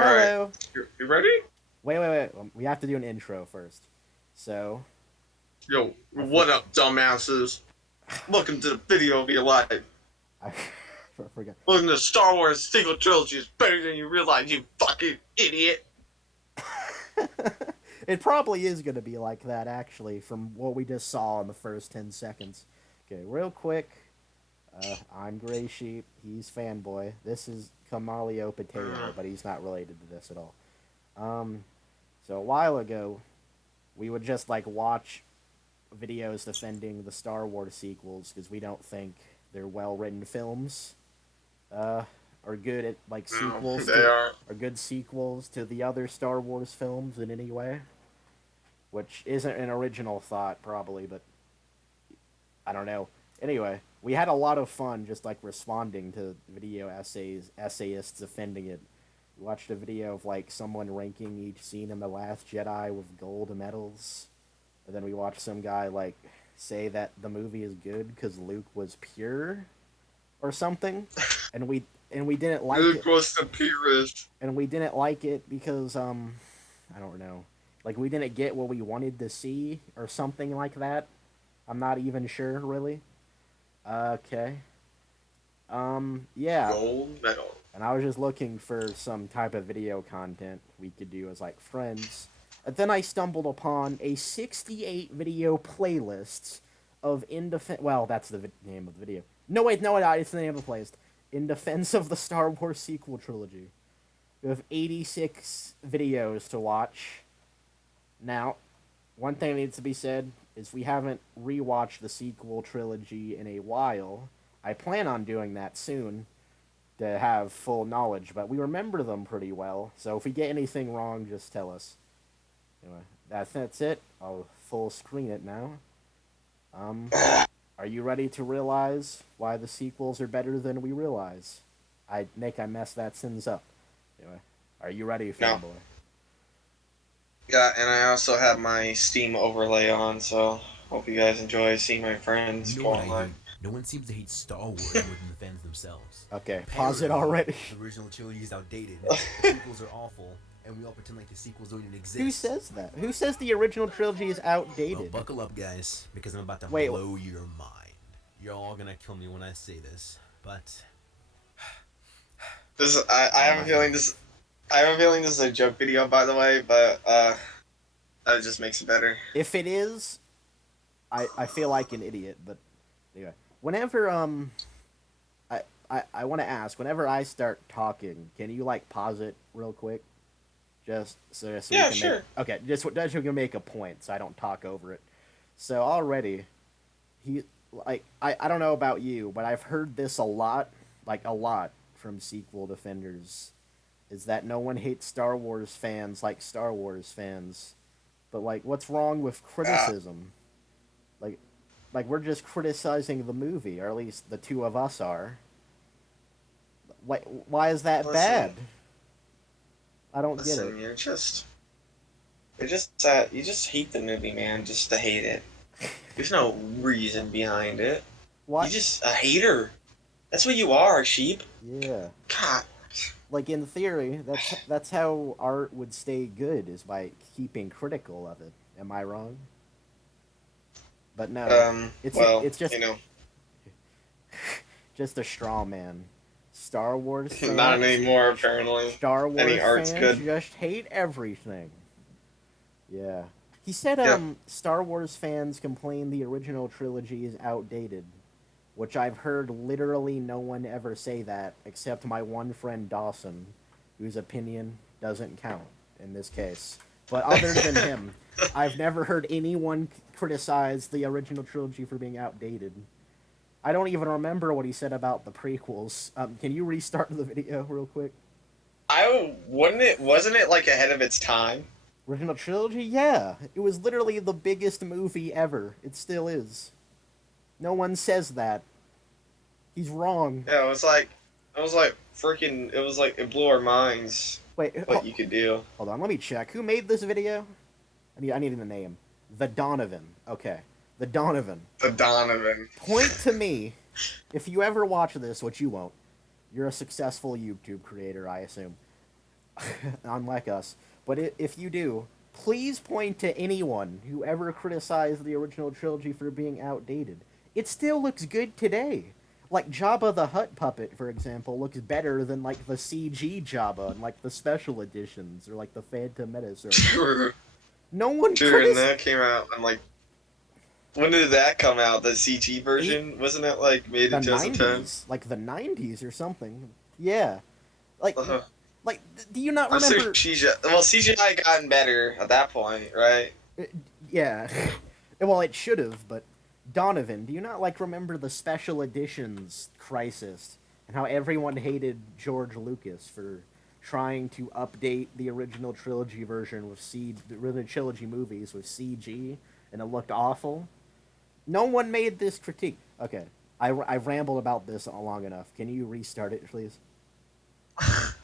All right. Hello. You ready? Wait. We have to do an intro first. So, Yo, I for, what up, dumbasses? Welcome to the video of your life. I forgot. Welcome to Star Wars sequel trilogy is better than you realize, you fucking idiot. It probably is going to be like that, actually, from what we just saw in the first 10 seconds. Okay, real quick. I'm Gray Sheep. He's Fanboy. This is Kamalio Potato, but he's not related to this at all. Um, so a while ago, we would just like watch videos defending the Star Wars sequels because we don't think they're well written films. Are good at like No, sequels they to are. are good sequels to the other Star Wars films in any way, which isn't an original thought probably, but I don't know. Anyway, we had a lot of fun just like responding to video essayists defending it. We watched a video of like someone ranking each scene in The Last Jedi with gold medals. And then we watched some guy like say that the movie is good because Luke was pure or something, and we didn't like Luke it, was the purest. and we didn't like it because I don't know, like we didn't get what we wanted to see or something like that. I'm not even sure really. Okay. Yeah. Gold medal. And I was just looking for some type of video content we could do as like friends. And then I stumbled upon a 68 video playlist of in defense. Well, that's the name of the video. No, wait, no, it's the name of the playlist. In defense of the Star Wars sequel trilogy. We have 86 videos to watch. Now, one thing that needs to be said is we haven't rewatched the sequel trilogy in a while. I plan on doing that soon to have full knowledge, but we remember them pretty well. So if we get anything wrong, just tell us. Anyway, that's it. I'll full screen it now. Um, are you ready to realize why the sequels are better than we realize? I messed that sentence up. Anyway, are you ready, No. fanboy? Yeah, and I also have my Steam overlay on, so hope you guys enjoy seeing my friends You know go what I online. hate? No one seems to hate Star Wars more than the fans themselves. Okay, pause it Apparently, already. the original trilogy is outdated, the prequels are awful, and we all pretend like the sequels don't even exist. Who says that? Who says the original trilogy is Well, outdated? buckle up, guys, because I'm about to Wait. blow your mind. You're all gonna kill me when I say this, but I have a feeling this. I have a feeling this is a joke video, by the way, but that just makes it better. If it is, I feel like an idiot, but anyway. Whenever I want to ask, whenever I start talking, can you like pause it real quick? Just so we Yeah, can sure. make okay, just so we can make a point so I don't talk over it. So already he like I don't know about you, but I've heard this a lot, like a lot from sequel defenders is that no one hates Star Wars fans like Star Wars fans. But like what's wrong with Uh, criticism? Like we're just criticizing the movie, or at least the two of us are. Why is that bad? listen, I don't get it. listen. You're just you just hate the movie, man, just to hate it. There's no reason behind it. You What? just a hater. That's what you are, sheep. Yeah. God. Like in theory, that's how art would stay good is by keeping critical of it. Am I wrong? But no, Well, it's just a straw man. Star Wars not fans, anymore. Apparently, Star any Wars art's fans good. just hate everything. Yeah. He said Yep. Star Wars fans complain the original trilogy is outdated, which I've heard literally no one ever say that except my one friend Dawson, whose opinion doesn't count in this case. But other than him, I've never heard anyone criticize the original trilogy for being outdated. I don't even remember what he said about the prequels. Can you restart the video real quick? I wouldn't it wasn't it like ahead of its time? Original trilogy? Yeah. It was literally the biggest movie ever. It still is. No one says that. He's wrong. Yeah, it was like freaking. It was like it blew our minds Wait, what you could do. hold on. Let me check. Who made this video? I need a name. The Donovan. Okay. The Donovan. The Donovan. Point to me if you ever watch this, which you won't. You're a successful YouTube creator, I assume. unlike us. But if you do, please point to anyone who ever criticized the original trilogy for being outdated. It still looks good today. Like Jabba the Hutt puppet, for example, looks better than like the CG Jabba and like the special editions or like the Phantom Menace. True. No one True, and criticized that came out. I'm like, when did that come out? The CG it. version? Wasn't it like made The in 2010? '90s, like the '90s or something. Yeah, like Uh-huh. like do you not I'm sure remember? CGI gotten better at that point, right? Uh, yeah. Well, it should have, but Donovan, do you not like remember the special editions crisis and how everyone hated George Lucas for trying to update the original trilogy version with the original trilogy movies with CG and it looked awful? No one made this critique. Okay, I've rambled about this long enough. Can you restart it, please?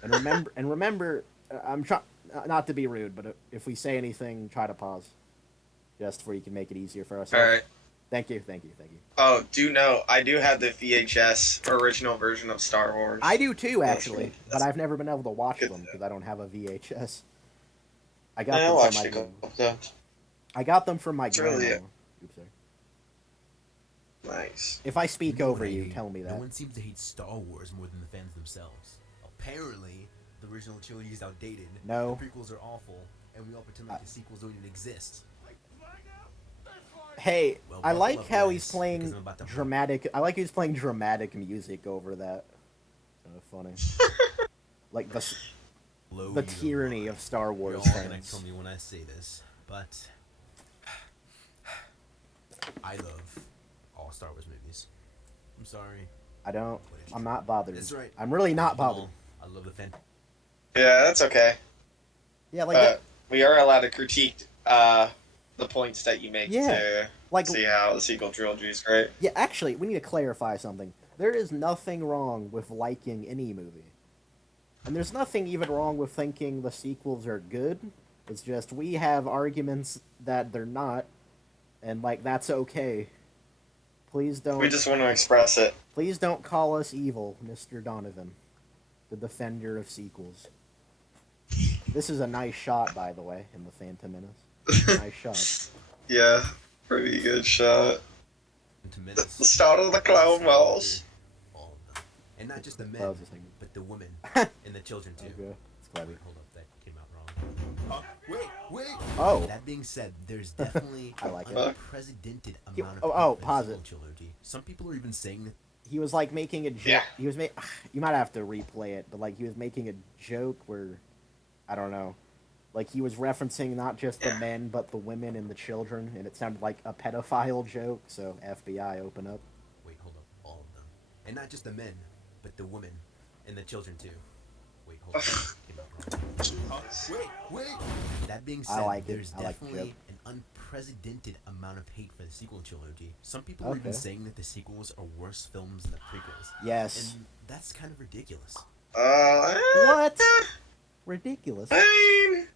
And remember, I'm trying not to be rude, but if we say anything, try to pause, just where you can make it easier for All ourselves. right. Thank you, thank you, thank you. Oh, do know I do have the VHS original version of Star Wars. I do too, That's actually, good. but I've never been able to watch Good them to because I don't have a VHS. I know. got I them from watched my a grandma. couple times. I got them from my It's grandma. really Oops, sorry. nice. If I speak You know over what I you, hate? tell me No that. one seems to hate Star Wars more than the fans themselves. Apparently, the original trilogy is outdated. No. The prequels are awful, and we all pretend like the sequels don't even exist. Hey, Well, I buckle like up, how guys, he's because playing I'm about to dramatic. I like he's playing dramatic music over that. Kind of funny. Like blow the your tyranny mind. of Star You're Wars all gonna fans. kill me when I say this, but I love all Star Wars movies. I'm sorry. I don't. What did you I'm do? not bothered. That's right. I'm really I not love them bothered. all. I love the fan. Yeah, that's okay. Yeah, like But we are allowed to critique the points that you make yeah, to like see how the sequel trilogy is great. yeah. Actually, we need to clarify something. There is nothing wrong with liking any movie, and there's nothing even wrong with thinking the sequels are good. It's just we have arguments that they're not, and like that's okay. Please We don't. just want to express it. Please don't call us evil, Mr. Donovan, the defender of sequels. This is a nice shot, by the way, in the Phantom Menace. Nice shot. Yeah, pretty good shot. To The Menace. start of the Clone Wars. All of them. And not just the men, That was a thing. but the women and the children too. Okay, it's clever. Wait, hold up, that came out wrong. Wait. Oh. That being said, there's definitely I like an it. unprecedented He- amount of oh, hate oh, for the pause sequel it. trilogy. Some people are even saying that He was like making a joke. Yeah. He was You might have to replay it, but like he was making a joke where, I don't know, like he was referencing not just the Yeah. men but the women and the children, and it sounded like a pedophile joke. So FBI, open up. wait, hold up, all of them. And not just the men, but the women and the children too. Wait, hold up, that came out wrong. Wait. That being I said, like it. there's I like the definitely joke. an unprecedented amount of hate for the sequel trilogy. Some people are even Okay. saying that the sequels are worse films than the prequels. Yes. And that's kind of ridiculous. What? Ridiculous. I mean,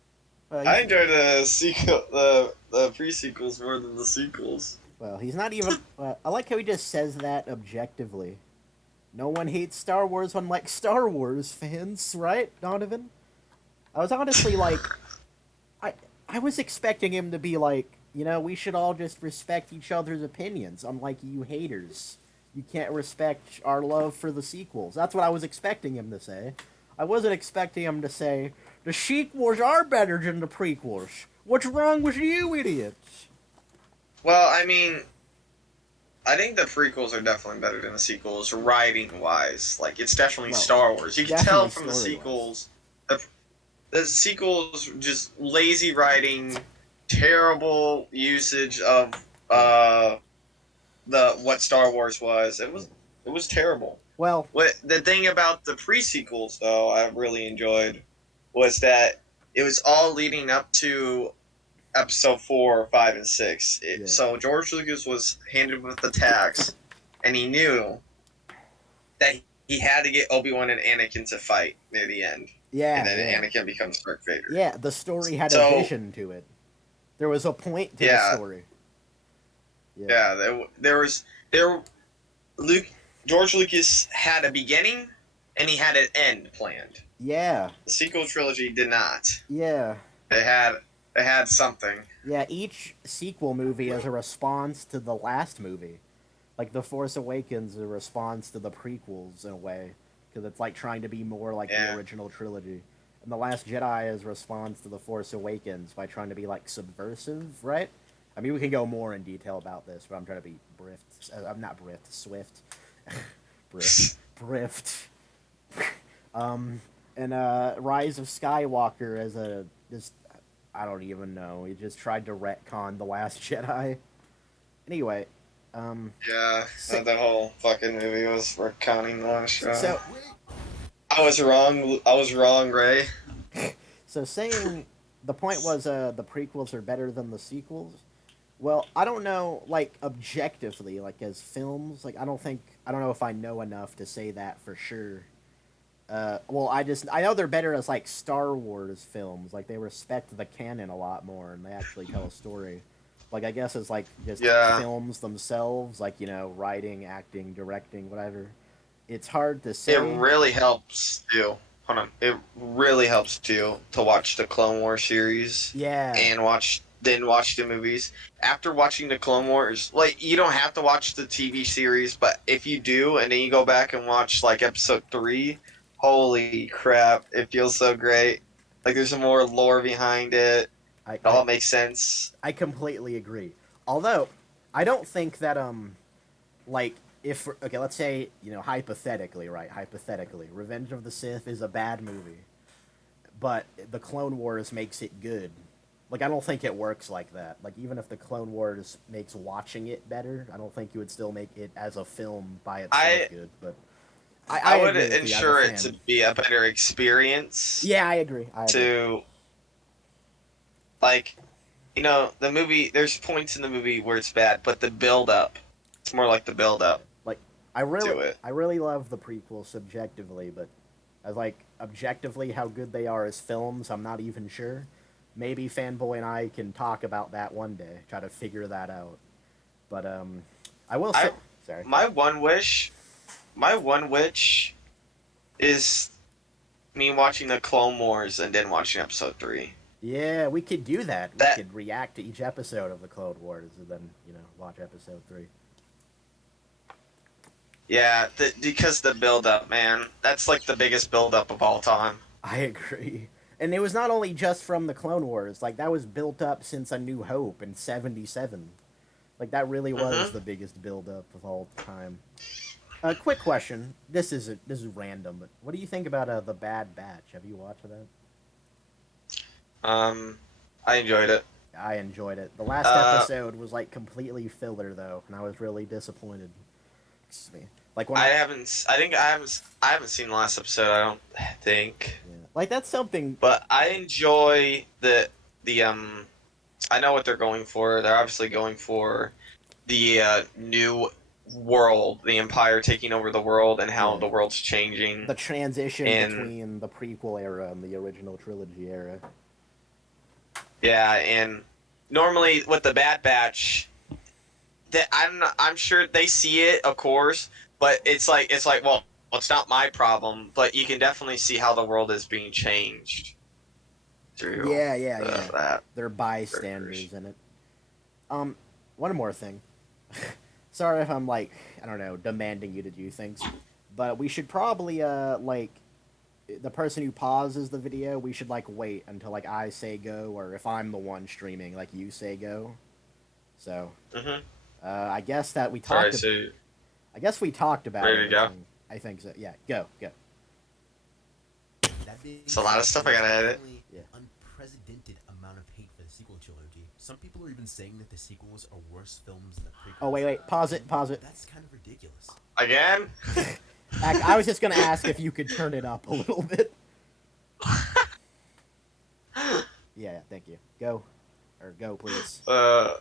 I You- enjoy the pre-sequels more than the sequels. Well, he's not even. I like how he just says that objectively. No one hates Star Wars unlike Star Wars fans, right, Donovan? I was honestly like, I was expecting him to be like, we should all just respect each other's opinions, unlike you haters. You can't respect our love for the sequels. That's what I was expecting him to say. I wasn't expecting him to say, the sequels are better than the prequels. What's wrong with you idiots? Well, I mean, I think the prequels are definitely better than the sequels, writing-wise. Like, it's definitely Well, Star Wars. You can tell definitely from the story-wise. sequels, the sequels just lazy writing, terrible usage of what Star Wars was. It was terrible. Well, What the thing about the pre-sequels though I really enjoyed was that it was all leading up to episode 4, 5, and 6. Yeah. So George Lucas was handed with the task, and he knew that he had to get Obi-Wan and Anakin to fight near the end, yeah, and then yeah. Anakin becomes Darth Vader. Yeah, the story had a So- vision to it. There was a point to the Yeah. story. Yeah, George Lucas had a beginning, and he had an end planned. Yeah. The sequel trilogy did not. Yeah. They had something. Yeah, each sequel movie is a response to the last movie. Like The Force Awakens is a response to the prequels in a way, because it's like trying to be more like the Yeah. original trilogy. And The Last Jedi is a response to The Force Awakens by trying to be like subversive, right? I mean, we can go more in detail about this, but I'm trying to be I'm not Swift. Brift. And Rise of Skywalker as a just I don't even know. He just tried to retcon The Last Jedi. Anyway, Yeah, so, the whole fucking movie was recounting the last show. so I was wrong. I was wrong, Ray. so saying the point was the prequels are better than the sequels. Well, I don't know, like objectively, like as films, like I don't know if I know enough to say that for sure. Well, I know they're better as like Star Wars films. Like they respect the canon a lot more, and they actually tell a story. Like I guess it's like just Yeah, films themselves, like writing, acting, directing, whatever. It's hard to it say. really helps too. Hold on, it really helps too to watch the Clone Wars series Yeah, and watch the movies. After watching the Clone Wars, like you don't have to watch the TV series, but if you do, and then you go back and watch like Episode 3, holy crap, it feels so great. Like there's some more lore behind it. It I, I all makes sense. I completely agree. Although I don't think that like if okay, let's say hypothetically, right? Hypothetically, Revenge of the Sith is a bad movie, but the Clone Wars makes it good. Like I don't think it works like that. Like even if the Clone Wars makes watching it better, I don't think you would still make it as a film by itself I good. But I I would agree with you as a ensure it fan. to be a better experience Yeah, I agree. I agree. to like the movie. There's points in the movie where it's bad, but the build up, it's more like the build up Like to it. I really love the prequels subjectively, but as like objectively how good they are as films, I'm not even sure. Maybe Fanboy and I can talk about that one day, try to figure that out. But I will say, I sorry. my one wish, my one wish is me watching the Clone Wars and then watching Episode 3. Yeah, we could do that. We That could react to each episode of the Clone Wars and then watch episode 3. yeah, because the build up, man, that's like the biggest build up of all time. I agree. And it was not only just from the Clone Wars, like that was built up since A New Hope in 77. Like that really was Mm-hmm. the biggest build up of all time. Quick question. This is random, but what do you think about the Bad Batch? Have you watched that? Um, I enjoyed it. I enjoyed it. The last Uh, episode was like completely filler though, and I was really disappointed. Excuse me. Like when I I haven't. I think I haven't seen the last episode. I don't think, yeah. Like that's something. but I enjoy the. I know what they're going for. They're obviously going for the new world, the Empire taking over the world, and how Yeah. the world's changing. The transition And between the prequel era and the original trilogy era. yeah, and normally with the Bad Batch, that I'm sure they see it, of course, but it's like well, it's not my problem, but you can definitely see how the world is being changed through Yeah, yeah, yeah. that They're characters. bystanders in it. Um, one more thing. Sorry if I'm like I don't know demanding you to do things, but we should probably like the person who pauses the video. We should like wait until like I say go, or if I'm the one streaming, like you say go. So Mm-hmm. I guess that we All right, talked. so I guess we talked about ready to go? everything. I think so. Yeah, go, go. That being It's a lot of said, stuff I there's gotta edit. definitely Yeah. unprecedented amount of hate for the sequel trilogy. Some people are even saying that the sequels are worse films than the prequels. Oh wait, pause it, And pause it. That's kind of ridiculous. Again? I was just gonna ask if you could turn it up a little bit. Yeah, thank you. Go, or go, please. uh,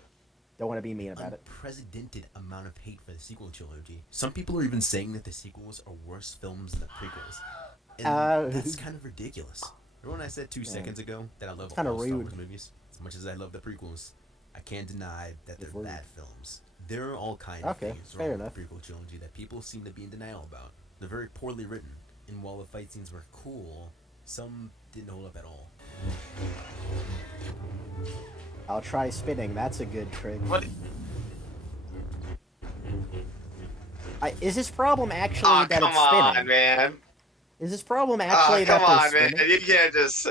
Don't want to be mean about it. Unprecedented amount of hate for the sequel trilogy. Some people are even saying that the sequels are worse films than the prequels. And that's kind of ridiculous. Remember when I said 2 seconds ago that I love kinda all Star rude. Wars movies? As much as I love the prequels, I can't deny that they're rude. bad films. There are all kinds of Okay, things fair wrong enough. with the prequel trilogy that people seem to be in denial about. They're very poorly written, And while the fight scenes were cool, some didn't hold up at all. I'll try spinning. That's a good trick. What? Is this problem actually Oh, that come it's spinning? on, man. Is this problem Oh, actually come that they're on, man. spinning? You can't just.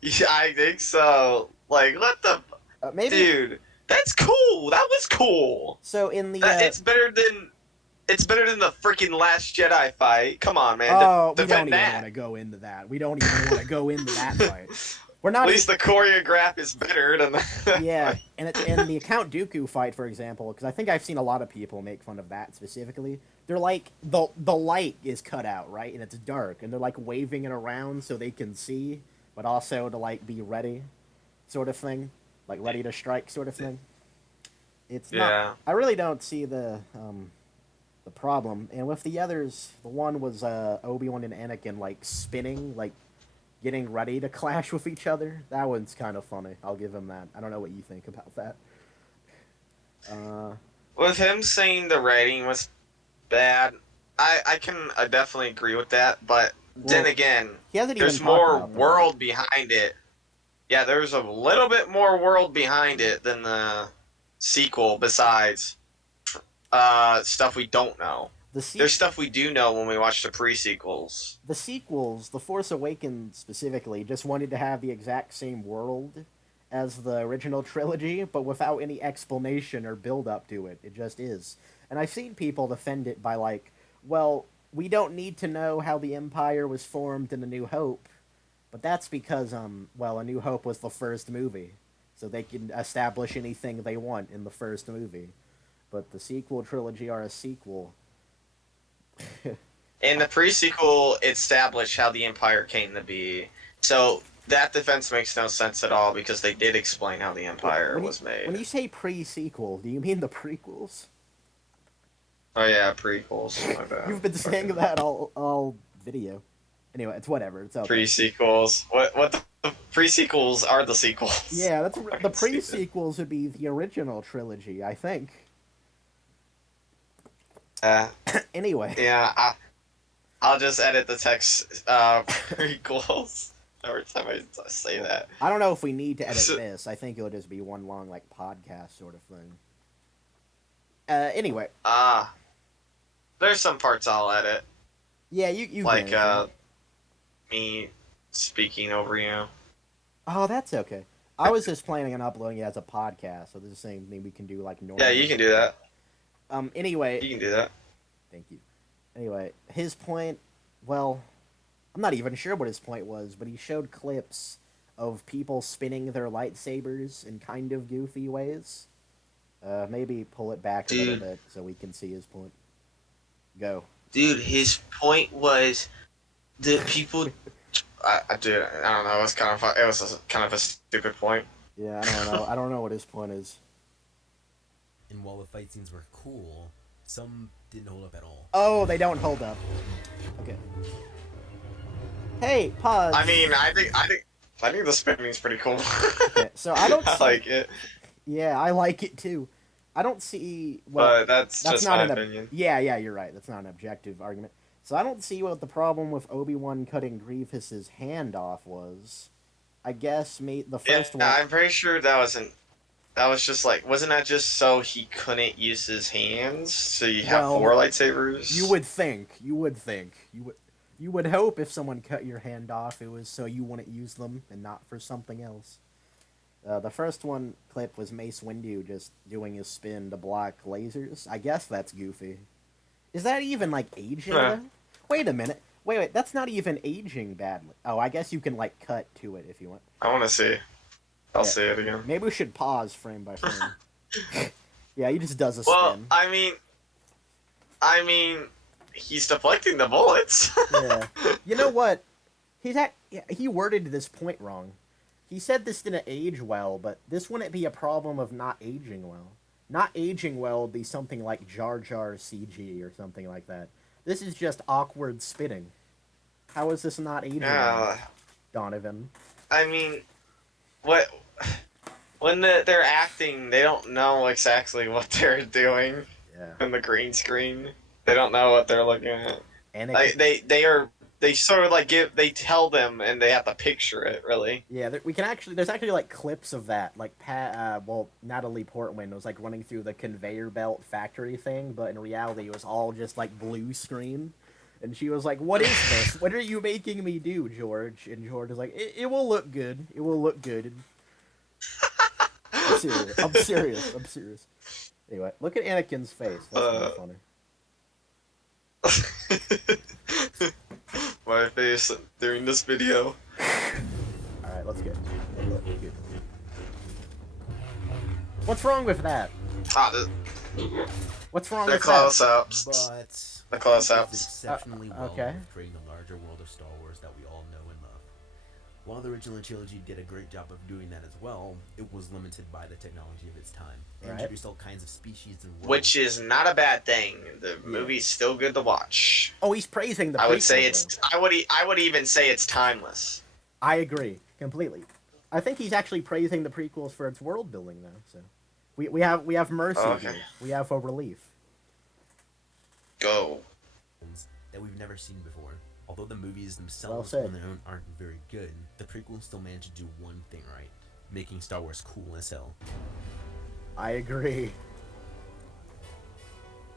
Yeah, I think so. Like, what the. Maybe. Dude, that's cool. That was cool. So in the It's better than. It's better than the freaking Last Jedi fight. Come on, man. oh, we don't Defend even that. want to go into that. We don't even want to go into that fight. We're At not. least the choreograph is better than that. Yeah, and in the Count Dooku fight, for example, because I think I've seen a lot of people make fun of that specifically. They're like the light is cut out, right, and it's dark, and they're like waving it around so they can see, but also to like be ready, sort of thing, like ready to strike, sort of thing. It's not. Yeah. I really don't see the problem, and with the others, the one was Obi-Wan and Anakin like spinning, like getting ready to clash with each other. That one's kind of funny. I'll give him that. I don't know what you think about that. With him saying the writing was bad, I can definitely agree with that. But then again, he hasn't there's even talked more about that. world behind it. Yeah, there's a little bit more world behind it than the sequel. Besides stuff we don't know. There's stuff we do know when we watch the pre-sequels. The sequels, The Force Awakens specifically, just wanted to have the exact same world as the original trilogy, but without any explanation or build-up to it. It just is. And I've seen people defend it by like, well, we don't need to know how the Empire was formed in A New Hope, but that's because, well, A New Hope was the first movie, so they can establish anything they want in the first movie. But the sequel trilogy are a sequel. In the pre-sequel, it established how the Empire came to be. So that defense makes no sense at all because they did explain how the Empire was made. When you say pre-sequel, do you mean the prequels? Oh yeah, prequels. My bad. You've been saying that all video. Anyway, it's whatever. It's okay. Pre-sequels. What the pre-sequels are the sequels? Yeah, that's the pre-sequels would be the original trilogy, I think. Anyway. Yeah, I'll just edit the text prequels every time I say that. I don't know if we need to edit this. I think it'll just be one long like podcast sort of thing. Anyway. There's some parts I'll edit. Yeah, you like can. Me speaking over you. Oh, that's okay. I was just planning on uploading it as a podcast, so this is the same thing we can do like normal. Yeah, you can do that. Anyway. You can do that. Thank you. Anyway, his point, well, I'm not even sure what his point was, but he showed clips of people spinning their lightsabers in kind of goofy ways. Maybe pull it back a little bit so we can see his point. Go. Dude, his point was that people... I don't know, it was kind of a stupid point. Yeah, I don't know. I don't know what his point is. And while the fight scenes were cool, some didn't hold up at all. Oh, they don't hold up. Okay. Hey, pause. I mean, I think the spinning's pretty cool. Okay, so I don't. I like it. Yeah, I like it too. I don't see. Well, but that's just not my opinion. Yeah, you're right. That's not an objective argument. So I don't see what the problem with Obi-Wan cutting Grievous's hand off was. I guess the first one. I'm pretty sure that wasn't. That was just like, wasn't that just so he couldn't use his hands? So you have 4 lightsabers? You would think. You would hope if someone cut your hand off, it was so you wouldn't use them and not for something else. The first one clip was Mace Windu just doing his spin to block lasers. I guess that's goofy. Is that even, like, aging? Wait a minute. Wait, that's not even aging badly. Oh, I guess you can, like, cut to it if you want. I want to see. I'll see it again. Maybe we should pause frame by frame. Yeah, he just does a spin. Well, I mean, he's deflecting the bullets. Yeah. You know what? He worded this point wrong. He said this didn't age well, but this wouldn't be a problem of not aging well. Not aging well would be something like Jar Jar CG or something like that. This is just awkward spitting. How is this not aging well, Donovan? I mean, when they're acting, they don't know exactly what they're doing in the green screen. They don't know what they're looking at. They they sort of like they tell them and they have to picture it really. Yeah, we can actually. There's actually like clips of that, like Natalie Portman was like running through the conveyor belt factory thing, but in reality, it was all just like blue screen. And she was like, "What is this? What are you making me do, George?" And George is like, "It will look good. It will look good." I'm serious. I'm serious. I'm serious. Anyway, look at Anakin's face. That's more funny. My face during this video. All right, let's go. What's wrong with that? What's wrong The with close-ups. But The close-ups. exceptionally well okay. in creating the larger world of Star Wars that we all know and love. While the original trilogy did a great job of doing that as well, it was limited by the technology of its time. It introduced all kinds of species and worlds. Which is not a bad thing. The movie's still good to watch. Oh, he's praising the. I would say prequel, it's. I would even say it's timeless. I agree completely. I think he's actually praising the prequels for its world building, though. So, we have mercy here. We have a relief. Go. That we've never seen before. Although the movies themselves Well on their own aren't very good, the prequels still manage to do one thing right, making Star Wars cool as hell. I agree.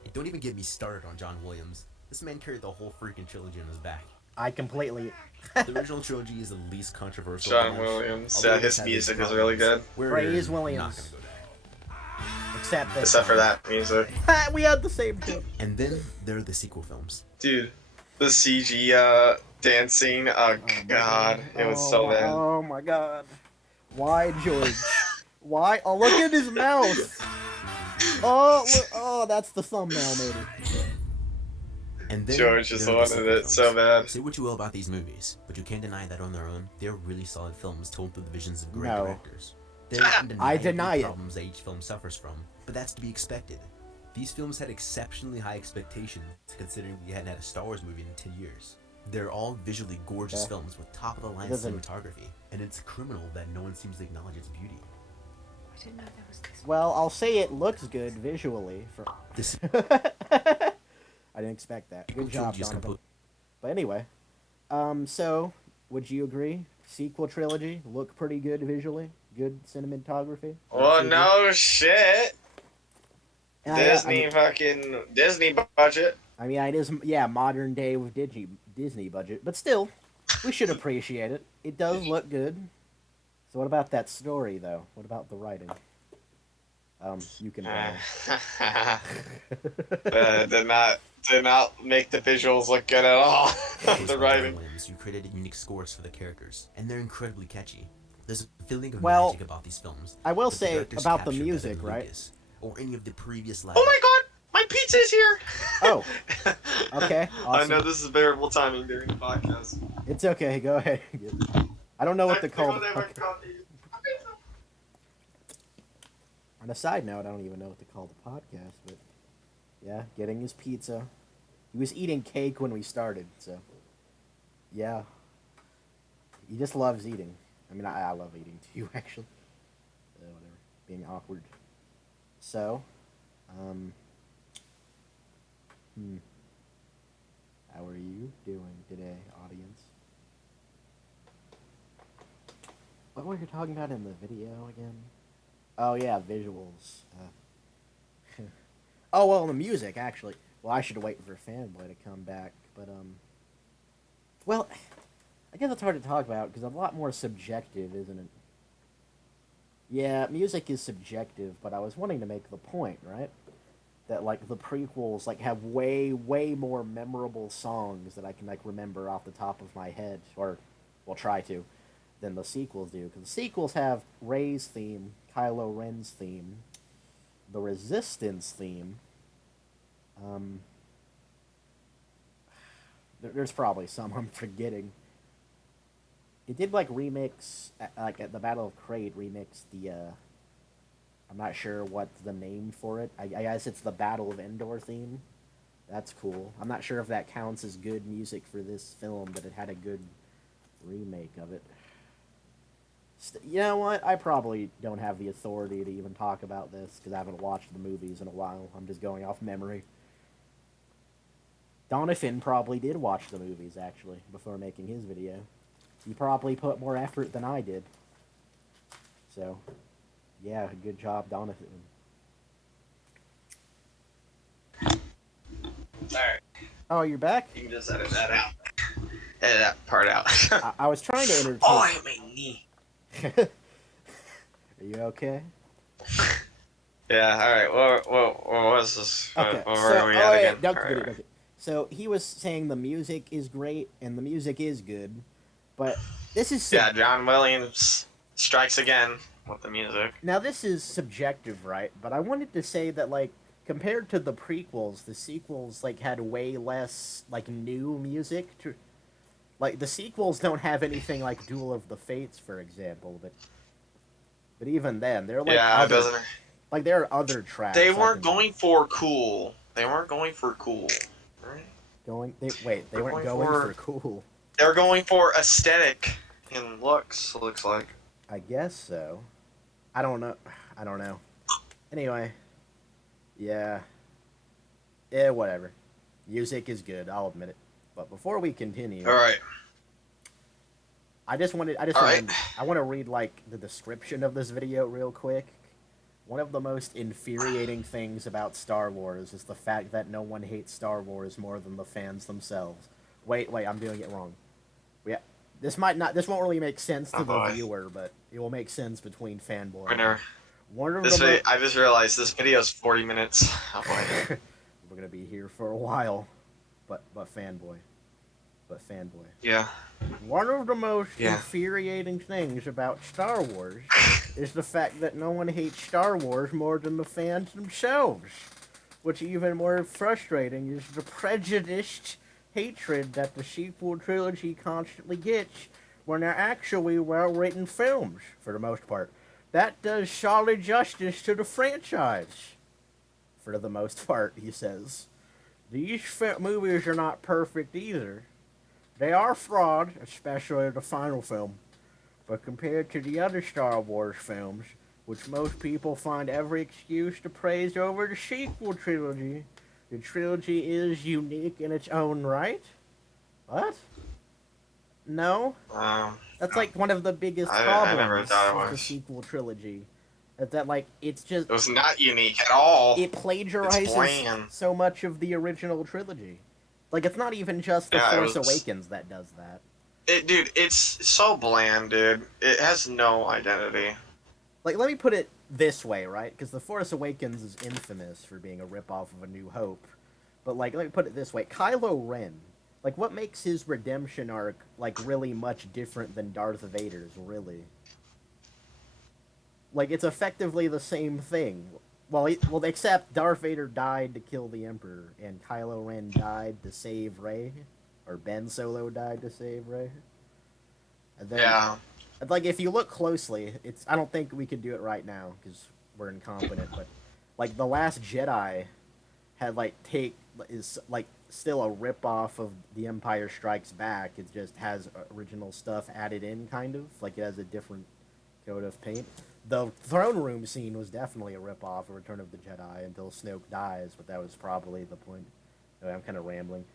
And don't even get me started on John Williams. This man carried the whole freaking trilogy on his back. I completely. The original trilogy is the least controversial. John Williams. Yeah, his music is really good. Praise Not Williams. gonna go there. Except this. Except for that music. We had the same joke. And then there are the sequel films. Dude, the CG dancing, oh god, it was so bad. Oh my god. Why, George? Why? Oh, look at his mouth. Oh, look, oh, that's the thumbnail, maybe. And then George just there are the wanted sequel it films. so bad. Say what you will about these movies, but you can't deny that on their own, they're really solid films told through the visions of great No. directors. There are I undeniable deny it. problems that each film suffers from, but that's to be expected. These films had exceptionally high expectations, considering we hadn't had a Star Wars movie in 10 years. They're all visually gorgeous Yeah. films with top-of-the-line doesn't- cinematography, and it's criminal that no one seems to acknowledge its beauty. I didn't know there was this. Well, I'll say it looks good visually. For This I didn't expect that. Good job, trilogy is Donovan. But anyway, so would you agree? Sequel trilogy look pretty good visually. Good cinematography. Well, no shit. Yeah, Disney fucking Disney budget. I mean, it is modern day with Disney budget, but still, we should appreciate it. It does look good. So what about that story though? What about the writing? You can. Did not make the visuals look good at all. Based The on writing. John Williams, you created unique scores for the characters, and they're incredibly catchy. There's a feeling of Well, magic about these films. I will that the say directors about the captured music, better than right? Lucas, or any of the previous live. Oh my god, my pizza's here. Oh, okay, I awesome. know this is variable timing during the podcast. It's okay. Go ahead. I don't know what to call the They were podcast. coffee. On a side note, I don't even know what to call the podcast, but yeah, getting his pizza. He was eating cake when we started, so yeah. He just loves eating. I mean, I love eating too, actually. Whatever, being awkward. So, how are you doing today, audience? What were you talking about in the video again? Oh yeah, visuals. Oh well, the music actually. Well, I should wait for Fanboy to come back, but well, I guess it's hard to talk about because it's a lot more subjective, isn't it? Yeah, music is subjective, but I was wanting to make the point, right? That like the prequels like have way more memorable songs that I can like remember off the top of my head, or will try to, than the sequels do. Because the sequels have Rey's theme, Kylo Ren's theme, the Resistance theme. There's probably some I'm forgetting. It did like remix, like at the Battle of Crate, remix the. I'm not sure what's the name for it. I guess it's the Battle of Endor theme. That's cool. I'm not sure if that counts as good music for this film, but it had a good remake of it. You know what? I probably don't have the authority to even talk about this because I haven't watched the movies in a while. I'm just going off memory. Donovan probably did watch the movies, actually, before making his video. He probably put more effort than I did. So, yeah, good job, Donovan. Alright, Oh, you're back? you can just edit that out. Edit that part out. I was trying to entertain... Oh, I hit my knee. Are you okay? Yeah, alright, what was this? Okay, Where are we at again? okay. So, he was saying the music is great, and the music is good, but this is... Yeah, John Williams strikes again with the music. Now, this is subjective, right? But I wanted to say that, like, compared to the prequels, the sequels, like, had way less, like, new music to... Like, the sequels don't have anything like Duel of the Fates, for example, but even then, they're like Yeah, it other, doesn't. like there are other tracks. They weren't going for cool. They weren't going for cool. Right? They weren't going for cool. They were going for aesthetic and looks. Looks like. I guess so. I don't know. Anyway, yeah, whatever. Music is good. I'll admit it. But before we continue, All right. I want to read like the description of this video real quick. One of the most infuriating things about Star Wars is the fact that no one hates Star Wars more than the fans themselves. Wait, I'm doing it wrong. Yeah, this won't really make sense to the viewer, but it will make sense between fanboy. I just realized this video is 40 minutes. Oh boy. We're gonna be here for a while, but fanboy. Yeah. One of the most infuriating things about Star Wars is the fact that no one hates Star Wars more than the fans themselves. What's even more frustrating is the prejudiced hatred that the sequel trilogy constantly gets when they're actually well-written films, for the most part. That does solid justice to the franchise. For the most part, he says. These movies are not perfect either. They are flawed, especially the final film. But compared to the other Star Wars films, which most people find every excuse to praise over the sequel trilogy, the trilogy is unique in its own right? What? No? That's like one of the biggest problems with the sequel trilogy. Is that, like, it's just... It was not unique at all. It plagiarizes so much of the original trilogy. Like, it's not even just The Force Awakens that does that. Dude, it's so bland, dude. It has no identity. Like, let me put it this way, right? Because The Force Awakens is infamous for being a ripoff of A New Hope. But, like, let me put it this way. Kylo Ren, like, what makes his redemption arc, like, really much different than Darth Vader's, really? Like, it's effectively the same thing. Well, except Darth Vader died to kill the Emperor, and Kylo Ren died to save Rey, or Ben Solo died to save Rey. And then, yeah. Like, if you look closely, I don't think we could do it right now, because we're incompetent, but, like, The Last Jedi is, like, still a rip-off of The Empire Strikes Back. It just has original stuff added in, kind of. Like, it has a different coat of paint. The throne room scene was definitely a rip-off of Return of the Jedi until Snoke dies, but that was probably the point. Anyway, I'm kind of rambling.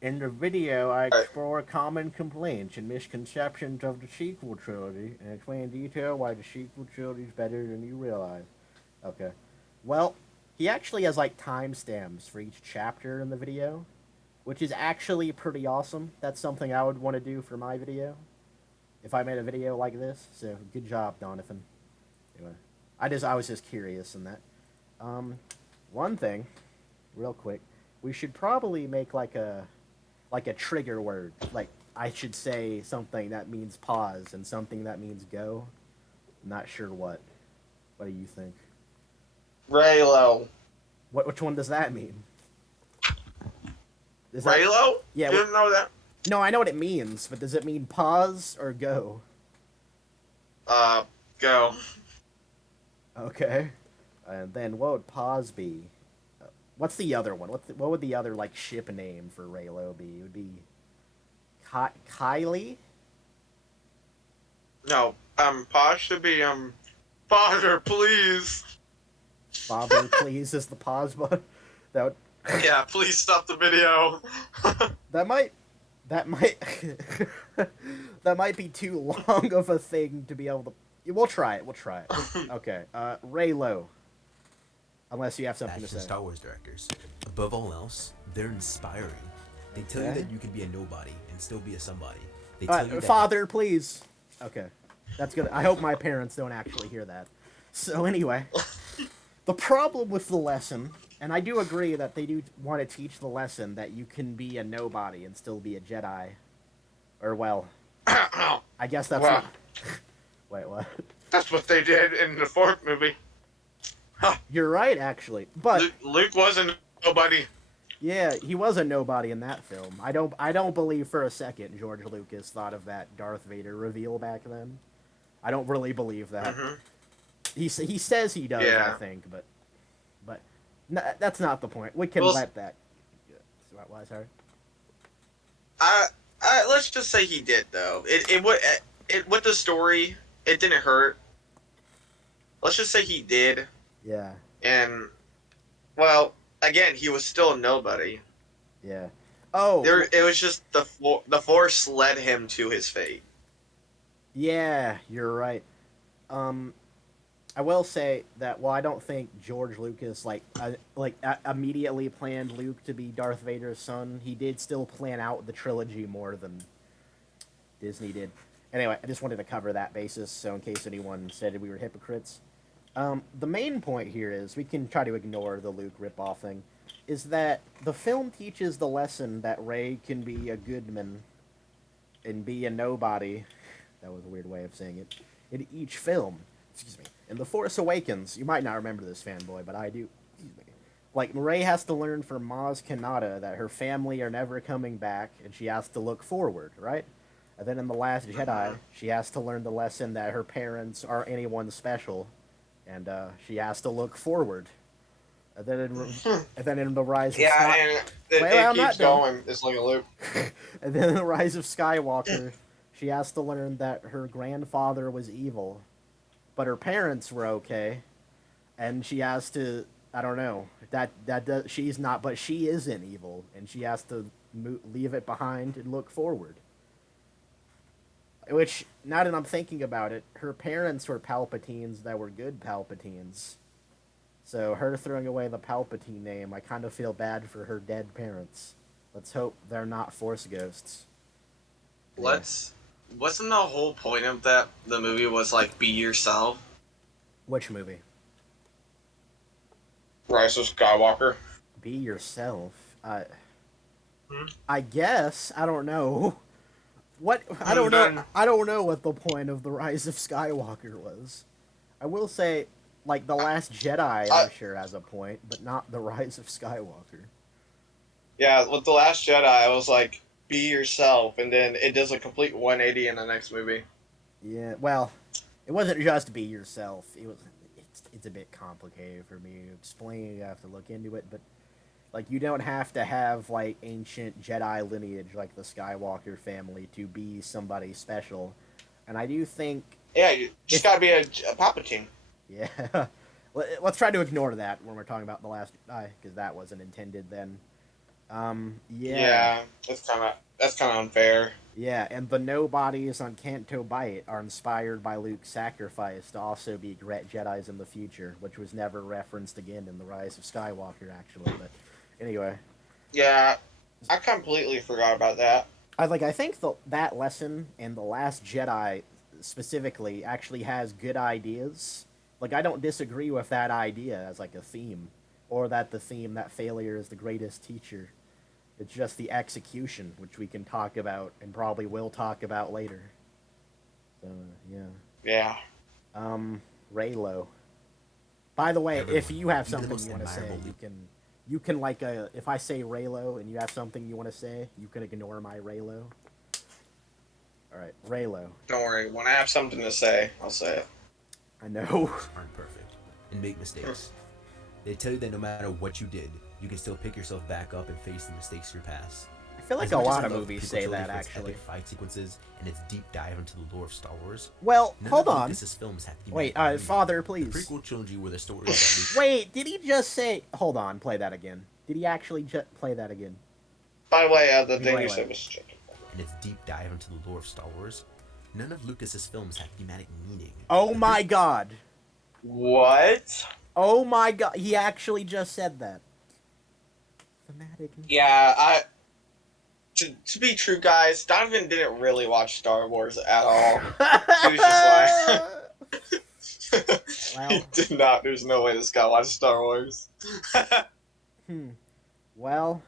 In the video, I explore common complaints and misconceptions of the sequel trilogy and explain in detail why the sequel trilogy is better than you realize. Okay. Well, he actually has, like, timestamps for each chapter in the video, which is actually pretty awesome. That's something I would want to do for my video. If I made a video like this, so good job, Donovan. Anyway, I was just curious in that. One thing, real quick, we should probably make like a trigger word. Like, I should say something that means pause and something that means go. I'm not sure what. What do you think? Raylo. Which one does that mean? Raylo? Yeah. You didn't know that? No, I know what it means, but does it mean pause or go? Go. Okay. And then what would pause be? What's the other one? What would the other, like, ship name for Raylo be? It would be Kylie? No, pause should be, father, please. Father, please, is the pause button. Yeah, please stop the video. That might that might that might be too long of a thing to be able to. We'll try it. We'll try it. Okay. Raylo. Unless you have something to Fashion say. Star Wars directors. Above all else, they're inspiring. They tell you Okay. that you can be a nobody and still be a somebody. They tell you that Father, please. Okay. That's good. I hope my parents don't actually hear that. So anyway, the problem with the lesson, and I do agree that they do want to teach the lesson that you can be a nobody and still be a Jedi. Or well, I guess that's Well, not. Wait, what? that's what they did in the fourth movie. You're right, actually. But Luke wasn't nobody. yeah, he was a nobody in that film. I don't believe for a second George Lucas thought of that Darth Vader reveal back then. I don't really believe that. Mm-hmm. He says he does, Yeah. I think, but that's not the point. We can Well, let that. Why, sorry? Let's just say he did though. It with the story, it didn't hurt. Let's just say he did, Yeah, and well, again, he was still a nobody. yeah. Oh, It was just the Force led him to his fate. yeah, you're right. Um, I will say that while I don't think George Lucas immediately planned Luke to be Darth Vader's son, he did still plan out the trilogy more than Disney did. Anyway, I just wanted to cover that basis, so in case anyone said we were hypocrites. The main point here is, we can try to ignore the Luke ripoff thing, is that the film teaches the lesson that Rey can be a goodman and be a nobody. That was a weird way of saying it. In each film. Excuse me. In The Force Awakens, you might not remember this, fanboy, but I do. Excuse me. Like, Rey has to learn from Maz Kanata that her family are never coming back, and she has to look forward, right? And then in The Last Jedi, she has to learn the lesson that her parents aren't anyone special, and she has to look forward. And then in The Rise of Yeah, and it keeps going. It's like a loop. And then in The Rise of Skywalker, she has to learn that her grandfather was evil, but her parents were okay, and she has to, I don't know, she's not, but she isn't evil, and she has to leave it behind and look forward. Which, now that I'm thinking about it, her parents were Palpatines that were good Palpatines. So her throwing away the Palpatine name, I kind of feel bad for her dead parents. Let's hope they're not Force ghosts. Wasn't the whole point of that the movie was like be yourself? Which movie? Rise of Skywalker. Be yourself. Hmm? I guess. I don't know. What? I don't know. I don't know what the point of the Rise of Skywalker was. I will say, like, The Last Jedi, I'm sure has a point, but not The Rise of Skywalker. Yeah, with The Last Jedi, I was like, be yourself, and then it does a complete 180 in the next movie. Yeah. Well, it wasn't just be yourself. It was. It's a bit complicated for me to explain. You have to look into it, but like, you don't have to have like ancient Jedi lineage like the Skywalker family to be somebody special. And I do think, Yeah, you just gotta be a Palpatine. yeah, let's try to ignore that when we're talking about The Last Jedi, because that wasn't intended then. Yeah, that's kind of unfair. Yeah, and the nobodies on Canto Bight are inspired by Luke's sacrifice to also be great Jedis in the future, which was never referenced again in The Rise of Skywalker, actually. But anyway, Yeah, I completely forgot about that. I think that lesson in The Last Jedi specifically actually has good ideas. Like, I don't disagree with that idea as like a theme, or that the theme that failure is the greatest teacher. It's just the execution, which we can talk about and probably will talk about later. So yeah. Yeah. Raylo. By the way, Everyone, if you have even the something most you want to say, admirable you can like if I say Raylo and you have something you want to say, you can ignore my Raylo. All right, Raylo. Don't worry. When I have something to say, I'll say it. I know. aren't perfect and make mistakes. They tell you that no matter what you did, you can still pick yourself back up and face the mistakes of your past. I feel like As a much as lot I of love movies prequel say trilogy that, for its actually. epic fight sequences and its deep dive into the lore of Star Wars. Well, None hold of on. Lucas's films have to be Wait, Father, The please. prequel trilogy were the stories that Luke. Wait, did he just say? Hold on, play that again. Did he actually play that again? By the way, the Wait, thing wait, you wait. said was strict. In its deep dive into the lore of Star Wars, none of Lucas's films have thematic meaning. Oh my god! What? Oh my god! He actually just said that. Thematic. Yeah, to be true, guys, Donovan didn't really watch Star Wars at all. He was just like, he Well. did not. There's no way this guy watched Star Wars. Well,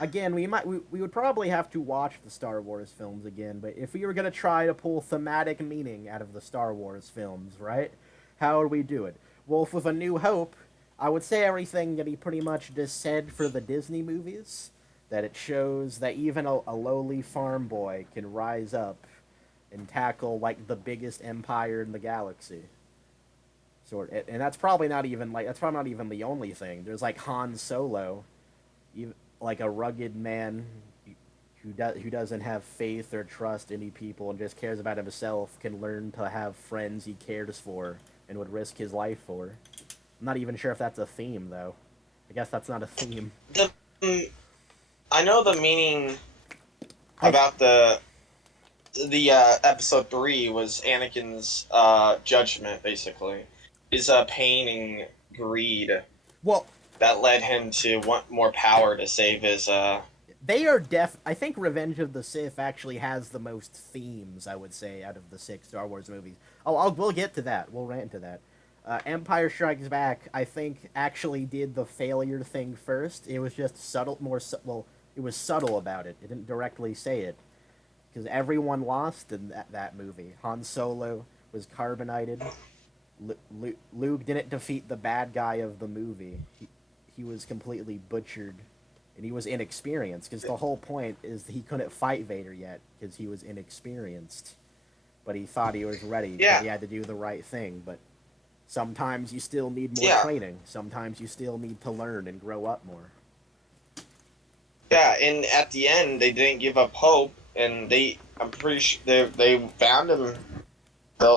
again, we would probably have to watch the Star Wars films again, but if we were gonna try to pull thematic meaning out of the Star Wars films, right? How would we do it? Well, with A New Hope, I would say everything that he pretty much just said for the Disney movies. That it shows that even a lowly farm boy can rise up and tackle like the biggest empire in the galaxy. And that's probably not even the only thing. There's like Han Solo, like a rugged man who doesn't have faith or trust any people and just cares about himself, can learn to have friends he cares for and would risk his life for. I'm not even sure if that's a theme though. I guess that's not a theme. I know the meaning about the episode 3 was Anakin's judgment, basically. His pain and greed. Well, that led him to want more power to save his. They are I think Revenge of the Sith actually has the most themes, I would say, out of the 6 Star Wars movies. We'll get to that. We'll rant to that. Empire Strikes Back, I think, actually did the failure thing first. It was just subtle, it was subtle about it. It didn't directly say it. Because everyone lost in that movie. Han Solo was carbonated. Luke didn't defeat the bad guy of the movie. He was completely butchered. And he was inexperienced. Because the whole point is he couldn't fight Vader yet. Because he was inexperienced. But he thought he was ready. Yeah. He had to do the right thing. But sometimes you still need more training. Sometimes you still need to learn and grow up more. Yeah, and at the end, they didn't give up hope. And I'm pretty sure they found him.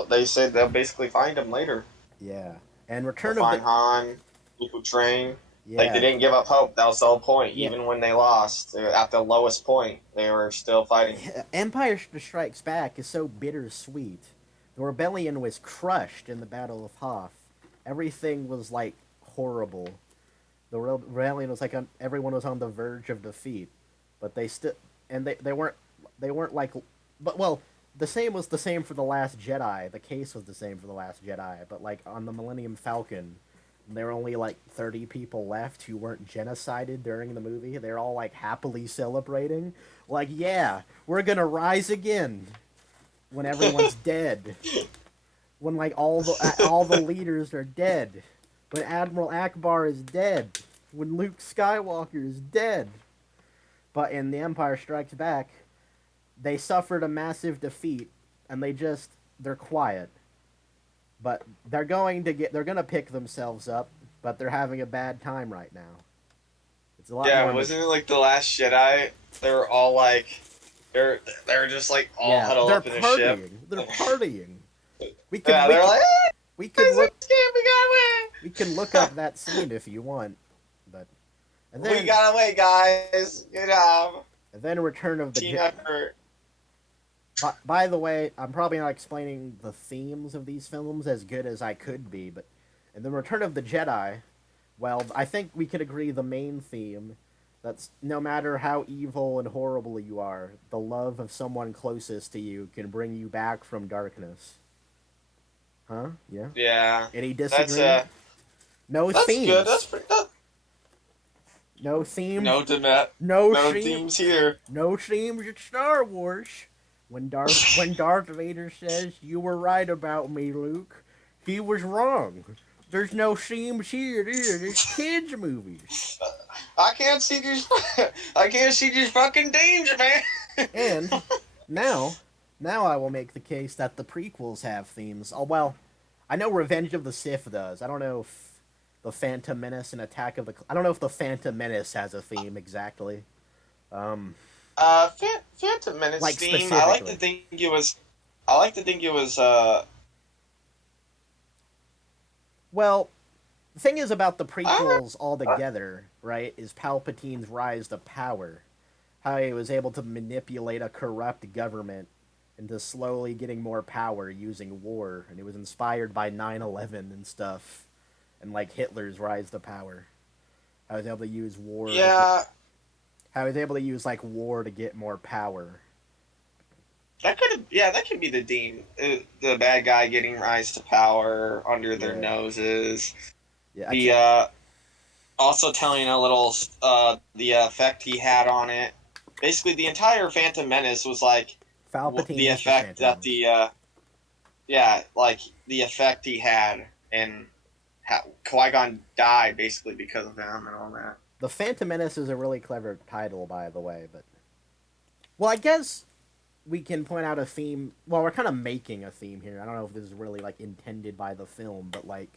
They said they'll basically find him later. Yeah. And Return they'll of find Han, Luke will train. Yeah. Like, they didn't give up hope. That was the whole point. Yeah. Even when they lost, at the lowest point, they were still fighting. Empire Strikes Back is so bittersweet. The rebellion was crushed in the Battle of Hoth. Everything was, like, horrible. The rebellion was like, everyone was on the verge of defeat. But they still... And they weren't like... But, well... The same was the same for The Last Jedi. The case was the same for The Last Jedi. But, like, on the Millennium Falcon, there were only, like, 30 people left who weren't genocided during the movie. They're all, like, happily celebrating. Like, yeah, we're gonna rise again when everyone's dead. When, like, all the leaders are dead. When Admiral Akbar is dead. When Luke Skywalker is dead. But in The Empire Strikes Back... They suffered a massive defeat, and they're quiet. But they're gonna pick themselves up, but they're having a bad time right now. It's a lot more... Yeah, wasn't it like The Last Jedi? They were all like, they're just like all huddled up in a ship. They're partying. We can look up that scene if you want, but... And then, we got away, guys. Good job. And then Return of the Team effort. By the way, I'm probably not explaining the themes of these films as good as I could be, but in The Return of the Jedi, well, I think we could agree the main theme, that's no matter how evil and horrible you are, the love of someone closest to you can bring you back from darkness. Huh? Yeah? Yeah. Any disagreement? That's themes. Good. That's pretty good. No themes. No themes here. No themes at Star Wars. When Darth Vader says, "You were right about me, Luke," he was wrong. There's no themes here, either. There's kids' movies. I can't see these fucking themes, man. And now I will make the case that the prequels have themes. Oh, well, I know Revenge of the Sith does. I don't know if the Phantom Menace and I don't know if the Phantom Menace has a theme exactly. Phantom Menace like theme. I like to think it was. Well, The thing is about the Uh, prequels altogether, right, is Palpatine's rise to power. How he was able to manipulate a corrupt government into slowly getting more power using war. And it was inspired by 9/11 and stuff. And, like, Hitler's rise to power. How he was able to use war to get. yeah, How he was able to use, like, war to get more power. that could be the Dean, the bad guy getting rise to power under their Yeah. noses. Yeah. The also telling a little the effect he had on it. Basically, the entire Phantom Menace was like Palpatine the is the effect Phantom that Menace. yeah, like the effect he had, and how Qui-Gon died basically because of him and all that. The Phantom Menace is a really clever title, by the way, but. Well, I guess we can point out a theme. Well, we're kind of making a theme here. I don't know if this is really like intended by the film, but like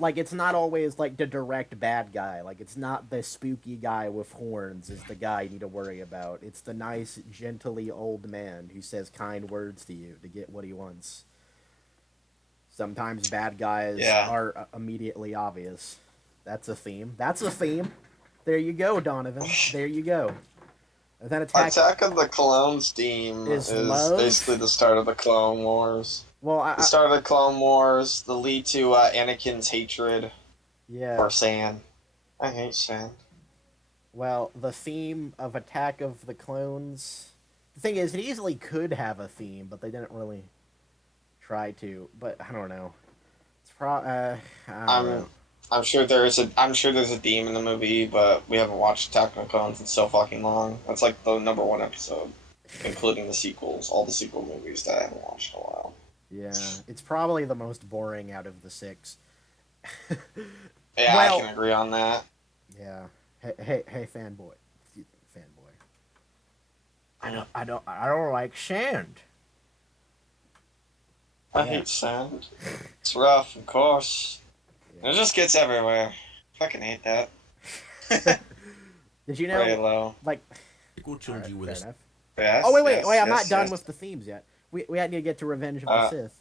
like it's not always like the direct bad guy. Like it's not the spooky guy with horns is the guy you need to worry about. It's the nice, gently old man who says kind words to you to get what he wants. Sometimes bad guys Yeah. are immediately obvious. That's a theme. That's a theme. There you go, Donovan. There you go. And then Attack of the Clones theme is is basically love. the start of the Clone Wars. Well, The start of the Clone Wars, the lead to Anakin's hatred yeah. for Sand. I hate Sand. Well, the theme of Attack of the Clones. The thing is, it easily could have a theme, but they didn't really try to. But I don't know. It's I don't know. I'm I'm sure there's a theme in the movie, but we haven't watched Attack of the Clones in so fucking long. That's like the number one episode, including the sequels, all the sequel movies that I haven't watched in a while. Yeah, it's probably the most boring out of the six. Yeah, I Well, can agree on that. yeah. Hey, fanboy, fanboy. I don't like sand. I Yeah, hate Sand. It's rough, of course. yeah. It just gets everywhere. Fucking hate that. Did you Very know, low. like, Sequel all right, trilogy with fair a enough. Yes, Oh wait! I'm not yes, done yes. with the themes yet. We need to get to Revenge of the Uh, Sith,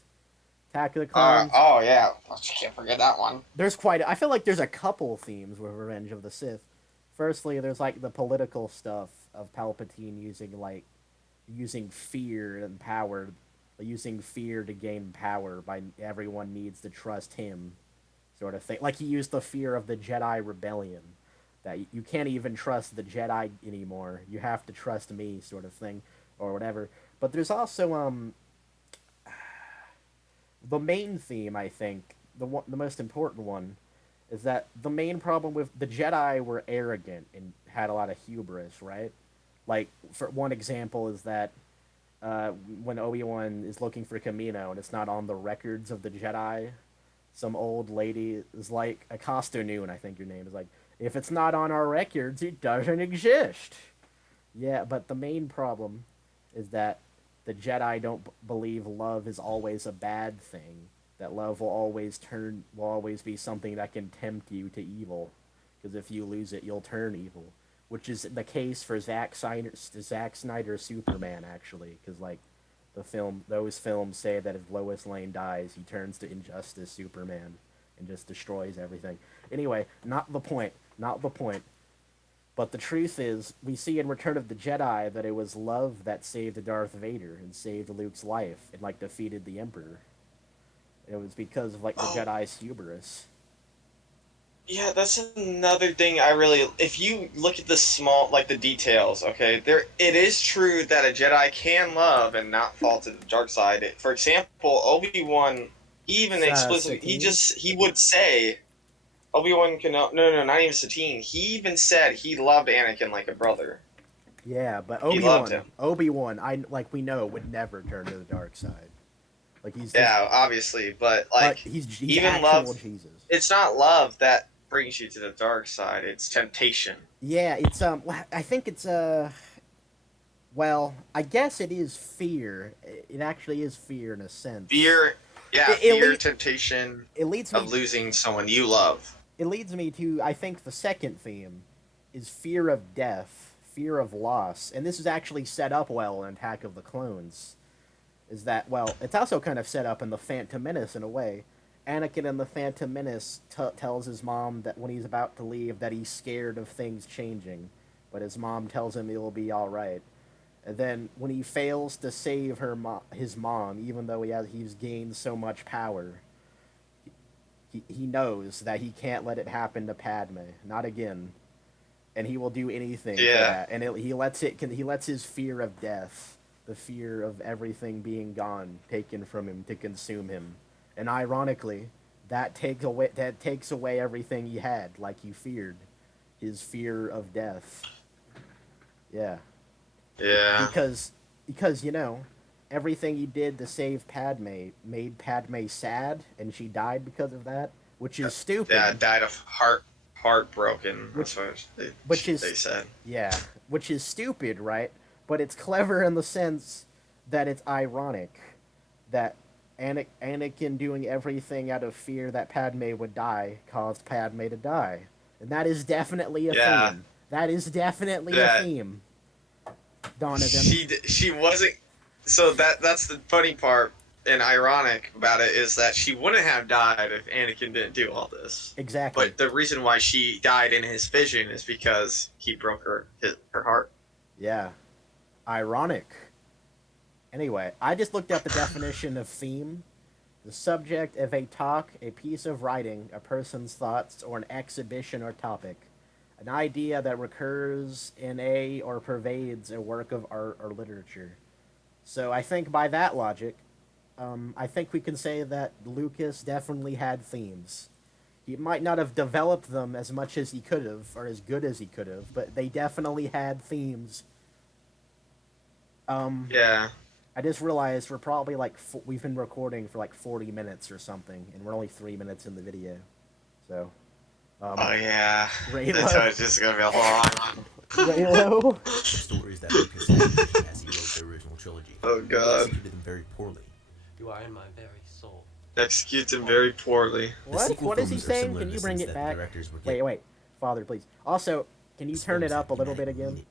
Attack of the Clones. oh yeah, I can't forget that one. There's quite. I feel like there's a couple themes with Revenge of the Sith. Firstly, there's like the political stuff of Palpatine using fear and power, using fear to gain power by everyone needs to trust him, sort of thing. Like he used the fear of the Jedi rebellion, that you can't even trust the Jedi anymore. You have to trust me, sort of thing, or whatever. But there's also the main theme. I think the most important one is that the main problem with the Jedi were arrogant and had a lot of hubris, right? Like, for one example is that when Obi-Wan is looking for Kamino and it's not on the records of the Jedi, some old lady is like, Acosta Noon, I think your name is like, if it's not on our records, it doesn't exist. Yeah, but the main problem is that the Jedi don't believe love is always a bad thing. That love will always be something that can tempt you to evil. Because if you lose it, you'll turn evil. Which is the case for Zack Snyder's Superman, actually. Because, like, those films say that if Lois Lane dies, he turns to Injustice Superman and just destroys everything. Anyway, not the point. Not the point. But the truth is, we see in Return of the Jedi that it was love that saved Darth Vader and saved Luke's life and, like, defeated the Emperor. It was because of, like, the Oh, Jedi's hubris. yeah, that's another thing I really. If you look at the small, like the details, okay, there it is true that a Jedi can love and not fall to the dark side. For example, Obi-Wan, he even explicitly, Satine? he would say, Obi-Wan can no, not even Satine. He even said he loved Anakin like a brother. Yeah, but He loved him. Obi-Wan, we know, would never turn to the dark side. Like, he's Yeah, obviously, but but like he's even actual love, Jesus. it's not love that brings you to the dark side. It's temptation. Yeah, it's I think it's well, I guess it is fear. It actually is fear in a sense. Fear, yeah, It it, fear, le- temptation it leads of me losing someone you love. it leads me to, I think, the second theme is fear of death, fear of loss, and this is actually set up well in Attack of the Clones. Is that, well, it's also kind of set up in the Phantom Menace in a way. Anakin in the Phantom Menace tells his mom that when he's about to leave that he's scared of things changing, but his mom tells him it'll be all right. And then when he fails to save his mom, even though he's gained so much power, he knows that he can't let it happen to Padme, not again, and he will do anything for Yeah. that. And he lets his fear of death, the fear of everything being gone, taken from him to consume him. And ironically, that takes away everything he had, like he feared, his fear of death. Yeah. Yeah. Because everything he did to save Padme made Padme sad, and she died because of that, which is stupid. Yeah, died of heartbroken. Which- That's what which they said. Yeah, which is stupid, right? But it's clever in the sense that it's ironic that Anakin doing everything out of fear that Padme would die caused Padme to die, and that is definitely a Yeah. theme. That is definitely Yeah. a theme. Donovan. She wasn't. So that's the funny part and ironic about it is that she wouldn't have died if Anakin didn't do all this. Exactly. But the reason why she died in his vision is because he broke her heart. Yeah. Ironic. Anyway, I just looked up the definition of theme. The subject of a talk, a piece of writing, a person's thoughts, or an exhibition or topic. An idea that recurs in a or pervades a work of art or literature. So I think by that logic, I think we can say that Lucas definitely had themes. He might not have developed them as much as he could have, or as good as he could have, but they definitely had themes. Yeah. I just realized we're probably we've been recording for like 40 minutes or something, and we're only 3 minutes in the video. So, Oh yeah. Raylo. That's just gonna be a long. Raylo. The stories that Lucas had envisioned as he wrote the original trilogy. Oh He god. executed them very poorly. You are in my very soul. Executes him very poorly. The What? sequel What is he films are saying? similar Can in you the bring sense it that back? directors would Wait, get Father, please. Also, can you these turn it films up a have little bit thematic again? meaning.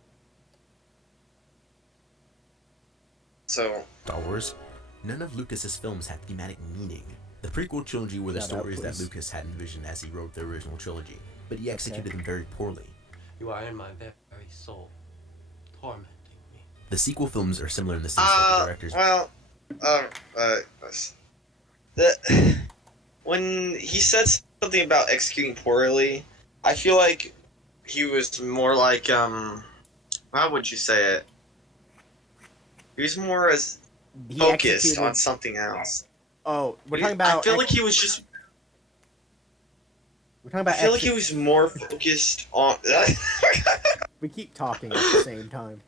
So Star Wars, none of Lucas's films had thematic meaning. The prequel trilogy were the Shut up, stories that please. Lucas had envisioned as he wrote the original trilogy, but he executed them very poorly. You are in my very soul, tormenting me. The sequel films are similar in the sense that the directors well, the when he said something about executing poorly, I feel like he was more like how would you say it? He was more as He focused executed. on something else. Oh, we're talking about. I feel like he was just. We're talking I about. feel like he was more focused on. We keep talking at the same time.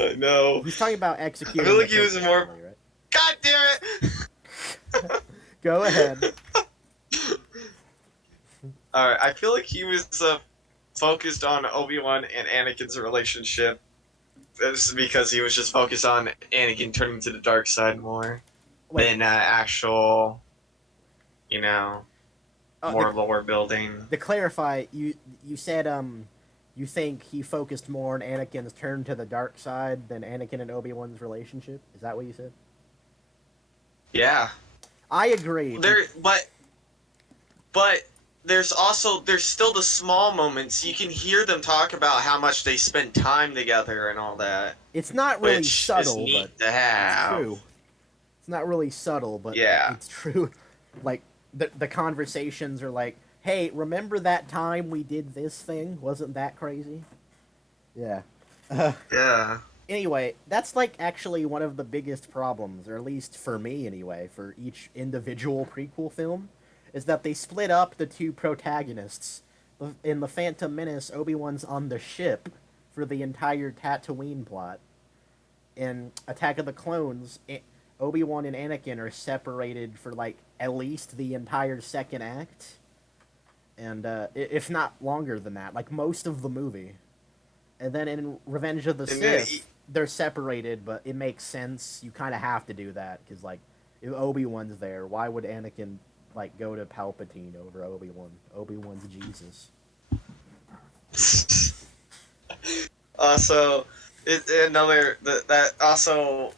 I know. He's talking about executing. I feel like the he was prequel more- trilogy, right? God damn it! Go ahead. Alright, I feel like he was focused on Obi-Wan and Anakin's relationship. This is because he was just focused on Anakin turning to the dark side more Wait. than actual, more To lore building. clarify, you said you think he focused more on Anakin's turn to the dark side than Anakin and Obi-Wan's relationship? Is that what you said? Yeah. I agree. But there's still the small moments. You can hear them talk about how much they spent time together and all that. It's not really Which subtle, is neat but to have. it's true. It's not really subtle, but Yeah. it's true. Like the conversations are like, "Hey, remember that time we did this thing? Wasn't that crazy?" Yeah. Yeah. Anyway, that's like actually one of the biggest problems, or at least for me anyway, for each individual prequel film, is that they split up the two protagonists. In The Phantom Menace, Obi-Wan's on the ship for the entire Tatooine plot. In Attack of the Clones, Obi-Wan and Anakin are separated for like at least the entire second act, and if not longer than that, like most of the movie. And then in Revenge of the And then Sith, they're separated, but it makes sense. You kind of have to do that because, like, if Obi-Wan's there, why would Anakin like go to Palpatine over Obi-Wan? Obi-Wan's Jesus. Also, that also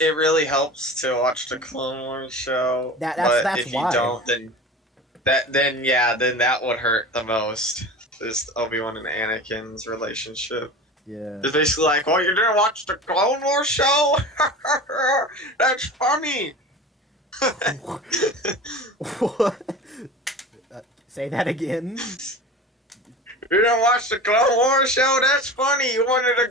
it really helps to watch the Clone Wars show. That's but if you why. don't, then that would hurt the most. Is Obi-Wan and Anakin's relationship. Yeah. It's basically like, oh, you didn't watch the Clone Wars show? That's funny. What? Say that again. You didn't watch the Clone Wars show? That's funny. You wanted a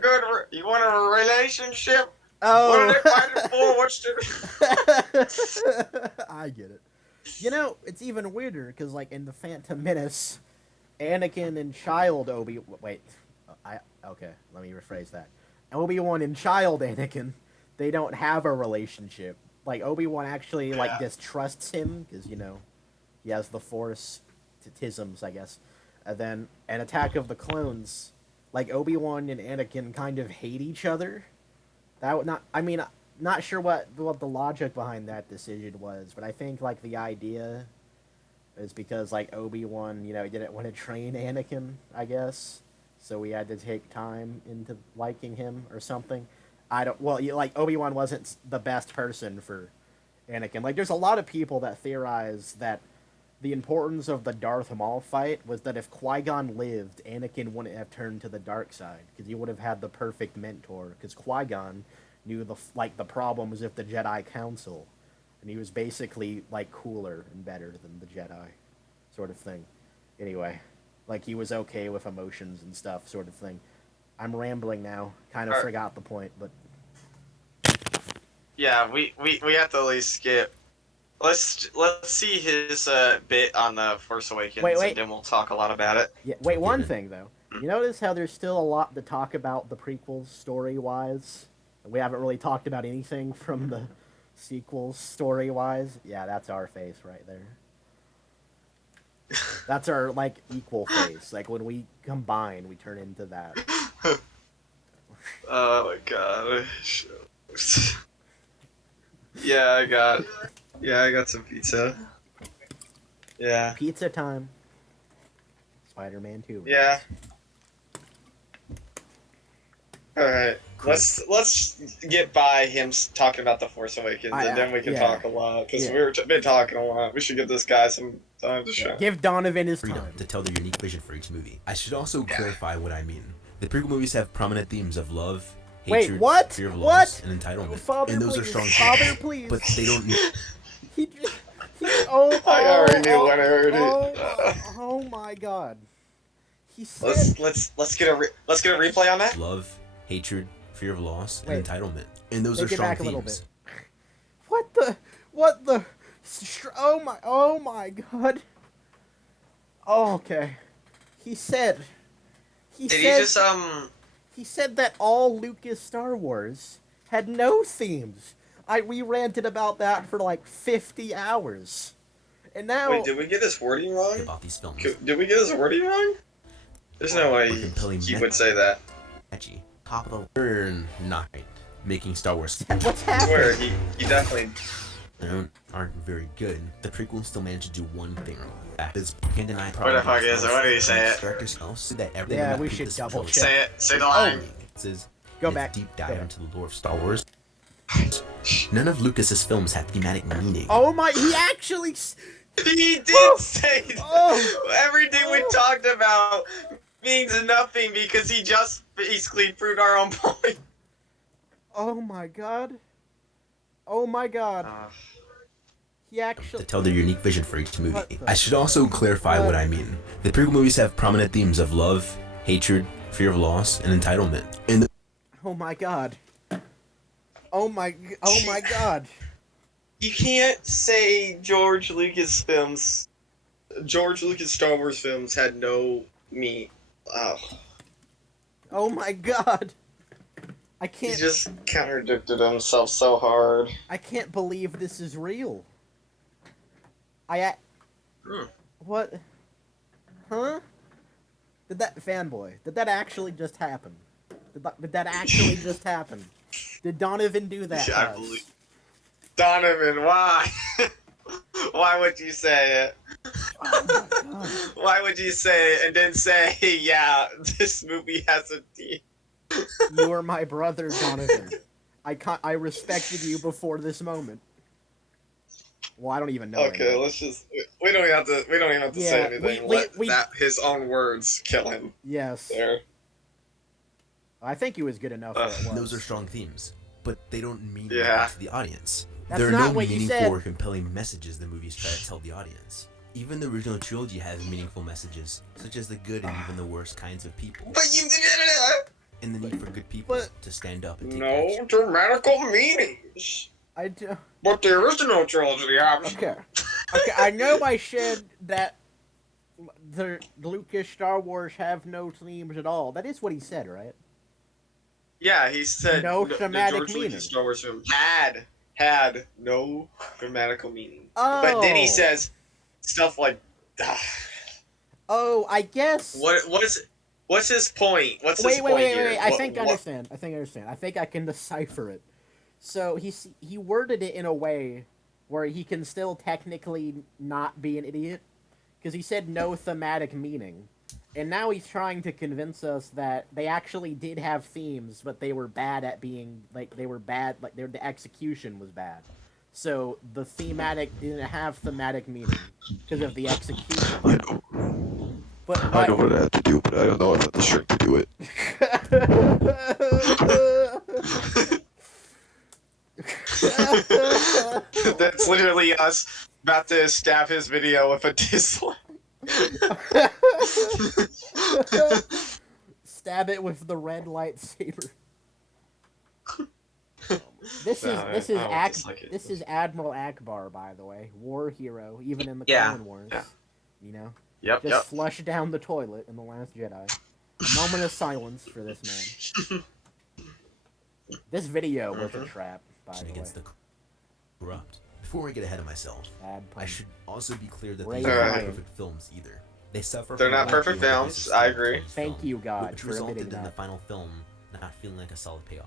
relationship? Oh. What are they fighting for? What's the... I get it. You know, it's even weirder because, like, in the Phantom Menace, Anakin and child Wait, okay. Let me rephrase that. Obi-Wan and child Anakin, they don't have a relationship. Like, Obi-Wan actually distrusts him because he has the Force tisms, I guess. And then an Attack of the Clones, like Obi-Wan and Anakin kind of hate each other. Not sure what the logic behind that decision was, but I think like the idea is because like Obi-Wan, he didn't want to train Anakin, I guess, so he had to take time into liking him or something. Like Obi-Wan wasn't the best person for Anakin. Like there's a lot of people that theorize that the importance of the Darth Maul fight was that if Qui-Gon lived, Anakin wouldn't have turned to the dark side because he would have had the perfect mentor. Because Qui-Gon knew the problems with the Jedi Council, and he was basically like cooler and better than the Jedi, sort of thing. Anyway, like he was okay with emotions and stuff, sort of thing. I'm rambling now. Kind of forgot the point, but Yeah, we have to at least skip. Let's see his bit on the Force Awakens, Wait. and then we'll talk a lot about it. yeah. Wait, one thing though. You notice how there's still a lot to talk about the prequels story-wise? We haven't really talked about anything from the sequels story-wise. Yeah, that's our face right there. That's our, like, equal face. Like, when we combine, we turn into that. Oh my god. Yeah, I got some pizza. Yeah. Pizza time. Spider-Man 2. Yeah. Alright. Let's get by him talking about the Force Awakens, and then we can talk a lot, because we've been talking a lot. We should give this guy some time to shine. Give Donovan his freedom time to tell their unique vision for each movie. I should also clarify what I mean. The prequel movies have prominent themes of love, hatred, fear of loss, and entitlement. Father, and those please. are strong Father, themes, please. but they don't I already knew when I heard it. Oh my god. He said... Let's get a replay on that. Love, hatred, fear of loss, and entitlement. And those are strong themes. What the oh my god. Oh, okay. He said He just he said that all Lucas Star Wars had no themes. We ranted about that for like 50 hours. And now... Wait, did we get his wording wrong? About these films. Did we get his wording wrong? There's no way he would say that. Catchy. Top of the third night, making Star Wars. What's I happening? swear, he definitely... aren't very good. The prequels still managed to do one thing wrong. That is, can't deny. What the fuck is it? What did he say it? Yeah, we should double check. Say it. Say the line. Go back. Deep dive into the lore of Star Wars. None of Lucas's films had thematic meaning. Oh my! He actually. He did say everything we talked about means nothing because he just basically proved our own point. Oh my god. Oh my god. He actually... To tell their unique vision for each movie. I should also clarify what I mean. The prequel movies have prominent themes of love, hatred, fear of loss, and entitlement. Oh my god. Oh my god. You can't say George Lucas Star Wars films had no meat. Oh my god. I can't... He just contradicted himself so hard. I can't believe this is real. What? Huh? Did that actually just happen? Did that actually just happen? Did Donovan do that? Yeah, I believe. Donovan, why? Why would you say it? Oh my god. Why would you say it and then say, yeah, this movie has a theme? You are my brother, Donovan. I respected you before this moment. Well, I don't even know. Okay, Anymore. let's just. We don't even have to say Yeah, anything. we Let that his own words kill him. Yes. There. I think he was good enough where it was. Those are strong themes, but they don't mean Yeah. anything to the audience. That's There are not no what you meaningful said. or compelling messages the movies try to tell the audience. Even the original trilogy has meaningful messages, such as the good and even the worst kinds of people, But you and the need for good people But- to stand up and take no action. dramatical meanings. I do. But the original trilogy has. Okay. Okay, I know I said that the Lucas Star Wars have no themes at all. That is what he said, right? Yeah, he said No the thematic George meaning. Lucas Star Wars film had no grammatical meaning. Oh. But then he says stuff like, Oh, I guess. what's his point? What's his Wait. point here? I think I understand. I think I can decipher it. So he worded it in a way where he can still technically not be an idiot, because he said no thematic meaning, and now he's trying to convince us that they actually did have themes, but they were bad at being the execution was bad. So the thematic didn't have thematic meaning because of the execution. I know. But I know what I have to do, but I don't know if I have the strength to do it. That's literally us about to stab his video with a dislike. Stab it with the red lightsaber. This is Admiral Akbar, by the way, war hero, even in the Clone Wars. Yeah. You know, Yep. just flush down the toilet in the Last Jedi. A moment of silence for this man. This video was a trap, by the way. Against the corrupt. Before I get ahead of myself, Bad pun. I should also be clear that Ray these are not Ryan. perfect films either. They suffer They're from not lack perfect of films, cohesive I story agree. to the Thank film, you, God, which for resulted admitting in the that. final film not feeling like a solid payoff.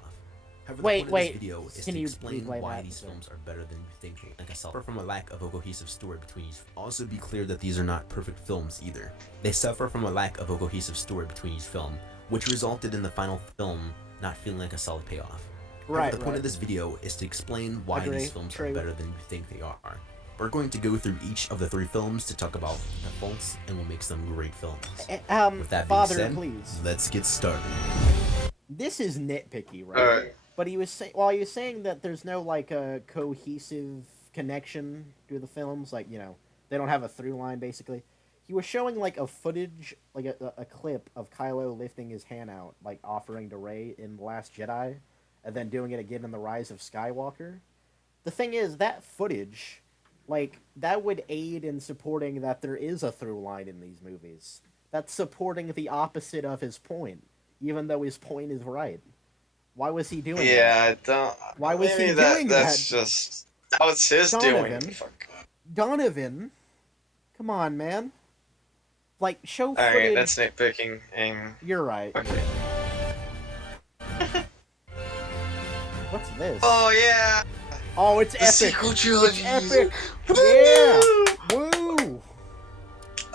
However, Wait, the point wait, of this video is can to you explain replay why that? these Sorry. films are better than you think they like a solid. Suffer from a lack of a cohesive story between each. Also, be clear that these are not perfect films either. They suffer from a lack of a cohesive story between each film, which resulted in the final film not feeling like a solid payoff. Right, The point right. of this video is to explain why Agree. these films True. are better than you think they are. We're going to go through each of the 3 films to talk about the faults and what makes them great films. With that being Father, said, please. let's get started. This is nitpicky, right? Alright. But he was saying that there's no like a cohesive connection to the films, like, you know, they don't have a through line basically. He was showing like a footage, like a clip of Kylo lifting his hand out, like offering to Rey in The Last Jedi, and then doing it again in The Rise of Skywalker. The thing is, that footage, like, that would aid in supporting that there is a through line in these movies. That's supporting the opposite of his point, even though his point is right. Why was he doing that? Yeah, don't. Why was he maybe doing that's that? just that was his Donovan. doing. Fuck. Donovan, come on, man. Like, show All footage. right, that's nitpicking. And You're right. okay. What's this? Oh yeah, Oh, it's the epic. sequel trilogy. It's epic. Yeah. Woo.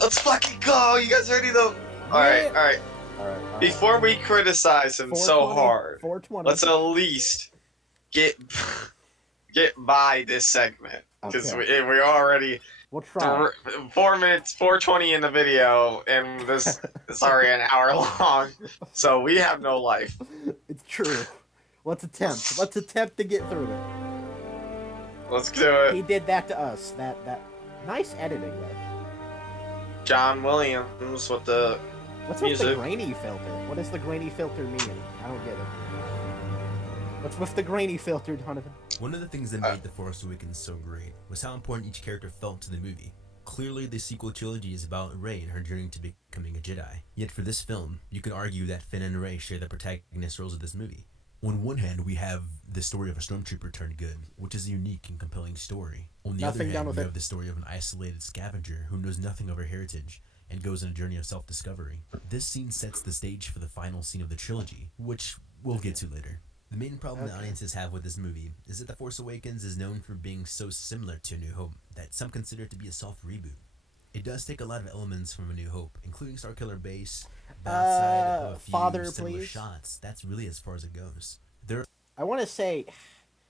Let's fucking go. You guys ready though? All right. All right. Before we criticize him so 420, hard, 420. let's at least get by this segment because Okay. we already We'll try. 4 minutes, 4:20 in the video, and this is already an hour long. So we have no life. It's true. Let's attempt. Let's attempt to get through it. Let's do He it. did that to us. That nice editing though. John Williams with the What's with the music. grainy filter? What does the grainy filter mean? I don't get it. What's with the grainy filter, Donovan? One of the things that made The Force Awakens so great was how important each character felt to the movie. Clearly, the sequel trilogy is about Rey and her journey to becoming a Jedi. Yet for this film, you can argue that Finn and Rey share the protagonist roles of this movie. On one hand, we have the story of a stormtrooper turned good, which is a unique and compelling story. On the Nothing other done hand, with we it. have the story of an isolated scavenger who knows nothing of her heritage and goes on a journey of self-discovery. This scene sets the stage for the final scene of the trilogy, which we'll get to later. The main problem that audiences have with this movie is that The Force Awakens is known for being so similar to A New Hope that some consider it to be a soft reboot. It does take a lot of elements from A New Hope, including Starkiller Base, but outside of a few Father, similar please. shots, that's really as far as it goes. I want to say,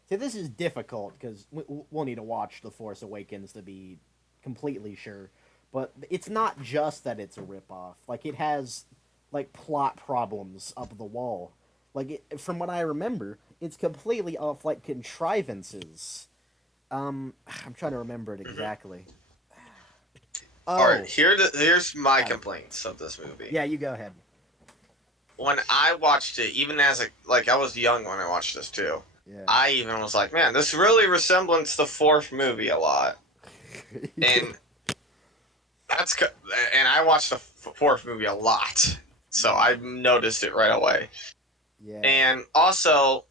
see, this is difficult because we'll need to watch The Force Awakens to be completely sure. But it's not just that it's a ripoff. Like it has like plot problems up the wall. Like from what I remember, it's completely off like contrivances. I'm trying to remember it Mhm. exactly. All right, Oh, here's my got it. complaints of this movie. Yeah, you go ahead. When I watched it, even as a like I was young when I watched this too. Yeah. I even was like, man, this really resembles the fourth movie a lot, and that's and I watched the fourth movie a lot, so Yeah. I noticed it right away. Yeah. And also,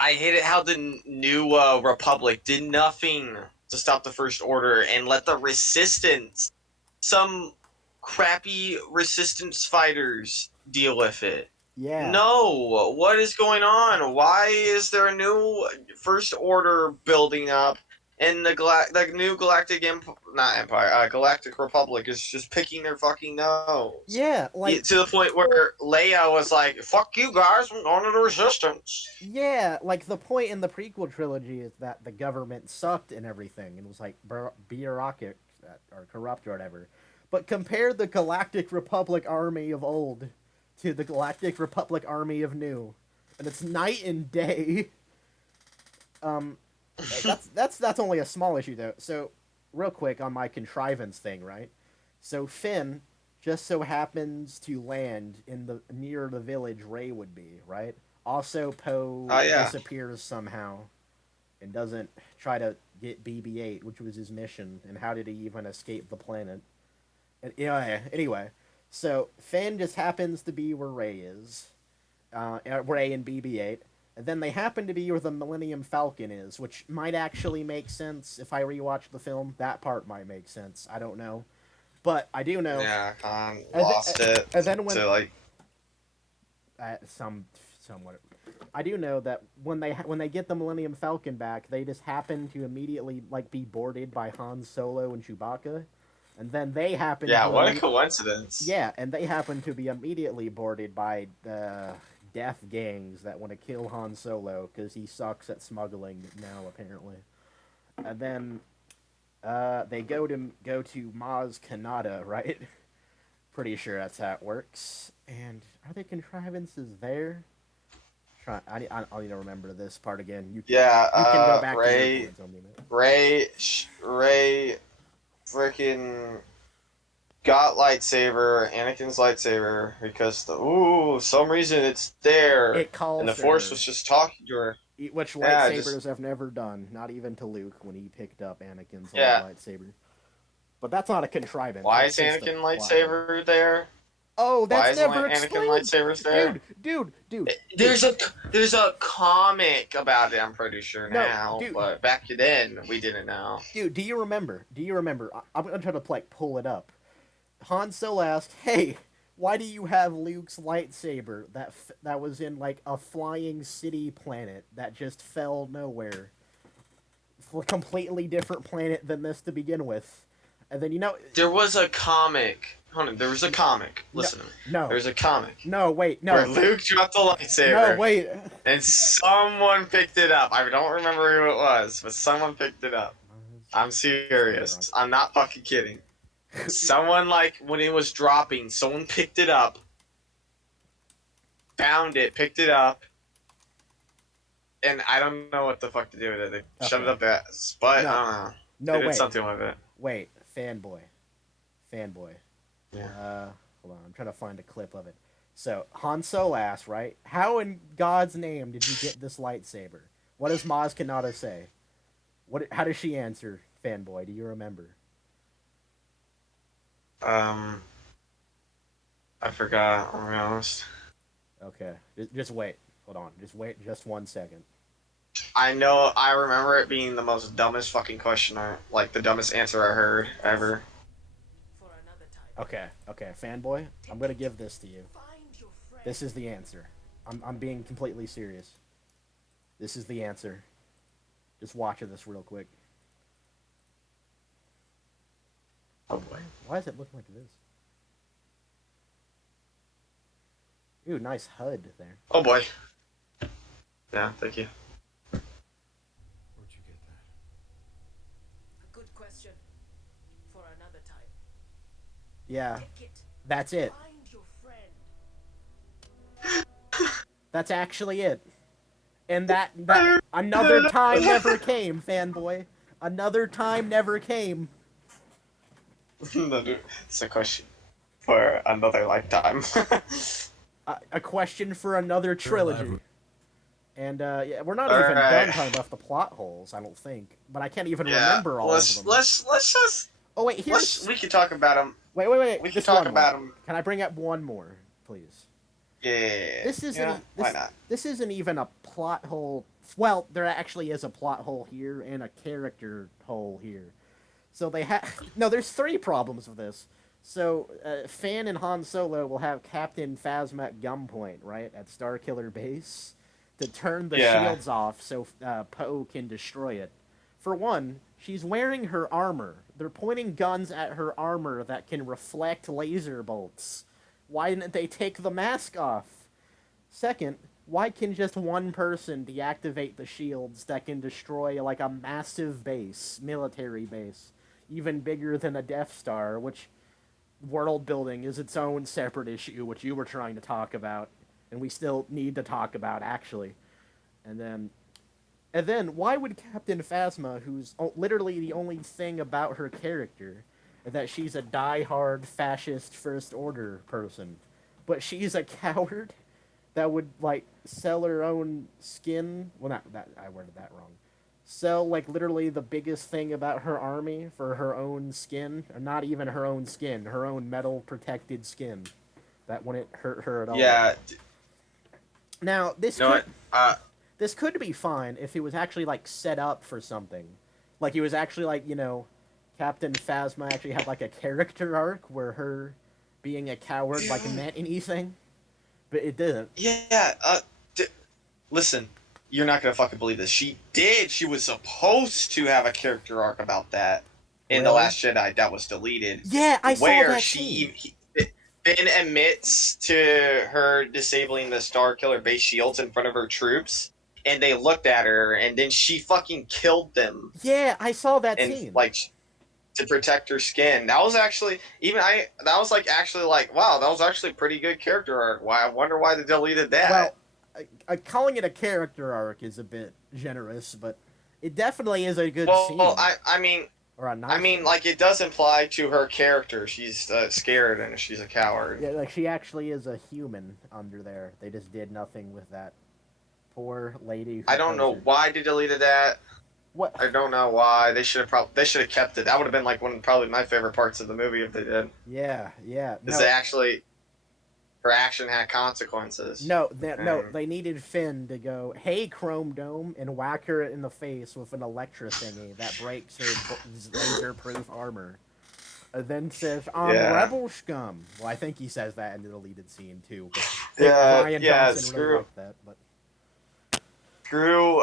I hated how the new Republic did nothing to stop the First Order and let the Resistance, some crappy Resistance fighters, deal with it. Yeah. No, what is going on? Why is there a new First Order building up, and the new Galactic Republic is just picking their fucking nose? Yeah, like To the point where Leia was like, "Fuck you guys, I'm going to the Resistance." yeah, like the point in the prequel trilogy is that the government sucked and everything and was like bureaucratic or corrupt or whatever. But compare the Galactic Republic army of old to the Galactic Republic army of new, and it's night and day. Um, that's only a small issue though. So, real quick on my contrivance thing, right? So Finn just so happens to land in the near the village Rey would be, right? Also, Poe Oh yeah, disappears somehow and doesn't try to get BB-8, which was his mission. And how did he even escape the planet? And, yeah. Anyway, so Finn just happens to be where Rey is, Rey and BB-8, and then they happen to be where the Millennium Falcon is, which might actually make sense if I rewatch the film. That part might make sense. I don't know, but I do know. yeah. Khan And, lost it and then when to like somewhat, I do know that when they get the Millennium Falcon back, they just happen to immediately like be boarded by Han Solo and Chewbacca, and then they happen yeah. to What a coincidence. yeah, and they happen to be immediately boarded by the death gangs that want to kill Han Solo because he sucks at smuggling now, apparently. And then they go to Maz Kanata, right? Pretty sure that's how it works. And are there contrivances there? I'll need to remember this part again. Yeah. You can go back to your Ray, points on me, man. Ray, freaking got lightsaber, Anakin's lightsaber, because some reason it's there, It calls and the to Force her, was just talking to her. which Yeah, lightsabers just have never done, not even to Luke when he picked up Anakin's old yeah. lightsaber. But that's not a contrivance. Why That's is just a Anakin plot hole. lightsaber there? Oh, Why that's is never Anakin explained, lightsabers there? dude. There's a comic about it. I'm pretty sure No, now, dude, but back then we didn't know. dude. Do you remember? I'm gonna try to like pull it up. Han Solo asked, "Hey, why do you have Luke's lightsaber that was in like a flying city planet that just fell nowhere, for a completely different planet than this to begin with?" And then There was a comic. Hold on, there was a comic. no, Listen to me. no, There's a comic no, wait, where no, Luke dropped the no, lightsaber wait. and someone picked it up. I don't remember who it was, but someone picked it up. I'm serious. I'm not fucking kidding. Someone, like, when it was dropping, someone picked it up, found it, picked it up, and I don't know what the fuck to do with it. They shoved it Okay. up their ass, but No, I don't know. no, They did wait, something with it. wait, fanboy. Yeah. Hold on, I'm trying to find a clip of it. So Han Solo asks, right? How in God's name did you get this lightsaber? What does Maz Kanata say? How does she answer, fanboy? Do you remember? I forgot, I'll be honest. Okay, just wait. Hold on, just wait, just 1 second. I know, I remember it being the most dumbest fucking question, like, the dumbest answer I heard ever. Okay, fanboy. I'm gonna give this to you. This is the answer. I'm being completely serious. This is the answer. Just watch this real quick. Oh boy. Why does it look like this? Ooh, nice HUD there. Oh boy. Yeah, thank you. Where'd you get that? A good question for another time. Yeah, Take it. that's it. Find your friend. That's actually it. And that another time never came, fanboy. Another time never came. It's a question for another lifetime. A question for another We're alive. trilogy. And yeah, we're not All even right. done talking about the plot holes, I don't think. But I can't even Yeah, remember all of them. let's just Oh wait, we can talk about them. wait. We can This talk one more. about them. Can I bring up one more, please? Yeah. This isn't Yeah, why not? this isn't even a plot hole. Well, there actually is a plot hole here and a character hole here. So they have no. There's three problems with this. So Fan and Han Solo will have Captain Phasma at gunpoint, right, at Starkiller Base, to turn the Yeah. shields off so Poe can destroy it. For one, she's wearing her armor. They're pointing guns at her armor that can reflect laser bolts. Why didn't they take the mask off? Second, why can just one person deactivate the shields that can destroy like a massive base, military base, even bigger than a Death Star, which world building is its own separate issue, which you were trying to talk about, and we still need to talk about actually. And then why would Captain Phasma, who's literally the only thing about her character, that she's a die-hard fascist First Order person, but she's a coward that would like sell her own skin. Well, not that I worded that wrong. Sell like literally the biggest thing about her army for her own skin, or not even her own skin, her own metal protected skin. That wouldn't hurt her at all. Yeah. Now You know what? this could be fine if it was actually like set up for something, like it was actually like Captain Phasma actually had like a character arc where her being a coward like meant anything, but it didn't. Yeah. Listen, you're not gonna fucking believe this. She did. She was supposed to have a character arc about that in The Really? Last Jedi that was deleted. Yeah, I saw Where that she scene. Finn admits to her disabling the Star Killer base shields in front of her troops, and they looked at her, and then she fucking killed them, Yeah, I saw that and scene. like to protect her skin. That was actually that was like actually like wow, that was actually a pretty good character arc. Why I wonder why they deleted that. Well, calling it a character arc is a bit generous, but it definitely is a good scene. Well, I mean. Or a nice I mean, scene. like, it does imply to her character she's scared and she's a coward. Yeah, like she actually is a human under there. They just did nothing with that poor lady. I don't know why they deleted that. What? I don't know why. They should have kept it. That would have been like probably my favorite parts of the movie if they did. Yeah. Because they actually, her action had consequences. No, they needed Finn to go, "Hey, Chrome Dome," and whack her in the face with an Electra thingy that breaks her laser-proof armor. And then says, Rebel scum." Well, I think he says that in the deleted scene too. But Ryan Johnson really liked that, but. Screw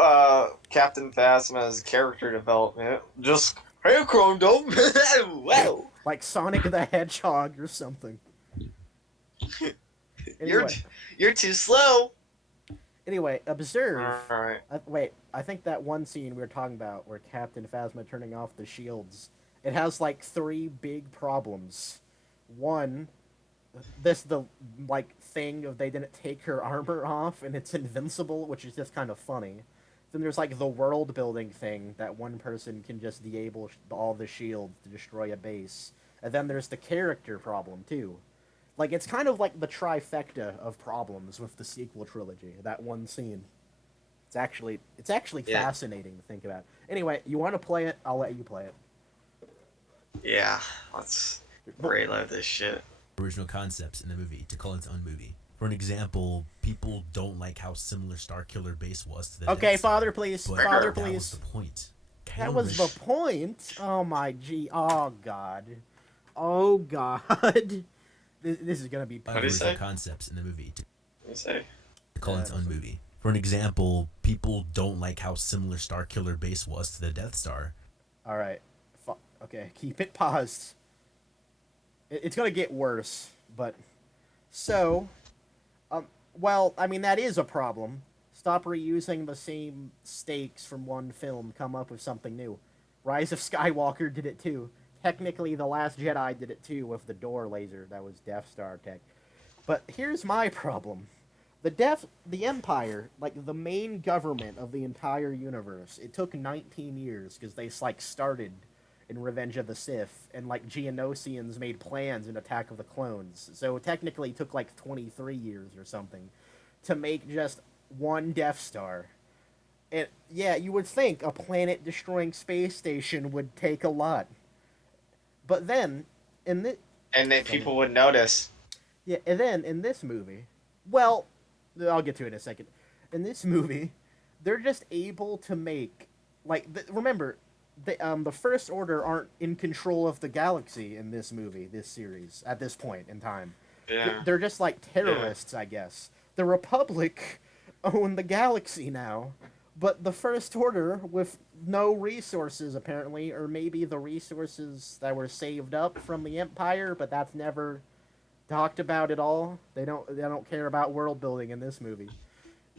Captain Phasma's character development. Just, hey, Chrome Dome. Wow. Like Sonic the Hedgehog or something. Anyway. You're too slow. Anyway, observe. All right. Wait, I think that one scene we were talking about where Captain Phasma turning off the shields, it has like three big problems. One, the like thing of they didn't take her armor off and it's invincible, which is just kind of funny. Then there's like the world building thing that one person can just disable all the shields to destroy a base. And then there's the character problem too. Like, it's kind of like the trifecta of problems with the sequel trilogy, that one scene. It's actually fascinating to think about. Anyway, you want to play it? I'll let you play it. Yeah, let's reload this shit. Original concepts in the movie to call its own movie. For an example, people don't like how similar Starkiller Base was to the Okay, Death Star, Father, please. but Father, that please. was the point. That was the point? Oh, my G. Oh, God. Oh, God. This is gonna be. What do you say? Concepts in the movie to call its own movie. For an example, people don't like how similar Starkiller Base was to the Death Star. All right. Okay, keep it paused. It's gonna get worse, but so, well, I mean that is a problem. Stop reusing the same stakes from one film. Come up with something new. Rise of Skywalker did it too. Technically, The Last Jedi did it too with the door laser. That was Death Star tech. But here's my problem. The Empire, like the main government of the entire universe, it took 19 years because they like started in Revenge of the Sith, and like Geonosians made plans in Attack of the Clones. So technically, it took like 23 years or something to make just one Death Star. And yeah, you would think a planet-destroying space station would take a lot, but then in the And then people would notice. yeah, and then in this movie, well, I'll get to it in a second. In this movie, they're just able to make remember, the First Order aren't in control of the galaxy in this movie, this series at this point in time. Yeah. They're just like terrorists, I guess. The Republic own the galaxy now, but the First Order, with no resources apparently, or maybe the resources that were saved up from the Empire, but that's never talked about at all. They don't care about world building in this movie.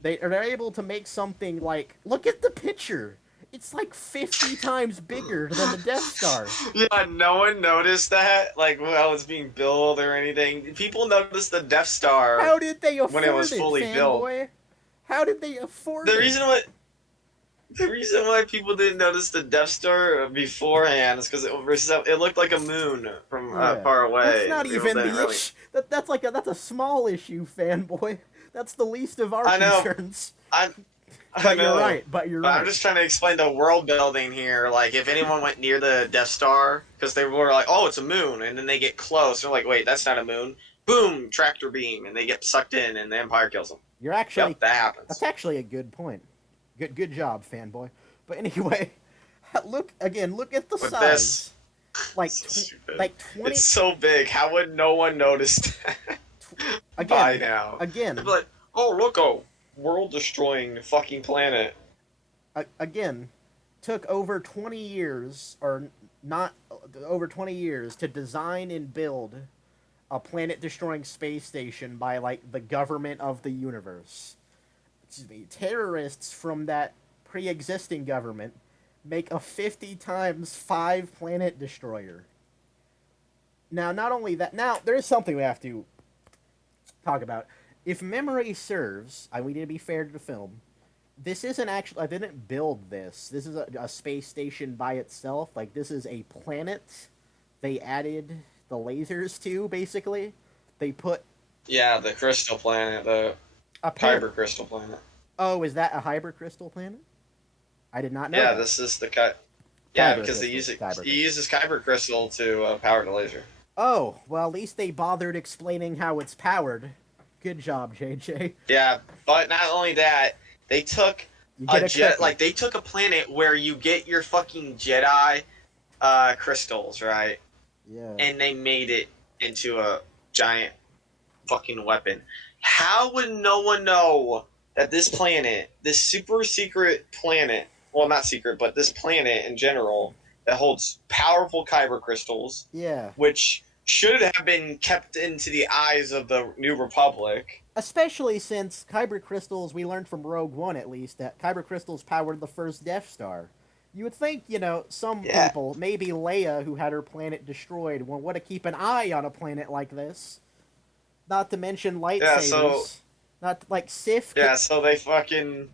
They're able to make something like, look at the picture. It's like 50 times bigger than the Death Star. Yeah, no one noticed that, like, while it's being built or anything. People noticed the Death Star. How did they afford when it was fully built. fanboy? How did they afford The it? reason why people didn't notice the Death Star beforehand is because it looked like a moon from far away. That's not People even the didn't really- issue. That's a small issue, fanboy. That's the least of our I know. concerns. I But know. you're right. But you're But right. I'm just trying to explain the world building here. Like, if anyone went near the Death Star, because they were like, "Oh, it's a moon," and then they get close, they're like, "Wait, that's not a moon." Boom, tractor beam, and they get sucked in, and the Empire kills them. You're actually Yep, that happens. That's actually a good point. Good job, fanboy. But anyway, look at the With size. this, Like so stupid. 20 It's so big. How would no one notice that by again. now? Again, They'd be like, "Oh, look, world-destroying fucking planet." again, took over 20 years, or not over 20 years, to design and build a planet-destroying space station by like the government of the universe. Excuse me, terrorists from that pre-existing government make a 50 times 5 planet destroyer. Now, not only that, now there's something we have to talk about. If memory serves, we need to be fair to the film. This isn't actually. I didn't build this. This is a space station by itself. Like, this is a planet they added the lasers to, basically. They put. Yeah, the crystal planet, the kyber crystal planet. Oh, is that a hybrid crystal planet? I did not know. Yeah, that. this is the cut. Yeah, Kyber because crystal, he uses kyber crystal to power the laser. Oh, well, at least they bothered explaining how it's powered. Good job, JJ. Yeah, but not only that, they took You get they took a planet where you get your fucking Jedi crystals, right? Yeah. And they made it into a giant fucking weapon. How would no one know that this planet, this super secret planet, well, not secret, but this planet in general, that holds powerful kyber crystals, Yeah. which should have been kept into the eyes of the New Republic. Especially since kyber crystals, we learned from Rogue One at least, that kyber crystals powered the first Death Star. You would think, some people, maybe Leia, who had her planet destroyed, would want to keep an eye on a planet like this. Not to mention lightsabers. Yeah, so... Not like Sith. Yeah, so they fucking,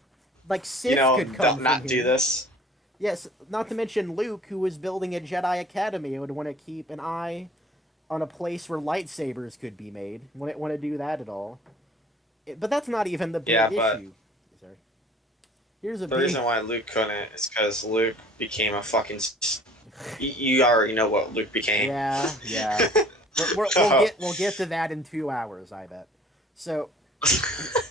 like Sith could come don't not from do here. this. Yes, not to mention Luke, who was building a Jedi Academy, would want to keep an eye on a place where lightsabers could be made. Wouldn't want to do that at all. But that's not even the big issue. Sorry. Here's The reason why Luke couldn't is because Luke became a fucking... You already know what Luke became. Yeah. We'll get to that in 2 hours, I bet. So,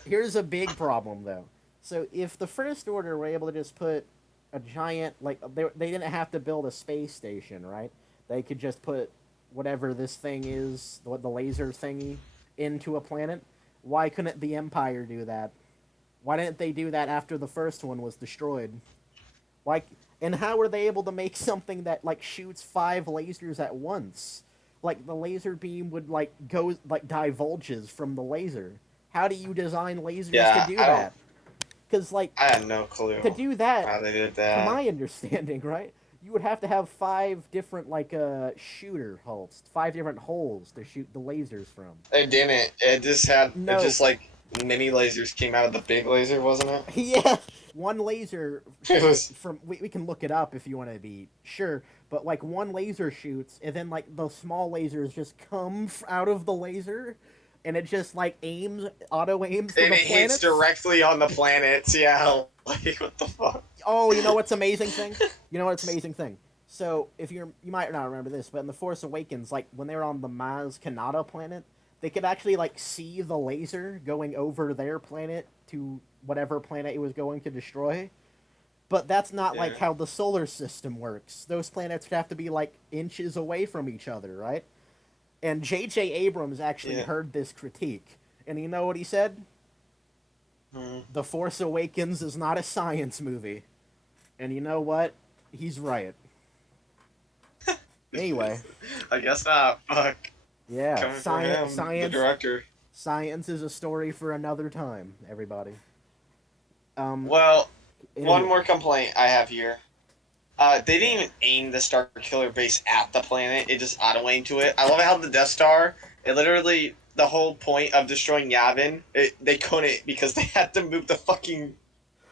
here's a big problem, though. So, if the First Order were able to just put a giant... they didn't have to build a space station, right? They could just put whatever this thing is, the laser thingy, into a planet. Why couldn't the Empire do that? Why didn't they do that after the first one was destroyed? And how were they able to make something that shoots 5 lasers at once? The laser beam would divulges from the laser. How do you design lasers to do that? Because, like, I had no clue to do that, how they did to that. my understanding, right, you would have to have 5 different, like, shooter holes. 5 different holes to shoot the lasers from. It didn't. It just had. It No. just like mini lasers came out of the big laser, wasn't it? Yeah, one laser It was. from we can look it up if you want to be sure, but like one laser shoots and then like the small lasers just come out of the laser and it just like auto aims for And the it planets. hits directly on the planets. Yeah. Like what the fuck? Oh, you know what's amazing thing? You know what's amazing thing? So if you might not remember this, but in the Force Awakens, like when they were on the Maz Kanata planet, they could actually like see the laser going over their planet to whatever planet it was going to destroy. But that's not like Yeah. how the solar system works. Those planets would have to be like inches away from each other, right? And J.J. Abrams actually Yeah. heard this critique, and you know what he said? Hmm. The Force Awakens is not a science movie. And you know what? He's right. Anyway, I guess not. Fuck. yeah, Coming from him, the science director. science is a story for another time, everybody. Well, one Anyway, more complaint I have here. They didn't even aim the Star Killer base at the planet. It just auto aimed to it. I love how the Death Star. It literally the whole point of destroying Yavin. They couldn't because they had to move the fucking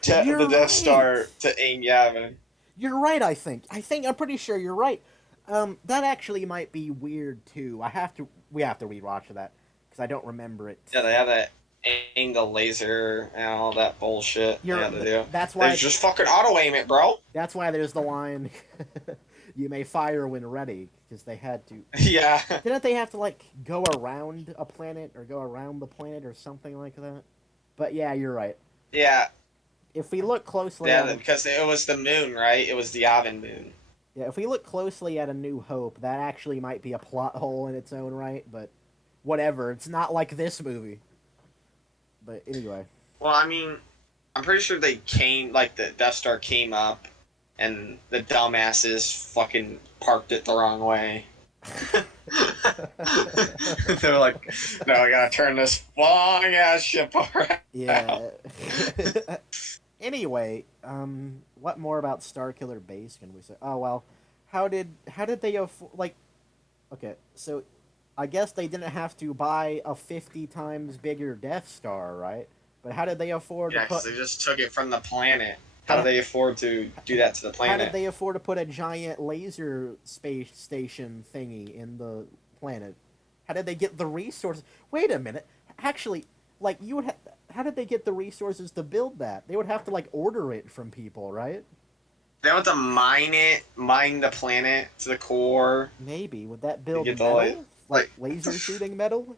You're the Death Star right. to aim Yavin. You're right, I think. I'm pretty sure you're right. That actually might be weird too. We have to rewatch that because I don't remember it. Yeah, they had to aim the laser and all that bullshit. They had to do. That's They why just fucking auto aim it, bro. that's why there's the line you may fire when ready because they had to. Yeah. Didn't they have to like go around a planet or go around the planet or something like that? But yeah, you're right. Yeah. If we look closely Yeah, at it, because it was the moon, right? It was the Yavin moon. yeah, if we look closely at A New Hope, that actually might be a plot hole in its own right, but whatever. It's not like this movie. But anyway. Well, I mean, I'm pretty sure they came, like, the Death Star came up, and the dumbasses fucking parked it the wrong way. They're like, no, I gotta turn this long ass ship around. Yeah. Anyway, what more about Starkiller Base can we say? Oh well, how did they like? Okay, so I guess they didn't have to buy a 50 times bigger Death Star, right? But how did they afford Yeah, to because put? they just took it from the planet. How do they afford to do that to the How did planet? they afford to put a giant laser space station thingy in the planet? How did they get the resources? Wait a minute. Actually, like you would. How did they get the resources to build that? They would have to like order it from people, right? They want to mine the planet to the core. Maybe would that To build get the metal? Like like laser shooting metal?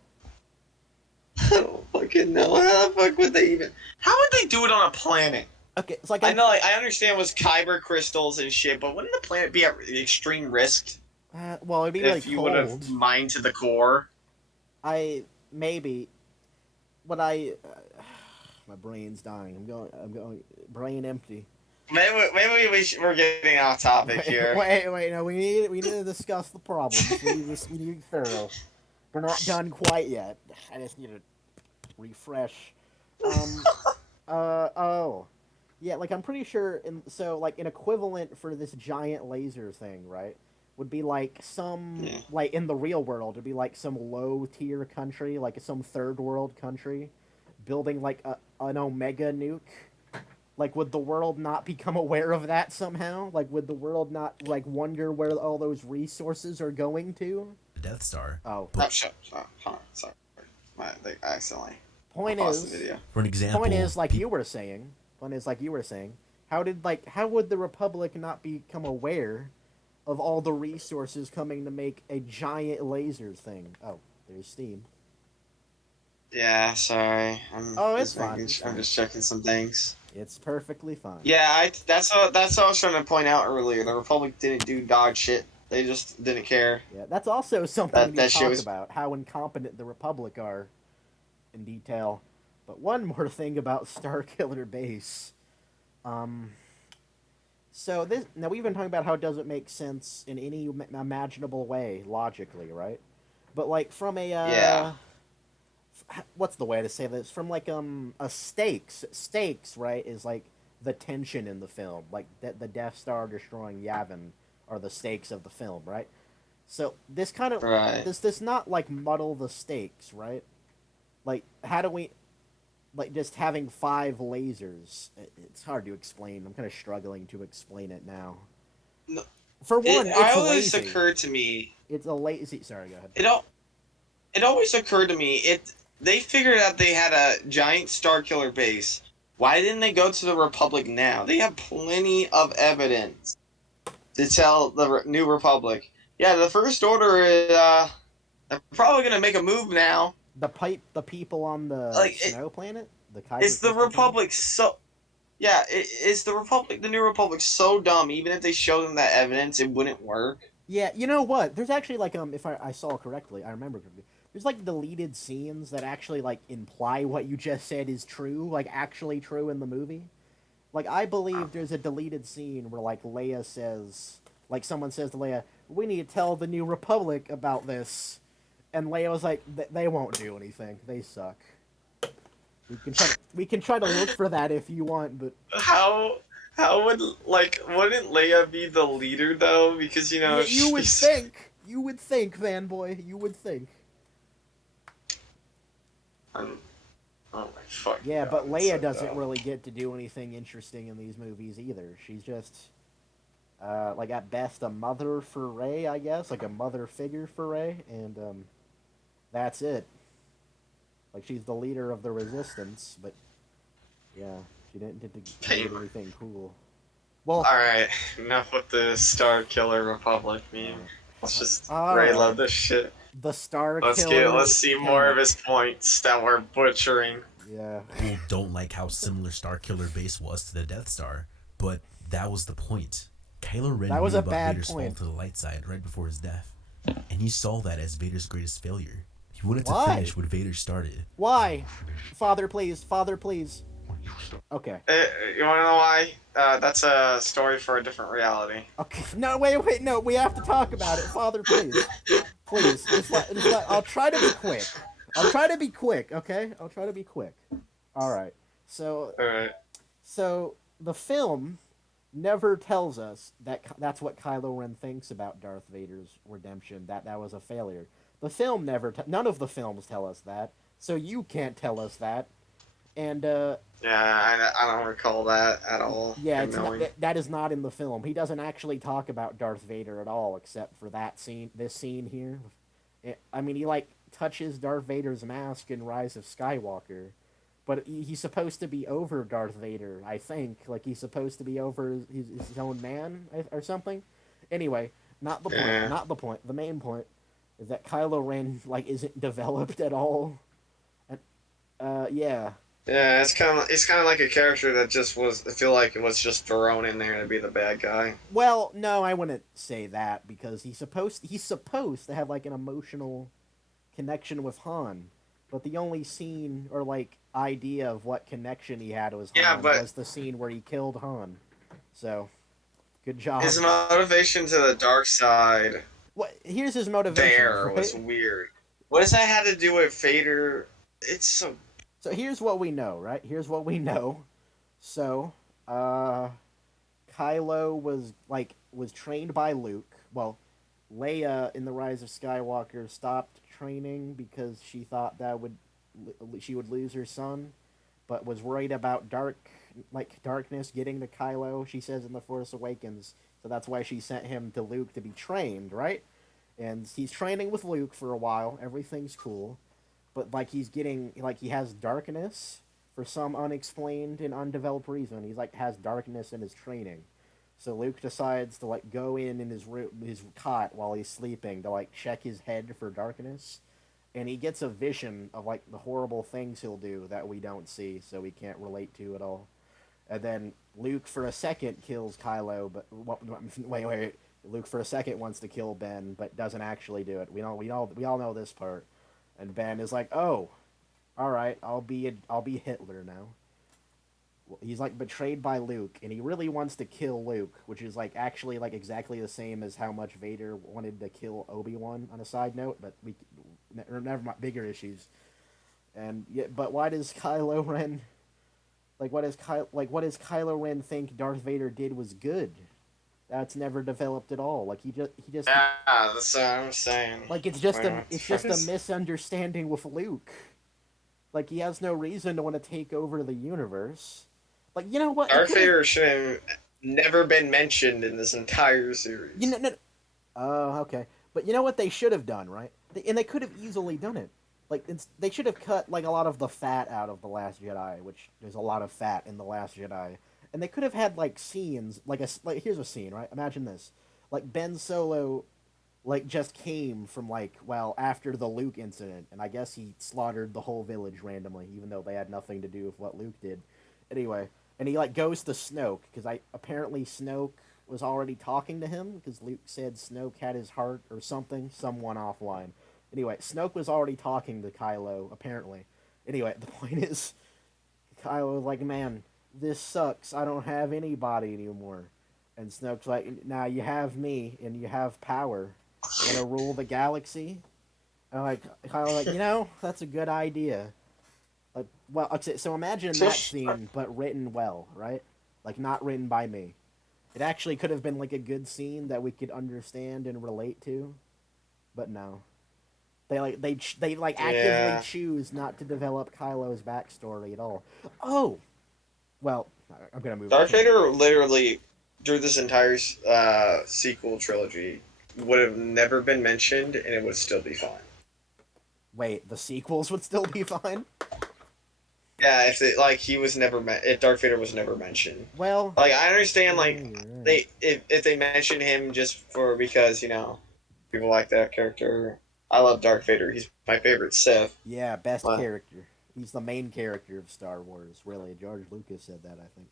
I don't fucking know. How the fuck would they even? How would they do it on a planet? Okay, it's like I know, like, I understand it was kyber crystals and shit, but wouldn't the planet be at extreme risk well, it'd be really if you would have cold. mined to the core? I maybe, but my brain's dying. I'm going. Brain empty. Maybe we're getting off topic here. Wait. No, we need to discuss the problems. We need to be thorough. We're not done quite yet. I just need to refresh. Um. Oh. Yeah, like I'm pretty sure. So like an equivalent for this giant laser thing, right? Would be like some Yeah. like in the real world, it'd be like some low tier country, like some third world country, building like an Omega nuke. Like, would the world not become aware of that somehow? Like, would the world not like wonder where all those resources are going to? The Death Star. Oh, Oh, shut. Sorry. They accidentally point paused is, the video. For an example, point is like you were saying. How would the Republic not become aware of all the resources coming to make a giant laser thing? Oh, there's Steam. Yeah, sorry. Oh, it's fine. I'm just checking some things. It's perfectly fine. Yeah, that's what I was trying to point out earlier. The Republic didn't do dog shit. They just didn't care. Yeah, that's also something That- we that need to shit talk was- about, how incompetent the Republic are in detail. But one more thing about Starkiller Base. So this now we've been talking about how it doesn't make sense in any imaginable way logically, right? But like from a Yeah. what's the way to say this? From like a stakes, right? Is like the tension in the film, like the Death Star destroying Yavin are the stakes of the film, right? So this kind of Right. this not like muddle the stakes, right? Like how do we like just having five lasers? It's hard to explain. I'm kind of struggling to explain it now. No, For it one, I it's always lazy. occurred to me. It's a lazy. Sorry, go ahead. It al- it always occurred to me. They figured out they had a giant Star Killer base. Why didn't they go to the Republic now? They have plenty of evidence to tell the New Republic. Yeah, the First Order is they're probably gonna make a move now. The people on the Like snow planet, the Kyber it's the crystal planet. Republic so. Yeah, is the Republic, the New Republic, so dumb? Even if they showed them that evidence, it wouldn't work. Yeah, you know what? There's actually like if I saw correctly, I remember correctly. There's like deleted scenes that actually like imply what you just said is true, like actually true in the movie. Like I believe there's a deleted scene where like Leia says, like someone says to Leia, "We need to tell the New Republic about this," and Leia was like, "They won't do anything. They suck." We can try to look for that if you want, but How how would wouldn't Leia be the leader though? Because yeah, she's you would think, fanboy, you would think. I'm, oh my fucking Yeah, god, but it's Leia so doesn't dumb. really get to do anything interesting in these movies either. She's just, like at best, a mother for Rey, I guess, like a mother figure for Rey, and that's it. Like she's the leader of the Resistance, but yeah, she didn't get to do Pain. anything cool. Well, All right, enough with the Star Killer Republic meme. Let's just all right, reload this shit. the Star Let's Killer see more of tank. his points that we're butchering. Yeah, People don't like how similar Starkiller Base was to the Death Star, but that was the point. Kylo Ren that was knew a about bad Vader's fall point. to the light side right before his death, and he saw that as Vader's greatest failure. He wanted to Why? finish what Vader started. Why? Father, please. Father, please. Okay. You want to know why? That's a story for a different reality. Okay. No, wait, no. We have to talk about it. Father, please. Please. Just let. I'll try to be quick. I'll try to be quick, okay? I'll try to be quick. Alright. So, All right. so the film never tells us that that's what Kylo Ren thinks about Darth Vader's redemption, that was a failure. The film never. None of the films tell us that. So you can't tell us that. And, Yeah, I don't recall that at all. yeah, Him it's not knowing. that is not in the film. He doesn't actually talk about Darth Vader at all, except for that scene, this scene here. I mean, he like touches Darth Vader's mask in Rise of Skywalker, but he's supposed to be over Darth Vader. I think like he's supposed to be over his own man or something. Anyway, not the point. Yeah. Not the point. The main point is that Kylo Ren like isn't developed at all. And yeah. Yeah, it's kind of like a character that just was. I feel like it was just thrown in there to be the bad guy. Well, no, I wouldn't say that because he's supposed to have like an emotional connection with Han, but the only scene or like idea of what connection he had with Yeah, Han but was the scene where he killed Han. So, good job. his motivation to the dark side What? Here's his motivations, there was right? weird. What does that have to do with Vader? It's so. So here's what we know, right? Here's what we know. So, Kylo was trained by Luke. Well, Leia in the Rise of Skywalker stopped training because she thought she would lose her son, but was worried about darkness getting to Kylo. She says in the Force Awakens, so that's why she sent him to Luke to be trained, right? And he's training with Luke for a while. Everything's cool, but like he's getting like he has darkness for some unexplained and undeveloped reason. He's like has darkness in his training. So Luke decides to like go in his cot while he's sleeping to like check his head for darkness, and he gets a vision of like the horrible things he'll do that we don't see, so we can't relate to at all. And then Luke for a second kills Kylo, but wait. Luke for a second wants to kill Ben, but doesn't actually do it. We all know this part. And Ben is like, "Oh, all right, I'll be Hitler now." He's like betrayed by Luke, and he really wants to kill Luke, which is like actually like exactly the same as how much Vader wanted to kill Obi-Wan. On a side note, but never mind, bigger issues. And yeah, but why does Kylo Ren what does Kylo Ren think Darth Vader did was good? That's never developed at all. Like Yeah, that's what I'm saying. like What the it's fuck just a is misunderstanding with Luke. Like he has no reason to want to take over the universe. Like you know what? It Darth could have Vader should have never been mentioned in this entire you series. know no, oh okay. But you know what they should have done, right? And they could have easily done it. Like they should have cut like a lot of the fat out of the Last Jedi, which there's a lot of fat in the Last Jedi, and they could have had like scenes like here's a scene, right? Imagine this, like Ben Solo like just came from like well after the Luke incident, and I guess he slaughtered the whole village randomly, even though they had nothing to do with what Luke did. Anyway, and he like goes to Snoke because I apparently Snoke was already talking to him because Luke said Snoke had his heart or something, someone offline. Anyway, Snoke was already talking to Kylo apparently. Anyway, the point is, Kylo was like, "Man, this sucks. I don't have anybody anymore." And Snoke's like, "Now you have me, and you have power. Want to rule the galaxy?" And like Kylo, like that's a good idea. Like, well, okay, so imagine that scene, but written well, right? Like not written by me. It actually could have been like a good scene that we could understand and relate to, but no. They like actively Yeah. choose not to develop Kylo's backstory at all. Oh, well, I'm gonna move. Darth Change it. Vader literally, through this entire sequel trilogy, would have never been mentioned, and it would still be fine. Wait, the sequels would still be fine. Yeah, he was never if Darth Vader was never mentioned. Well, Like I understand, yeah, like you're right. they if they mention him just for because people like that character. I love Darth Vader. He's my favorite Sith. Yeah, best But character. He's the main character of Star Wars. Really, George Lucas said that. I think.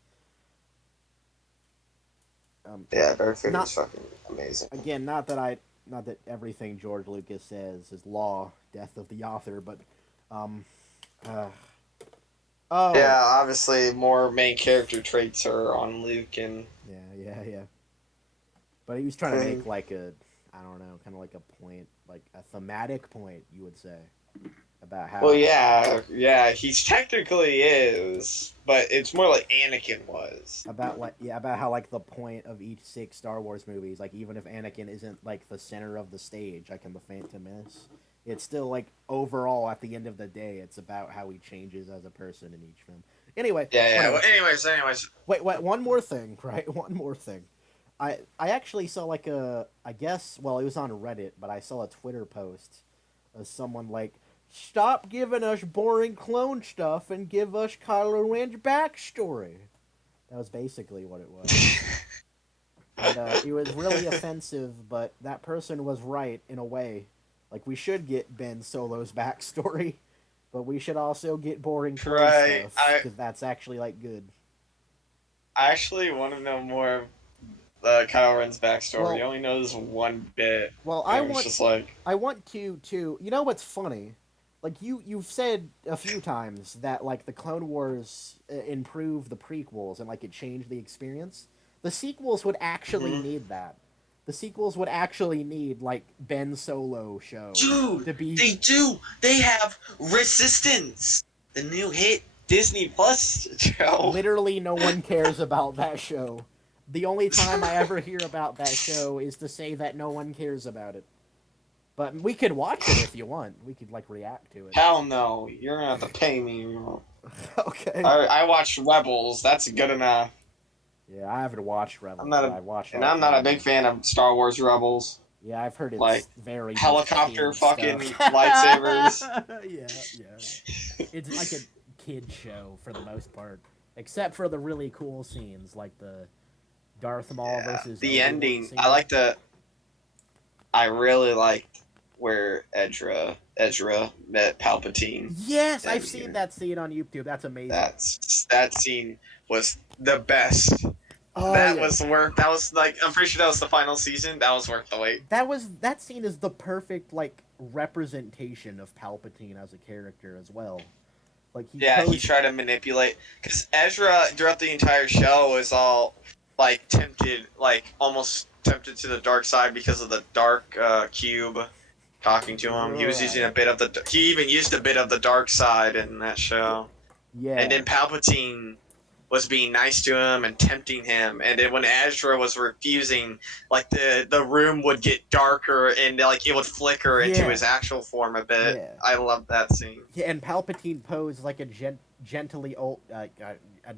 yeah, Darth Not Vader's fucking amazing. again. Not that everything George Lucas says is law, death of the author, but um, uh, oh Yeah, obviously more main character traits are on Luke and. yeah. But he was trying to make like a, I don't know, kind of like a point, like a thematic point, you would say, about Well, how yeah, he's technically is, but it's more like Anakin was. about how like the point of each six Star Wars movies, like even if Anakin isn't like the center of the stage, like in the Phantom Menace, it's still like overall at the end of the day, it's about how he changes as a person in each film. Anyway, Yeah. whatever. Well, anyways. Wait, one more thing, right? One more thing. I actually saw like I guess well it was on Reddit, but I saw a Twitter post of someone like stop giving us boring clone stuff and give us Kylo Ren's backstory. That was basically what it was. And it was really offensive, but that person was right in a way. Like we should get Ben Solo's backstory, but we should also get boring clone Right. stuff because that's actually like good. I actually want to know more of Kylo Ren's backstory. He Well, only knows one bit, well, and it was just like, I want to. You know what's funny? Like you've said a few times that like the Clone Wars improved the prequels and like it changed the experience. The sequels would actually mhm. need that. The sequels would actually need like Ben Solo show Dude, to be. they do. They have Resistance, the new hit Disney Plus show. Literally, no one cares about that show. The only time I ever hear about that show is to say that no one cares about it. But we could watch it if you want. We could like react to it. Hell no, you're gonna have to pay me. Okay. I watched Rebels. That's good enough. Yeah, I haven't watched Rebels. I'm not But a, I watched and all I'm not a three. big fan of Star Wars Rebels. Yeah, I've heard Like it's very much helicopter kid fucking stuff. lightsabers. Yeah. It's like a kid show for the most part, except for the really cool scenes like the Darth Maul versus The Obi-Wan ending. scene. I really liked where Ezra met Palpatine. Yes, And I've seen that scene on YouTube. That's amazing. that scene was the best. Oh, That yeah. was worth. That was like I'm pretty sure that was the final season. That was worth the wait. That scene is the perfect like representation of Palpatine as a character as well. Like He tried to manipulate because Ezra throughout the entire show is all like tempted, like almost tempted to the dark side because of the dark cube, talking to him. He was using a bit of the. He even used a bit of the dark side in that show. Yeah. And then Palpatine was being nice to him and tempting him, and then when Ezra was refusing, like the room would get darker and like it would flicker into Yeah. his actual form a bit. Yeah. I love that scene. Yeah, and Palpatine posed like a gently old, a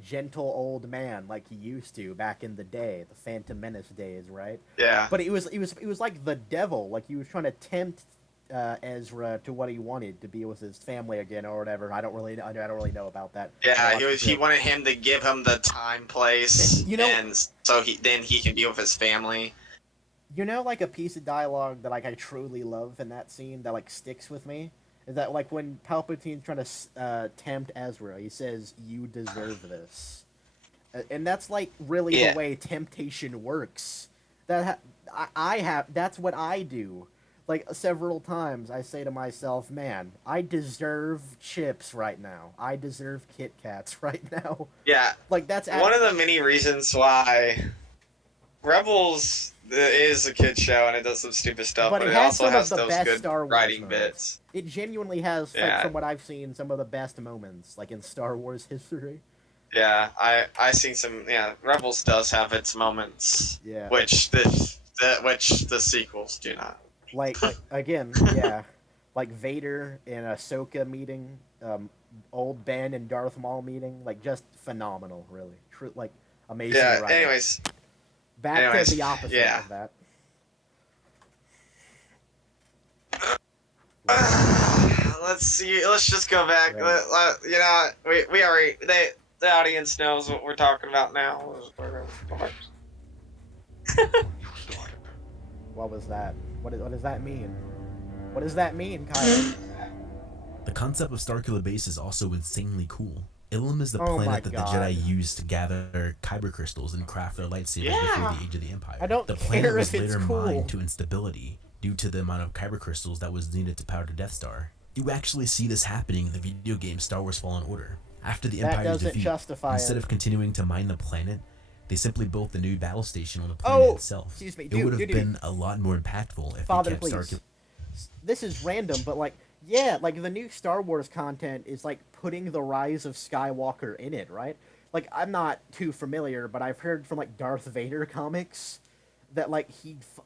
gentle old man like he used to back in the day, the Phantom Menace days, right? Yeah. But it was like the devil, like he was trying to tempt Ezra to what he wanted, to be with his family again or whatever. I don't really know about that. Yeah, he wanted him to give him the time, place, You know- and so he can be with his family. You know, like a piece of dialogue that like I truly love in that scene that like sticks with me is that like when Palpatine's trying to tempt Ezra, he says, "You deserve this," and that's like really Yeah. the way temptation works. I have that's what I do. Like several times, I say to myself, "Man, I deserve chips right now. I deserve Kit Kats right now." Yeah, Like that's one of the many reasons why Rebels is a kid show and it does some stupid stuff, But but it it has also some has of the those best good Star Wars writing moments. bits. It genuinely has, like, Yeah. from what I've seen, some of the best moments, like in Star Wars history. Yeah, I seen some. Yeah, Rebels does have its moments, Yeah. which the sequels do not. Like again, yeah, like Vader and Ahsoka meeting, old Ben and Darth Maul meeting, like just phenomenal, really, like amazing. Yeah. writing. Anyways, Back to the opposite yeah. of that. Let's see. Let's just go back. Right. You know, we already the audience knows what we're talking about now. What was that? What does that mean? What does that mean, Kyle? The concept of Starkiller Base is also insanely cool. Ilum is the Oh my planet that the God. Jedi used to gather kyber crystals and craft their lightsabers Yeah. before the Age of the Empire. I don't the care planet was if it's later cool. mined to instability due to the amount of kyber crystals that was needed to power the Death Star. You actually see this happening in the video game Star Wars Fallen Order. After the That Empire's doesn't defeat, justify instead it. of continuing to mine the planet, they simply built the new battle station on the planet Oh, itself. excuse me, It dude, would have dude. been a lot more impactful if Father, they kept please. Starkiller. This is random, but like, yeah, like the new Star Wars content is like putting the rise of Skywalker in it, right? Like, I'm not too familiar, but I've heard from like Darth Vader comics that like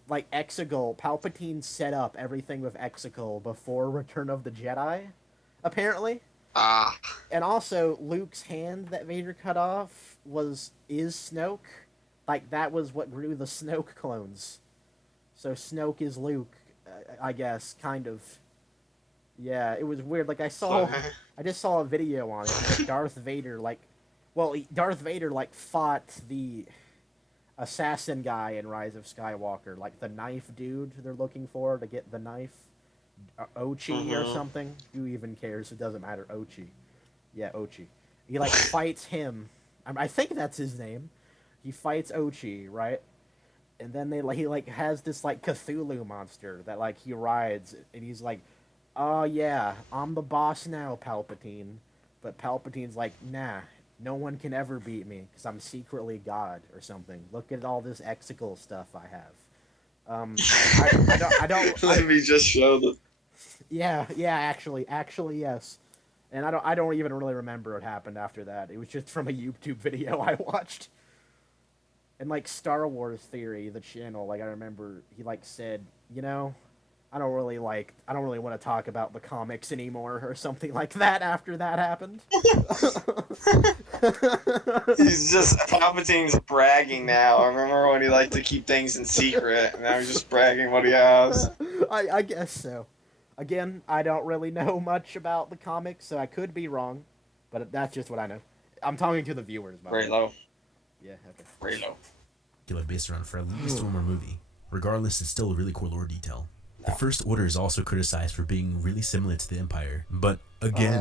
like Exegol, Palpatine set up everything with Exegol before Return of the Jedi, apparently. Ah. And also, Luke's hand that Vader cut off is Snoke. Like, that was what grew the Snoke clones. So Snoke is Luke, I guess, kind of. Yeah, it was weird. Like, I just saw a video on it. Like, Darth Vader, like, fought the assassin guy in Rise of Skywalker. Like, the knife dude they're looking for to get the knife. Ochi or something. Who even cares? It doesn't matter. Ochi. Yeah, Ochi. He like fights him. I think that's his name. He fights Ochi, right? And then he like has this like Cthulhu monster that like he rides, and he's like, "Oh yeah, I'm the boss now, Palpatine." But Palpatine's like, "Nah, no one can ever beat me because I'm secretly God or something. Look at all this Exegol stuff I have." I don't. Let me just show the. Yeah, actually, yes. And I don't even really remember what happened after that. It was just from a YouTube video I watched. And like Star Wars Theory, the channel, like I remember he like said, you know, I don't really want to talk about the comics anymore or something like that after that happened. He's just Palpatine's bragging now. I remember when he liked to keep things in secret, and now he's just bragging what he has. I guess so. Again, I don't really know much about the comics, so I could be wrong, but that's just what I know. I'm talking to the viewers, by the way. Raylo. Yeah, okay. Raylo. Based around for at least one more movie. Regardless, it's still a really cool lore detail. The First Order is also criticized for being really similar to the Empire, but again,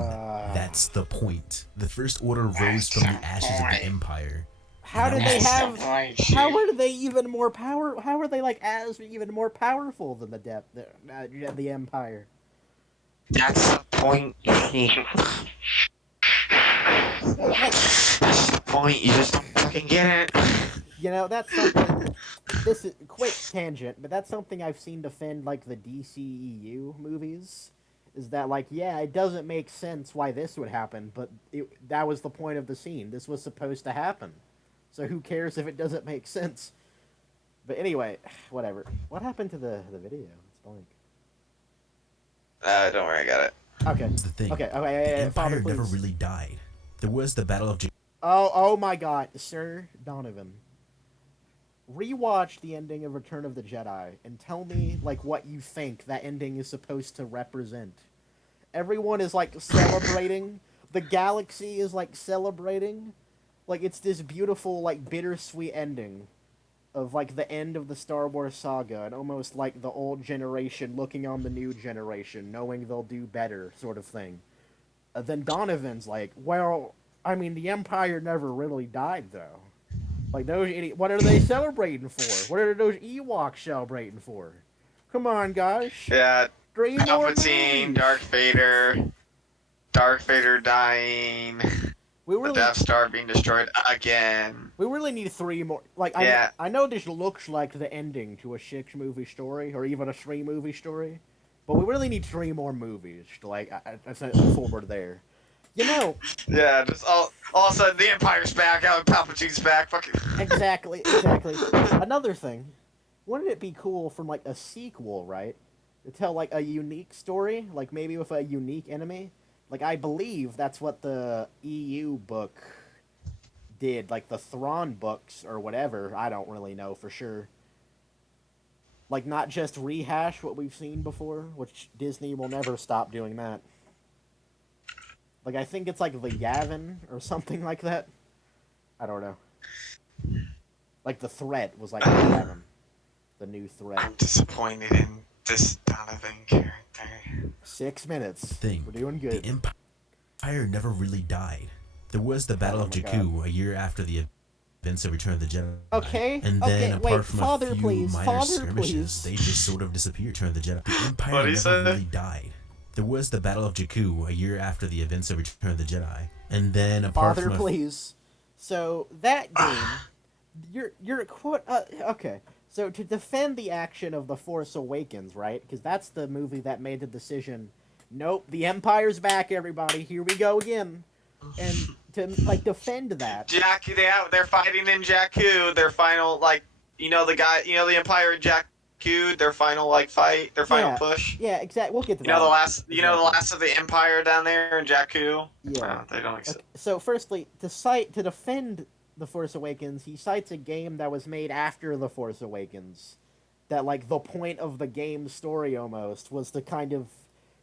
that's the point. The First Order rose from the ashes of the Empire. How did they have? How are they even more power? How are they like as even more powerful than the Empire? That's the point. That's the point. You just don't fucking get it. You know, that's something. this is quick tangent, but that's something I've seen defend like the DCEU movies. Is that like, yeah, it doesn't make sense why this would happen, but that was the point of the scene. This was supposed to happen. So who cares if it doesn't make sense? But anyway, whatever. What happened to the video? It's blank. Don't worry, I got it. Okay. Here's the thing. Okay. The Father, Empire never please. really died. There was the Battle of Jakku. Oh my God, Sir Donovan. Rewatch the ending of Return of the Jedi and tell me like what you think that ending is supposed to represent. Everyone is like celebrating. The galaxy is like celebrating. Like it's this beautiful like bittersweet ending of like the end of the Star Wars saga and almost like the old generation looking on the new generation knowing they'll do better sort of thing. Then Donovan's like, well, I mean the Empire never really died though. Like those idiots, what are they celebrating for? What are those Ewoks celebrating for? Come on, guys. Yeah, 3 more Palpatine, movies. Darth Vader dying, We the really, Death Star being destroyed again. we really need 3 more. Like, Yeah. I know this looks like the ending to a 6-movie story or even a 3-movie story, but we really need 3 more movies to like I sent forward there. You know, Yeah, just all of a sudden the Empire's back, out Palpatine's back. Fucking. exactly. Another thing, wouldn't it be cool from like a sequel, right? To tell like a unique story, like maybe with a unique enemy. Like I believe that's what the EU book did, like the Thrawn books or whatever. I don't really know for sure. Like not just rehash what we've seen before, which Disney will never stop doing that. Like I think it's like the Yavin or something like that. I don't know. Like the threat was like the Yavin, the new threat. I'm disappointed in this Donovan character. 6 minutes. Thing. We're doing good. The Empire never really died. There was the Battle Oh of my Jakku a year after the events of Return of the Jedi. Okay, And then okay, apart wait, from Father, a few please, minor Father, skirmishes, please. they just sort of disappeared. Return of the Jedi. The Empire What'd he never say? really died. There was the Battle of Jakku a year after the events of Return of the Jedi. And then apart Father, from please. So that game, you're quote. Okay, so to defend the action of the Force Awakens, right? Because that's the movie that made the decision. Nope, the Empire's back, everybody. Here we go again. And to like defend that. Jakku, they're fighting in Jakku. Their final the Empire in Jakku. Their final fight. Their final push. Yeah, exactly. We'll get to You know that. the last. You know the Exactly. last of the Empire down there in Jakku. Yeah. They don't accept. Okay, so firstly, to defend The Force Awakens, he cites a game that was made after The Force Awakens. That like the point of the game's story almost was to kind of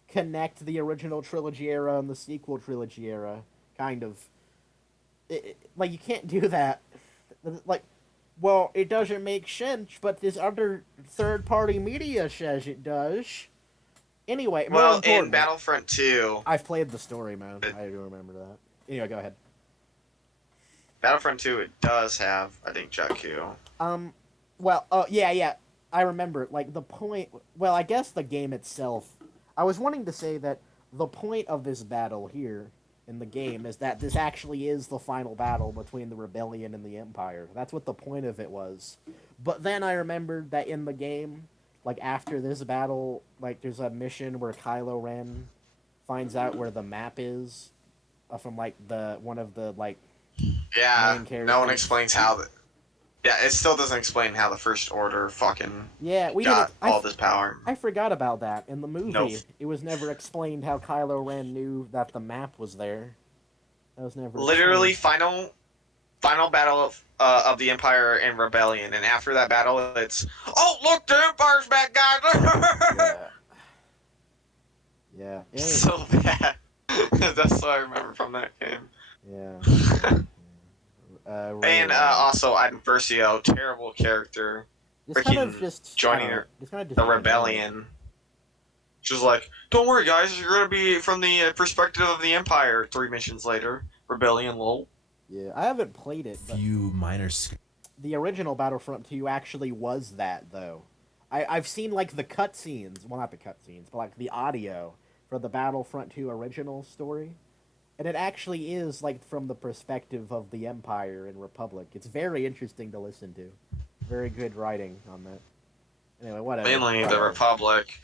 connect the original trilogy era and the sequel trilogy era, kind of. Like you can't do that. Like, well, it doesn't make sense, but this other third-party media says it does. Anyway, more Well, in importantly, Battlefront 2, I've played the story, man. I do remember that. Anyway, go ahead. Battlefront 2, it does have, I think, Jakku. Well, oh, yeah, I remember, like, the point, well, I guess the game itself, I was wanting to say that the point of this battle here in the game is that this actually is the final battle between the Rebellion and the Empire. That's what the point of it was. But then I remembered that in the game, like, after this battle, like, there's a mission where Kylo Ren finds out where the map is from, like, one of the, like, Yeah, main characters. no one explains how the. Yeah, it still doesn't explain how the First Order fucking we got didn't, all this power. I forgot about that. In the movie, Nope. it was never explained how Kylo Ren knew that the map was there. That was never Literally, explained. final battle of the Empire and Rebellion, and after that battle, it's look, the Empire's back, guys. Yeah. So bad. That's what I remember from that game. Yeah. And also, Iden Versio, terrible character, Just kind of freaking just joining just kind of the Rebellion. She's like, don't worry, guys, you're gonna be from the perspective of the Empire. 3 missions later, Rebellion, lol. Yeah, I haven't played it, but Few minor the original Battlefront 2 actually was that, though. I've seen, like, the cutscenes. Well, not the cutscenes, but, like, the audio for the Battlefront 2 original story. And it actually is, like, from the perspective of the Empire and Republic. It's very interesting to listen to. Very good writing on that. Anyway, whatever. Mainly the Republic.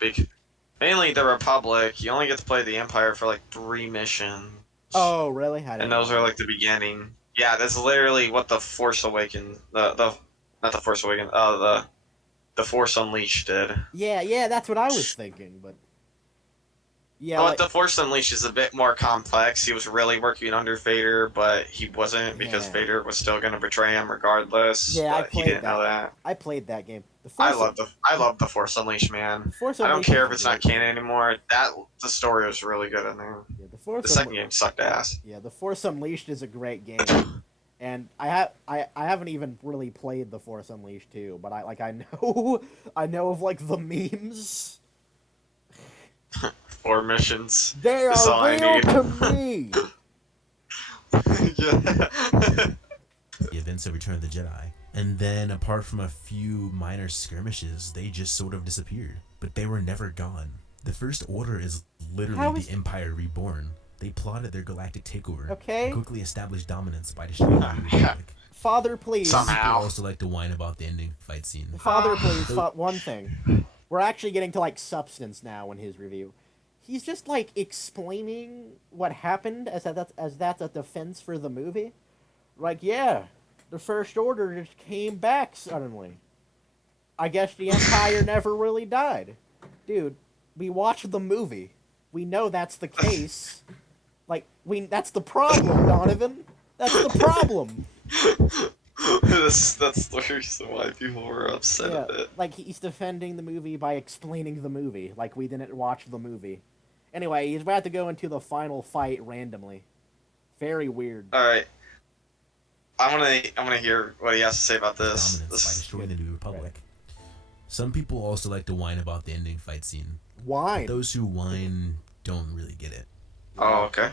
Mainly the Republic. You only get to play the Empire for like 3 missions. Oh, really? And those are like the beginning. Yeah, that's literally what the Force Awakens, the not the Force Awakens, the Force Unleashed did. Yeah, that's what I was thinking, but yeah, But like, the Force Unleashed is a bit more complex. He was really working under Vader, but he wasn't because Yeah. Vader was still going to betray him regardless. yeah, I But he played didn't know that. I played that game. I love the Force Unleashed, man. Force I don't Unleashed care is if a it's not great canon anymore. The story was really good in there. Yeah, The second game sucked ass. Yeah, the Force Unleashed is a great game, and I haven't even really played the Force Unleashed 2, but I know I know of like the memes. 4 missions. They That's all are I real need. to me. Yeah. The events of Return of the Jedi. And then, apart from a few minor skirmishes, they just sort of disappeared. But they were never gone. The First Order is literally How is- the Empire reborn. They plotted their galactic takeover Okay. and quickly established dominance by destroying the Republic. Father, please. Somehow. People Ow. also like to whine about the ending fight scene. Father, please. One thing. We're actually getting to like substance now in his review. He's just like explaining what happened as that's a defense for the movie. Like, yeah, the First Order just came back suddenly. I guess the Empire never really died. Dude, we watched the movie. We know that's the case. Like, that's the problem, Donovan. That's the problem. that's the reason why people were upset Yeah, at it. like he's defending the movie by explaining the movie, like we didn't watch the movie. Anyway, he's about to go into the final fight randomly. Very weird. All right. I want to hear what he has to say about this. Dominance by destroying the New Republic. Some people also like to whine about the ending fight scene. Why? Those who whine don't really get it. Oh, okay.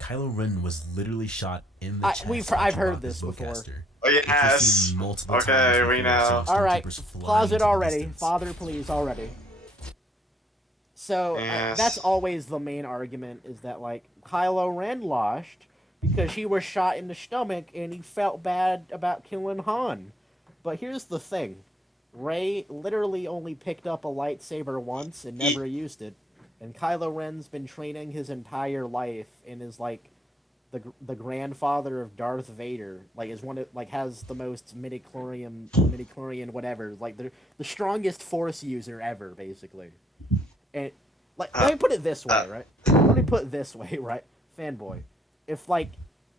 Kylo Ren was literally shot in the chest. I've by heard Chewbacca's this before. bowcaster. Oh, Which was yes. seen multiple Okay, times we before, know. seeing All right, stormtroopers flying pause it into the already. distance. Father, please, already. So Yes. that's always the main argument: is that like Kylo Ren lost because he was shot in the stomach and he felt bad about killing Han. But here's the thing: Rey literally only picked up a lightsaber once and never used it, and Kylo Ren's been training his entire life and is like the grandfather of Darth Vader. Like is one of like has the most midichlorian whatever. Like the strongest Force user ever, basically. And like let me put it this way, right? Let me put it this way, right? Fanboy. If like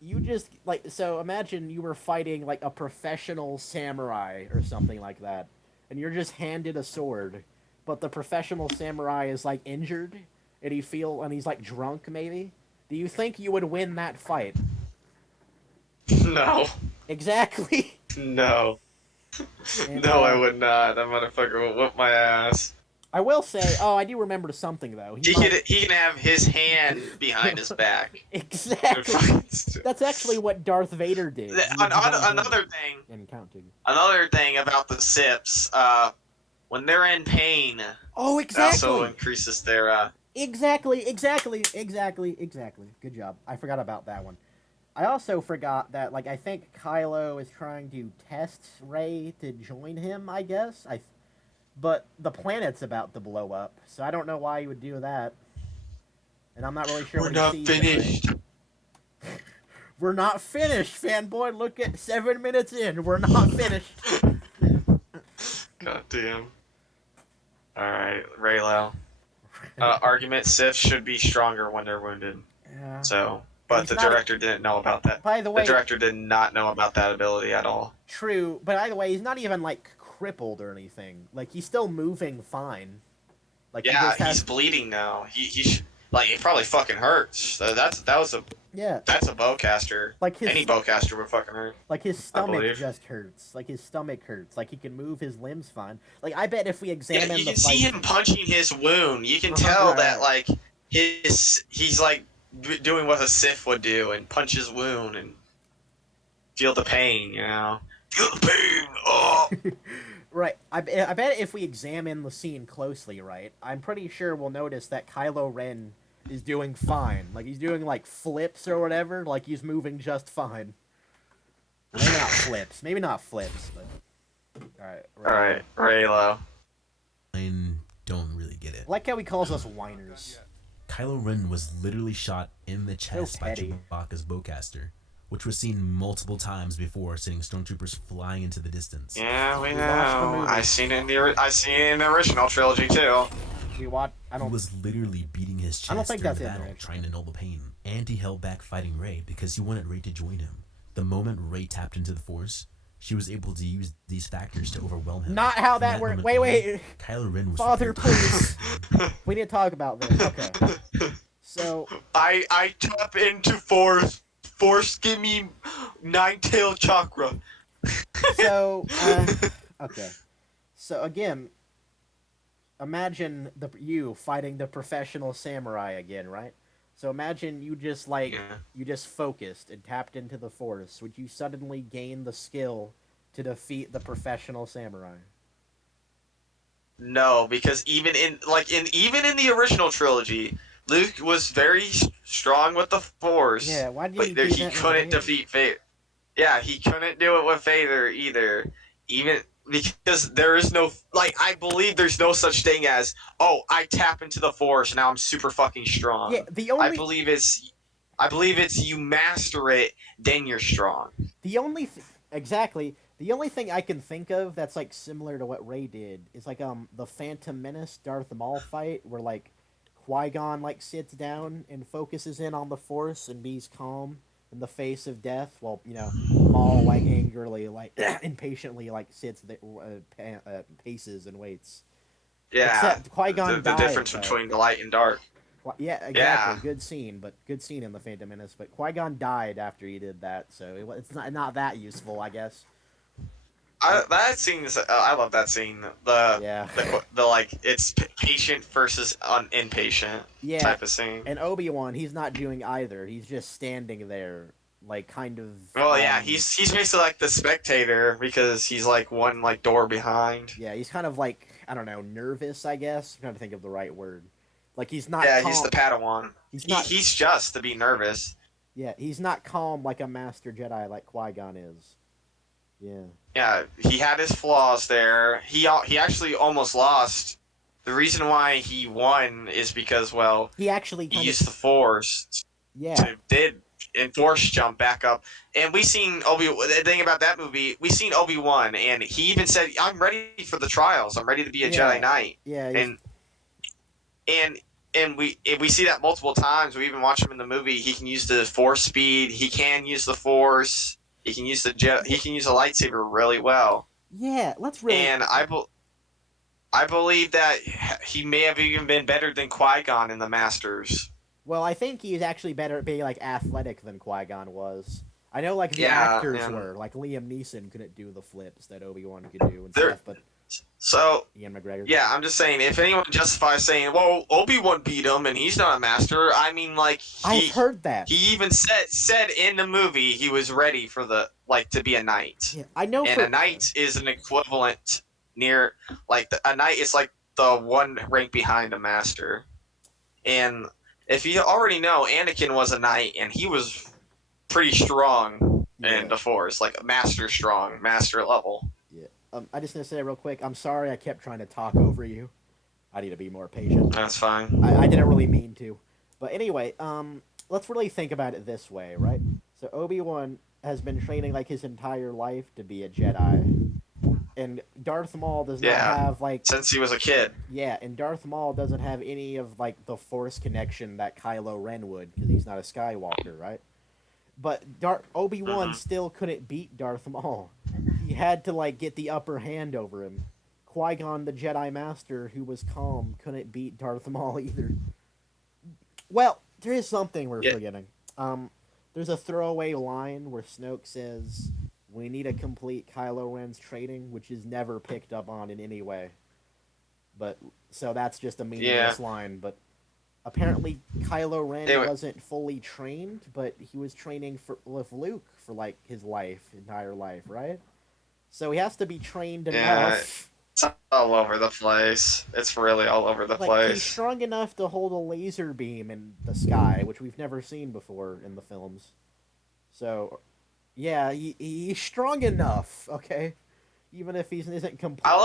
you just like so imagine you were fighting like a professional samurai or something like that, and you're just handed a sword, but the professional samurai is like injured and he's like drunk maybe. Do you think you would win that fight? No. Exactly. No. And, No, I would not. That motherfucker would whoop my ass. I will say, I do remember something though. He can have his hand behind his back. Exactly. That's actually what Darth Vader did. Another thing. And counting. Another thing about the sips, when they're in pain, Oh, it exactly. also increases their. Exactly. Good job. I forgot about that one. I also forgot that, like, I think Kylo is trying to test Rey to join him, I guess. But the planet's about to blow up, so I don't know why he would do that. And I'm not really sure We're what not he sees in Rey. finished. We're not finished, fanboy. Look at 7 minutes in. We're not finished. God damn. Alright, Raylo. Argument Sith should be stronger when they're wounded. Yeah. So, but the director didn't know about that. By the way, The director did not know about that ability at all. true, but either way, he's not even, like, crippled or anything. Like, he's still moving fine. Like, he Yeah, just has... he's bleeding now. Like, it probably fucking hurts. That's a bowcaster. Like his, Any bowcaster would fucking hurt. like his stomach believe. just hurts. Like his stomach hurts. Like he can move his limbs fine. Like I bet if we Yeah, examine you the can see fight, him punching his wound. You can tell Right. that like he's like doing what a Sith would do and punch his wound and feel the pain. You know, feel the pain. Oh. right? I bet if we examine the scene closely, right, I'm pretty sure we'll notice that Kylo Ren is doing fine. Like he's doing like flips or whatever. Like he's moving just fine. Maybe not flips, but All right. All right, Raylo. I don't really get it. I like how he calls us whiners. Kylo Ren was literally shot in the chest by petty. Chewbacca's bowcaster, which was seen multiple times before, sending stormtroopers flying into the distance. Yeah, we watched the know. movie. I seen it in the original trilogy too. We watch. I He don't. was literally beating his I don't chest think during that's the in there, battle, actually. trying to null the pain. And he held back fighting Rey because he wanted Rey to join him. The moment Rey tapped into the Force, she was able to use these factors to overwhelm him. Not how From that worked. moment Wait, on, wait. Kylo Ren was Father, prepared to please. We need to talk about this. Okay. So I tap into Force. Force, give me nine-tailed chakra. so okay. So again, imagine you fighting the professional samurai again, right? So imagine you just Yeah. you just focused and tapped into the force. Would you suddenly gain the skill to defeat the professional samurai? No, because even in the original trilogy, Luke was very strong with the Force, Yeah, why didn't but he do he that with couldn't Vader? defeat Vader. Yeah, he couldn't do it with Vader either. Even because there is no I believe there's no such thing as, oh, I tap into the Force, now I'm super fucking Yeah, strong. the I only believe it's I believe it's you master it, then you're strong. the only th- exactly the only thing I can think of that's like similar to what Ray did is like the Phantom Menace Darth Maul fight where like Qui-Gon like sits down and focuses in on the Force and he's calm in the face of death while Maul like angrily like impatiently like sits there paces and waits. Yeah, Except Qui-Gon the died difference though. between the light and dark. Yeah, exactly. Yeah, Good scene in the Phantom Menace. But Qui Gon died after he did that, so it's not that useful, I guess. that scene is. I love that scene. Yeah, The like it's patient versus impatient yeah. type of scene. And Obi-Wan, he's not doing either. He's just standing there, like kind of. Well, yeah, he's basically like the spectator because he's like one like door behind. Yeah, he's kind of like I don't know, nervous. I guess I'm trying to think of the right word. Like he's not Yeah, he's the calm. Padawan. He's not. He's just to be nervous. Yeah, he's not calm like a Master Jedi like Qui Gon is. Yeah. Yeah, he had his flaws there. He actually almost lost. The reason why he won is because He actually he kind of. used the Force Yeah. to did and Force jump back up. And we seen the thing about that movie, we seen Obi-Wan and he even said, I'm ready for the trials. I'm ready to be a Yeah. Jedi Knight. Yeah. And and we see that multiple times. We even watch him in the movie. He can use the Force speed. He can use the Force. He can use he can use a lightsaber really well. Yeah. Let's really. And I believe that he may have even been better than Qui-Gon in the Masters. Well, I think he's actually better at being like athletic than Qui-Gon was. I know like the Yeah, actors and were like Liam Neeson couldn't do the flips that Obi-Wan could do and there. stuff, but So Ian McGregor. yeah, I'm just saying, if anyone justifies saying, "Well, Obi-Wan beat him and he's not a master," I mean, like I've heard that. he even said in the movie he was ready for the to be a knight. Yeah, I know. And a knight is an equivalent near a knight is like the one rank behind a master. And if you already know, Anakin was a knight and he was pretty strong in the Force, like master strong, master level. Yeah. I just want to say real quick. I'm sorry I kept trying to talk over you. I need to be more patient. That's fine. I didn't really mean to. But anyway, let's really think about it this way, right? So Obi-Wan has been training like his entire life to be a Jedi. And Darth Maul does not have like since he was a kid. Yeah, and Darth Maul doesn't have any of like the Force connection that Kylo Ren would because he's not a Skywalker, right? But Obi-Wan still couldn't beat Darth Maul. He had to like get the upper hand over him. Qui-Gon, the Jedi Master, who was calm, couldn't beat Darth Maul either. Well, there is something we're forgetting. There's a throwaway line where Snoke says, "We need to complete Kylo Ren's training," which is never picked up on in any way. But so that's just a meaningless line. But apparently, Kylo Ren wasn't fully trained, but he was training with Luke for like his entire life, right? So he has to be trained enough. It's all over the place. It's really all over the place. He's strong enough to hold a laser beam in the sky, which we've never seen before in the films. So, yeah, he's strong enough, okay, even if he isn't complete. I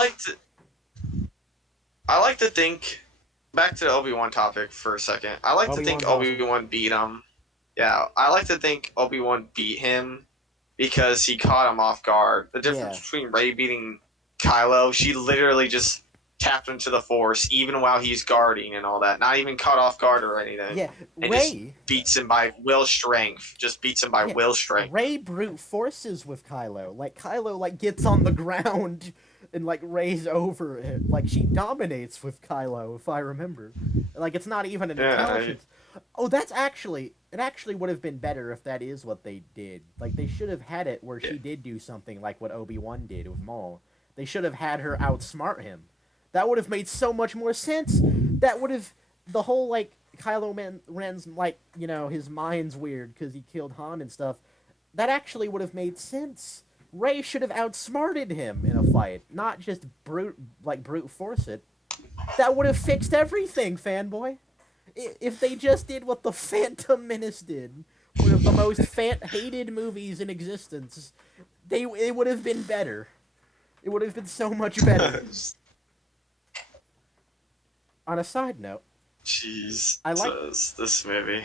like to think. Back to the Obi-Wan topic for a second. I like to think Obi-Wan's Obi-Wan beat him. Yeah, I like to think Obi-Wan beat him because he caught him off guard. The difference Yeah. between Rey beating Kylo, she literally just tapped into the Force even while he's guarding and all that. Not even caught off guard or anything. Yeah, And just Rey. beats him by will strength. Just beats him by Yeah, will strength. Rey brute forces with Kylo. Like Kylo like gets on the ground and like Rey's over it. Like she dominates with Kylo, if I remember. Like it's not even an intelligence. Oh, it actually would have been better if that is what they did. Like they should have had it where she did do something like what Obi-Wan did with Maul. They should have had her outsmart him. That would have made so much more sense. That would have the whole like Ren's like, you know, his mind's weird because he killed Han and stuff. That actually would have made sense. Rey should have outsmarted him in a fight, not just brute force it. That would have fixed everything, fanboy. If they just did what the Phantom Menace did, one of the most hated movies in existence, it would have been better. It would have been so much better. On a side note, Jeez, this movie.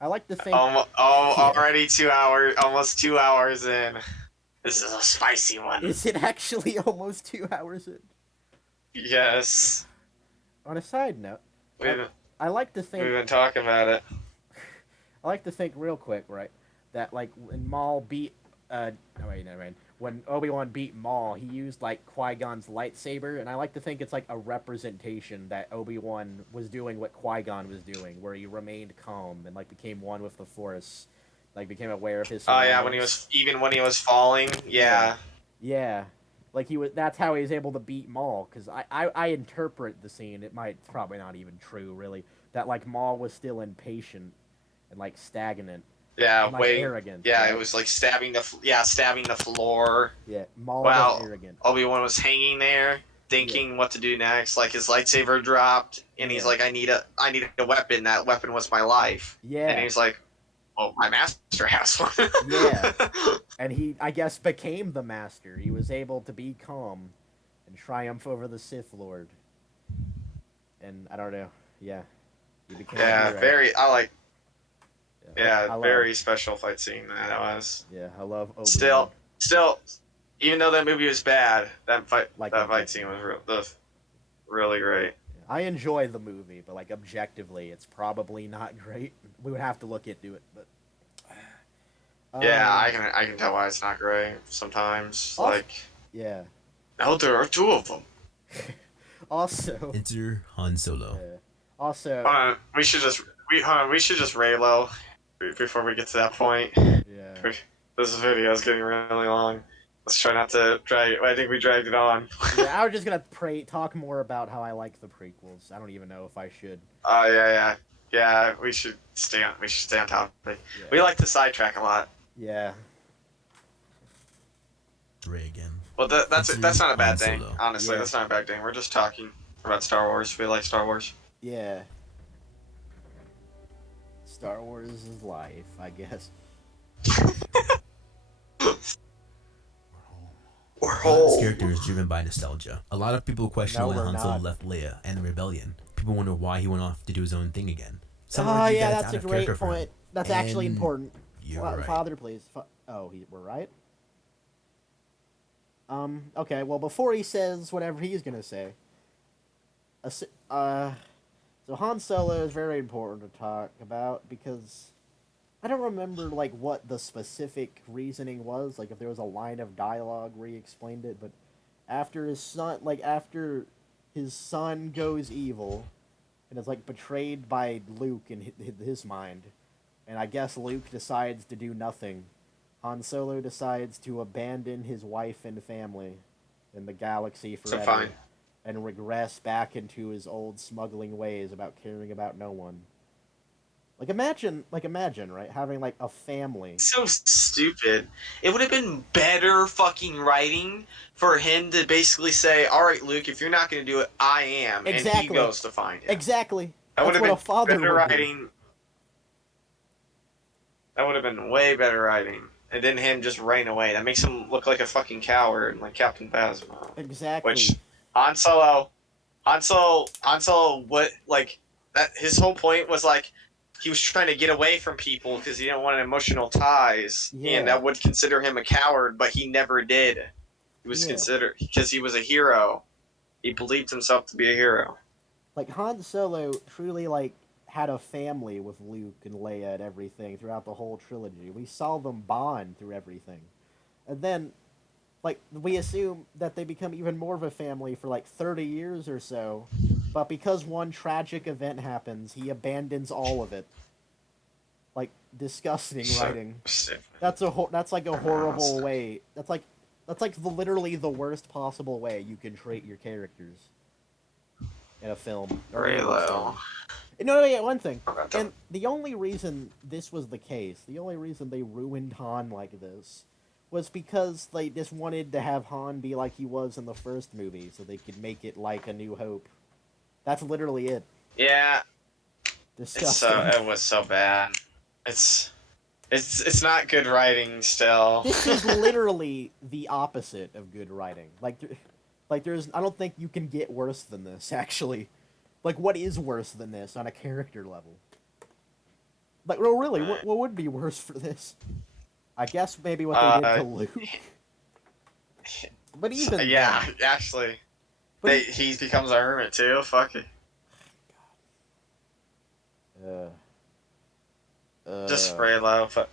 I like to think. Already 2 hours, almost 2 hours in. This is a spicy one. Is it actually almost 2 hours in? Yes. On a side note, We've I like to think. been talking about it. I like to think real quick, right? That like when Maul beat, never mind. When Obi-Wan beat Maul, he used like Qui-Gon's lightsaber, and I like to think it's like a representation that Obi-Wan was doing what Qui-Gon was doing, where he remained calm and like became one with the Force, like became aware of his. Oh yeah, when he was falling, yeah. Yeah, like he was. That's how he was able to beat Maul. Because I interpret the scene. It's probably not even true, really. That like Maul was still impatient and like stagnant. Yeah, and, like, arrogant. Yeah, right? it was like stabbing the floor. Yeah, Maul While was arrogant. Obi-Wan was hanging there, thinking what to do next. Like his lightsaber dropped, and he's like, "I need a weapon. That weapon was my life." Yeah. And he's like, "Oh, my master has one." Yeah. And he, I guess, became the master. He was able to be calm and triumph over the Sith Lord. And I don't know. Yeah. He became a Yeah, hero. Yeah, very special fight scene that was. Yeah, I love Obi-Wan. Still, even though that movie was bad, that fight scene was really great. I enjoy the movie, but like objectively, it's probably not great. We would have to look into it, but. Yeah, I can tell why it's not great sometimes. Yeah. Now there are two of them. Also. Enter Han Solo. Also. We should just Raylo before we get to that point. Yeah. This video is getting really long. Let's try not to drag it. I think we dragged it on. Yeah, I was just gonna talk more about how I like the prequels. I don't even know if I should. Yeah. We should stay on topic. Yeah. We like to sidetrack a lot. Yeah. Dre again. Well, that's not a bad thing. Solo. Honestly, that's not a bad thing. We're just talking about Star Wars. We like Star Wars. Yeah. Star Wars is life, I guess. This character is driven by nostalgia. A lot of people question why we're Han Solo not. left Leia and the rebellion. People wonder why he went off to do his own thing again. Some Oh argue yeah, that it's that's out a of great character for him. point. That's actually And important. You're right. Father, please. We're right. Okay. Well, before he says whatever he's gonna say, so Han Solo is very important to talk about because I don't remember like what the specific reasoning was. Like if there was a line of dialogue where he explained it, but after his son goes evil, and is like betrayed by Luke in his mind, and I guess Luke decides to do nothing. Han Solo decides to abandon his wife and family in the galaxy forever, and regress back into his old smuggling ways about caring about no one. Like imagine, right, having like a family. So stupid. It would have been better fucking writing for him to basically say, "All right, Luke, if you're not going to do it, I am," Exactly. and he goes to find him. Exactly. That would That's have what a father been better would do. writing. That would have been way better writing. and then him just running away. That makes him look like a fucking coward, like Captain Phasma. Exactly. Which Han Solo, what like that? His whole point was like he was trying to get away from people because he didn't want emotional ties, and Yeah. that would consider him a coward, but he never did. He was Yeah. considered because he was a hero. He believed himself to be a hero. Like Han Solo truly like had a family with Luke and Leia and everything throughout the whole trilogy. We saw them bond through everything. And then like we assume that they become even more of a family for like 30 years or so. But because one tragic event happens, he abandons all of it. Like disgusting writing. That's like a horrible way. That's like literally the worst possible way you can treat your characters in a film or any other story. Raylo. No, yeah, one thing. And the only reason this was the case, the only reason they ruined Han like this, was because they just wanted to have Han be like he was in the first movie, so they could make it like A New Hope. That's literally it. Yeah, Disgusting. it was so bad. It's not good writing still. This is literally the opposite of good writing. Like there's, I don't think you can get worse than this. Actually, like what is worse than this on a character level? Like, well, really, what would be worse for this? I guess maybe what they did to Luke. But even yeah, then, actually, but he becomes a hermit too. Fuck it. Just Raylo, but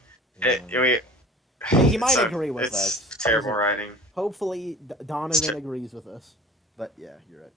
he might agree with it's us. terrible writing. Hopefully, Donovan agrees with us. But yeah, you're right.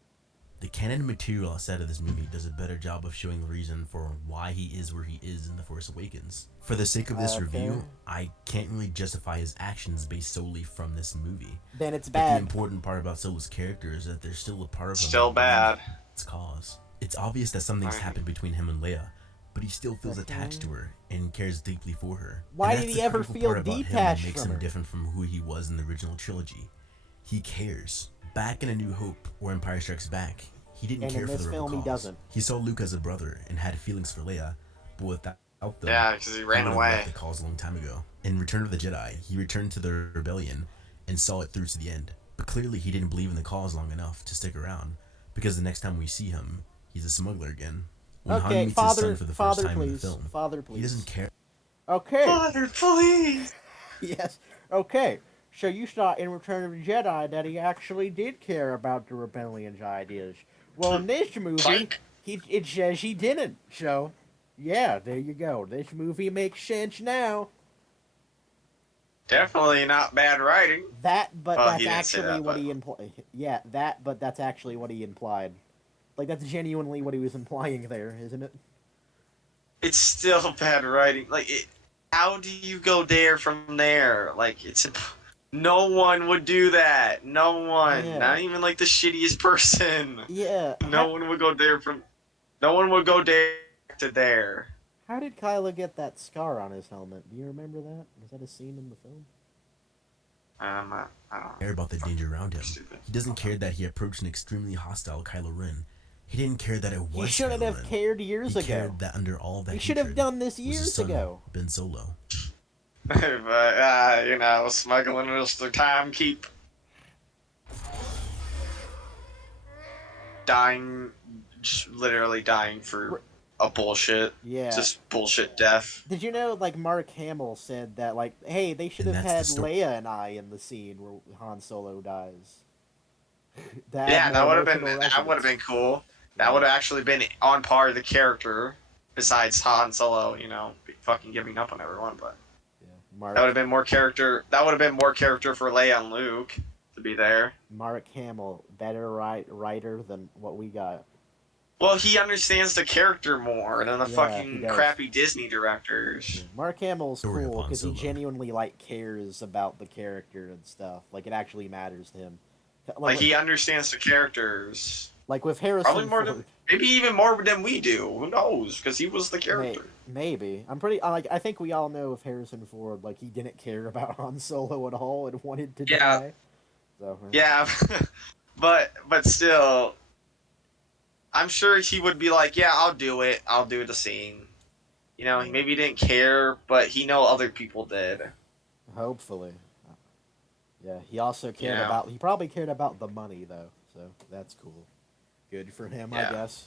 The canon material outside of this movie does a better job of showing the reason for why he is where he is in The Force Awakens. For the sake of this review, I can't really justify his actions based solely from this movie. Then it's But the bad. important part about Solo's character is that there's still a part of him Still that bad. its cause. It's obvious that something's happened between him and Leia, but he still feels attached to her and cares deeply for her. Why And did that's he the ever critical feel part about him that detached makes from him her? different from who he was in the original trilogy. He cares. Back in A New Hope or Empire Strikes Back, he didn't And care in for this the film, rebel he cause. doesn't. He saw Luke as a brother and had feelings for Leia, but without them, Yeah, because he ran would've away. left the cause a long time ago. In Return of the Jedi, he returned to the rebellion and saw it through to the end. But clearly, he didn't believe in the cause long enough to stick around, because the next time we see him, he's a smuggler again. When Han Okay, meets his son for the first time in the please. film, Father, please. he doesn't care. Okay. Father, please. Yes. Okay. So you saw in Return of the Jedi that he actually did care about the rebellion's ideas. Well, in this movie, Psych. it says he didn't. So, yeah, there you go. This movie makes sense now. Definitely not bad writing. But Well, that's he didn't say actually that, what but- he implied. Yeah, but that's actually what he implied. Like, that's genuinely what he was implying there, isn't it? It's still bad writing. Like, how do you go there from there? Like, no one would do that. No one. Yeah. Not even like the shittiest person. Yeah. No one would go there from. No one would go there to there. How did Kylo get that scar on his helmet? Do you remember that? Was that a scene in the film? I don't Care about the danger around him. Stupid. He doesn't care that he approached an extremely hostile Kylo Ren. He didn't care that it was He shouldn't Kylo have Ren. cared years He ago. cared that under all that He should have hatred done this was his years son, ago. Ben Solo. But smuggling is the time keep. Dying, just literally dying for a bullshit. Yeah. Just bullshit death. Did you know, like, Mark Hamill said that, like, hey, they should And have that's had the Leia and I in the scene where Han Solo dies. That would have been resonance. cool. That would have actually been on par with the character. Besides Han Solo, fucking giving up on everyone, but Yeah. Mark, that would have been more character. That would have been more character for Leia and Luke to be there. Mark Hamill, better writer than what we got. Well, he understands the character more than the Yeah, he fucking does. crappy Disney directors. Mark Hamill's Story of cool Han because he Solo. genuinely, like, cares about the character and stuff. Like, it actually matters to him. Like he understands the characters. Like with Harrison Probably more Ford. than, maybe even more than we do. Who knows? Because he was the character. Maybe. I'm pretty I think we all know if Harrison Ford, like, he didn't care about Han Solo at all and wanted to die. So Yeah, but still, I'm sure he would be like, yeah, I'll do it. I'll do the scene. He maybe didn't care, but he know other people did. Hopefully. Yeah, he also cared Yeah. about. He probably cared about the money though, so that's cool. Good for him, I Yeah. guess.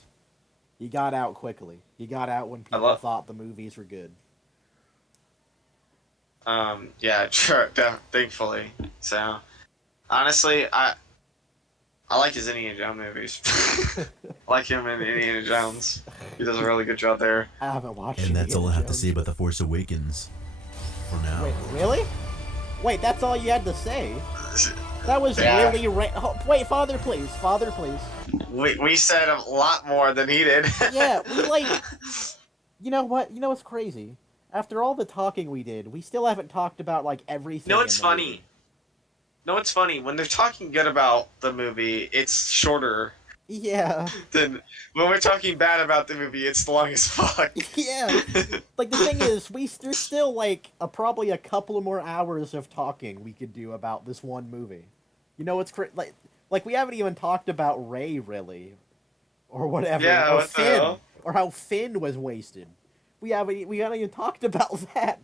He got out quickly. He got out when I people love. thought the movies were good. Yeah. Sure. Thankfully. So honestly, I like his Indiana Jones movies. I like him in Indiana Jones. He does a really good job there. I haven't watched And that's all Indiana I have to Jones. say about The Force Awakens for now. Wait, really? Wait, that's all you had to say? That was Yeah. really wait, father, please, father, please. We said a lot more than he did. Yeah, we like. You know what? You know what's crazy? After all the talking we did, we still haven't talked about like everything. No, in it's the movie. funny. No, it's funny. When they're talking good about the movie, it's shorter Yeah, than when we're talking bad about the movie, it's long as fuck. yeah. Like the thing is, there's still like probably a couple of more hours of talking we could do about this one movie. You know what's like we haven't even talked about Ray really, or whatever, Yeah, or what the Finn, hell? or how Finn was wasted. We haven't even talked about that.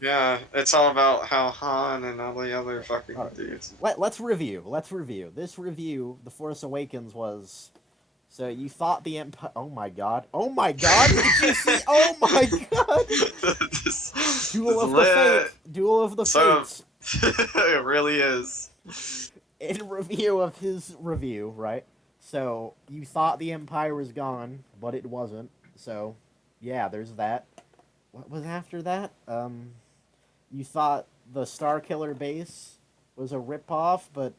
Yeah, it's all about how Han and all the other fucking All right. dudes. Let's review. Let's review. This review, The Force Awakens, was. So you thought the Empire. Oh my god. Oh my god! Did you see? Oh my god! Duel It's of the lit. Fates. Duel of the So Fates. it really is. In review of his review, right? So you thought the Empire was gone, but it wasn't. So, yeah, there's that. What was after that? You thought the Star Killer base was a ripoff, but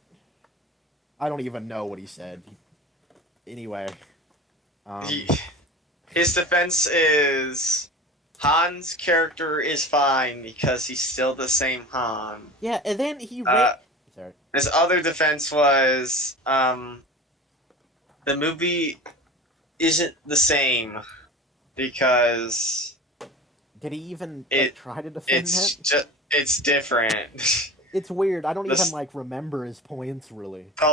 I don't even know what he said. Anyway, He, his defense is Han's character is fine because he's still the same Han. yeah, and then he Uh, Sorry. his other defense was the movie isn't the same because Did he even like it try to defend that? it's different. It's weird. I don't even This, like remember his points really. the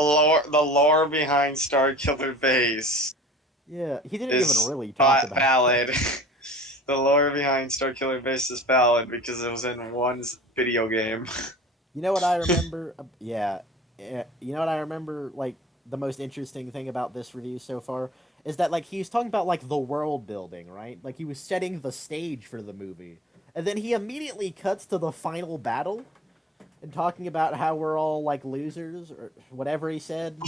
lore behind Star Killer Base Yeah, he didn't even is really talk about that. valid. The lore behind Star Killer Base is valid because it was in one video game. You know what I remember? Yeah, you know what I remember? Like the most interesting thing about this review so far is that like he's talking about like the world building, right? Like he was setting the stage for the movie, and then he immediately cuts to the final battle, and talking about how we're all like losers or whatever he said,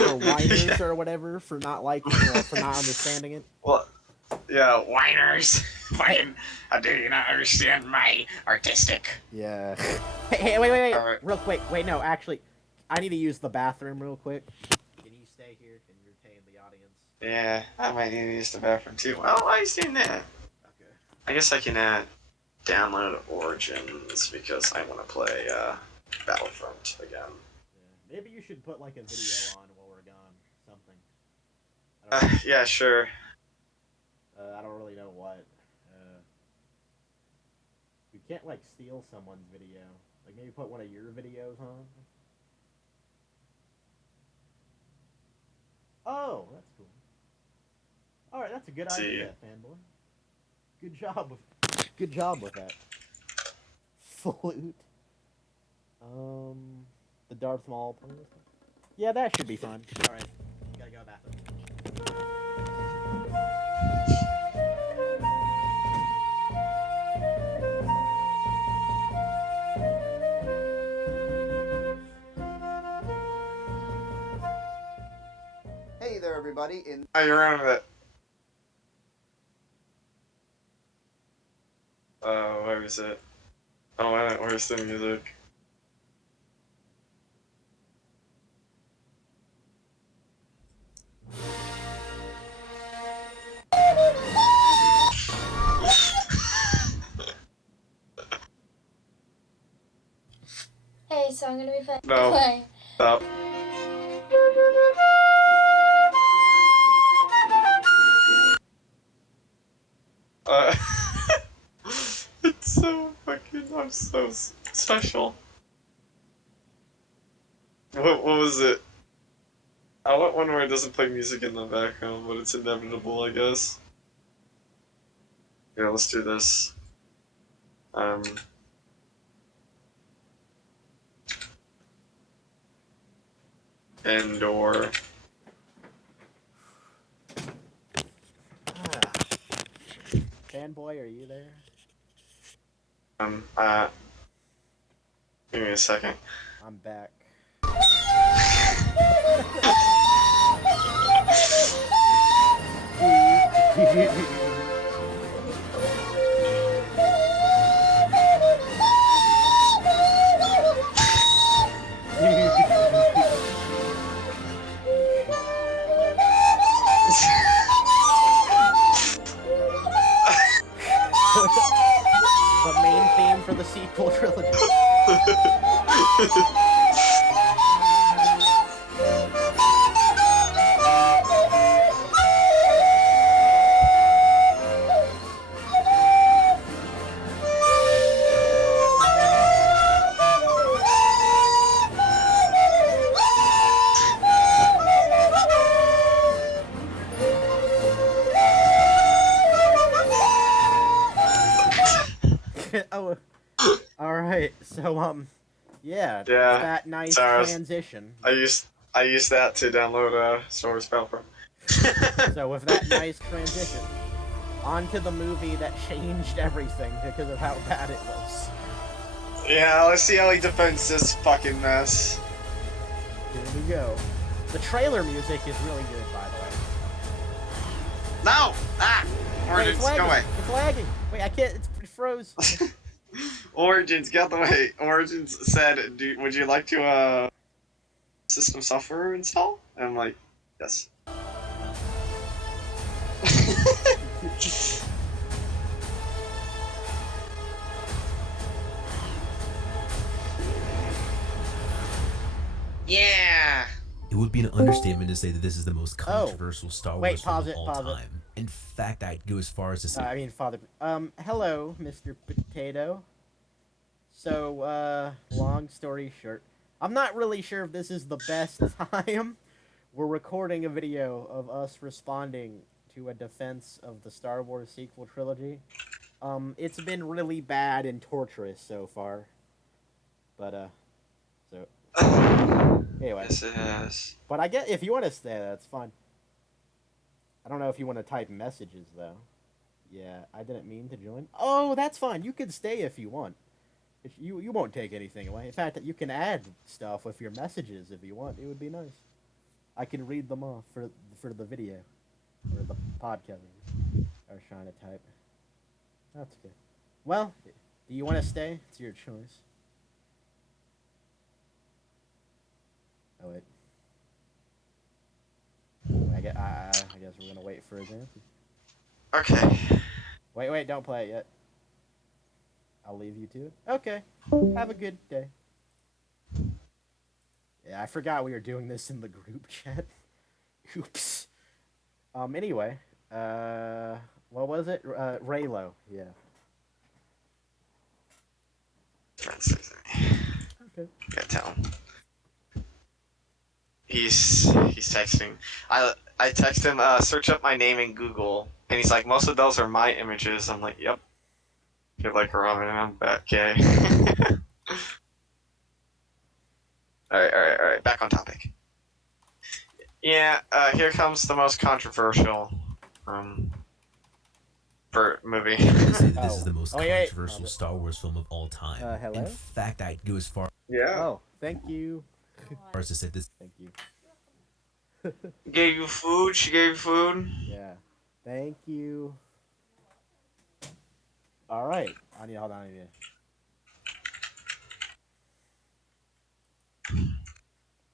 or whiners Yeah. or whatever for not liking for not understanding it. Well, yeah, whiners. Fucking, how do you not understand my artistic? Yeah. Hey, wait. Alright. Real quick. Wait, no, actually, I need to use the bathroom real quick. Can you stay here and entertain the audience? Yeah, I might need to use the bathroom too. Well, why are you doing that? Okay. I guess I can download Origins because I want to play Battlefront again. Yeah. Maybe you should put like a video on while we're gone. Something. I don't, Yeah, sure. I don't really know what. We can't like steal someone's video. Like maybe put one of your videos on. Oh, that's cool. All right, that's a good See. idea, fanboy. Good job with that. Flute. The Darth Maul playlist. Yeah, that should be fun. All right, gotta go bathroom. Hey there, everybody. In Oh, you're on it. Where is it? Oh, where's the music? Hey, so I'm gonna be No. playing. Stop. Uh, it's so fucking. I'm so special. What was it? I want one where it doesn't play music in the background, but it's inevitable, I guess. Yeah, let's do this. Indoor. Fanboy, are you there? Um, give me a second. I'm back. The main theme for the sequel trilogy. Oh, all right. So yeah, it's Yeah. that nice Sorry, transition. I used that to download Star Wars Battlefront. So with that nice transition, onto the movie that changed everything because of how bad it was. Yeah, let's see how he defends this fucking mess. Here we go. The trailer music is really good, by the way. No! Ah! Wait, Origins, it's lagging. go away. It's lagging. Wait, I can't. It froze. Origins, get out the way. Origins said, would you like to, system software install? And I'm like, yes. Yeah! It would be an understatement to say that this is the most controversial Star Wait, Wars film pause of it, all pause it. time. In fact, I'd go as far as to say I mean, Father. Hello, Mr. Potato. So, long story short, I'm not really sure if this is the best time. We're recording a video of us responding to a defense of the Star Wars sequel trilogy. It's been really bad and torturous so far. But, so... Anyway. Yes, it has. But I get if you want to stay, that's fine. I don't know if you want to type messages, though. Yeah, I didn't mean to join. Oh, that's fine. You can stay if you want. You won't take anything away. In fact, you can add stuff with your messages if you want. It would be nice. I can read them off for the video. Or the podcast. I was trying to type. That's good. Well, do you want to stay? It's your choice. Oh, wait. I guess we're going to wait for his answer. Okay. Wait, don't play it yet. I'll leave you to it. Okay. Have a good day. Yeah, I forgot we were doing this in the group chat. Oops. Anyway. What was it? Raylo. Yeah. Okay. Yeah, tell him. He's texting. I text him, search up my name in Google, and he's like, most of those are my images. I'm like, yep. You're like Robin, and I'm back, okay. Alright. Back on topic. Yeah, here comes the most controversial for movie. I'd say that this is the most wait. controversial Star Wars film of all time. Hello? In fact, I'd go as far Yeah. Oh, thank you. as to say this. Thank you. Gave you food? She gave you food? Yeah. Thank you. Alright. Hold on.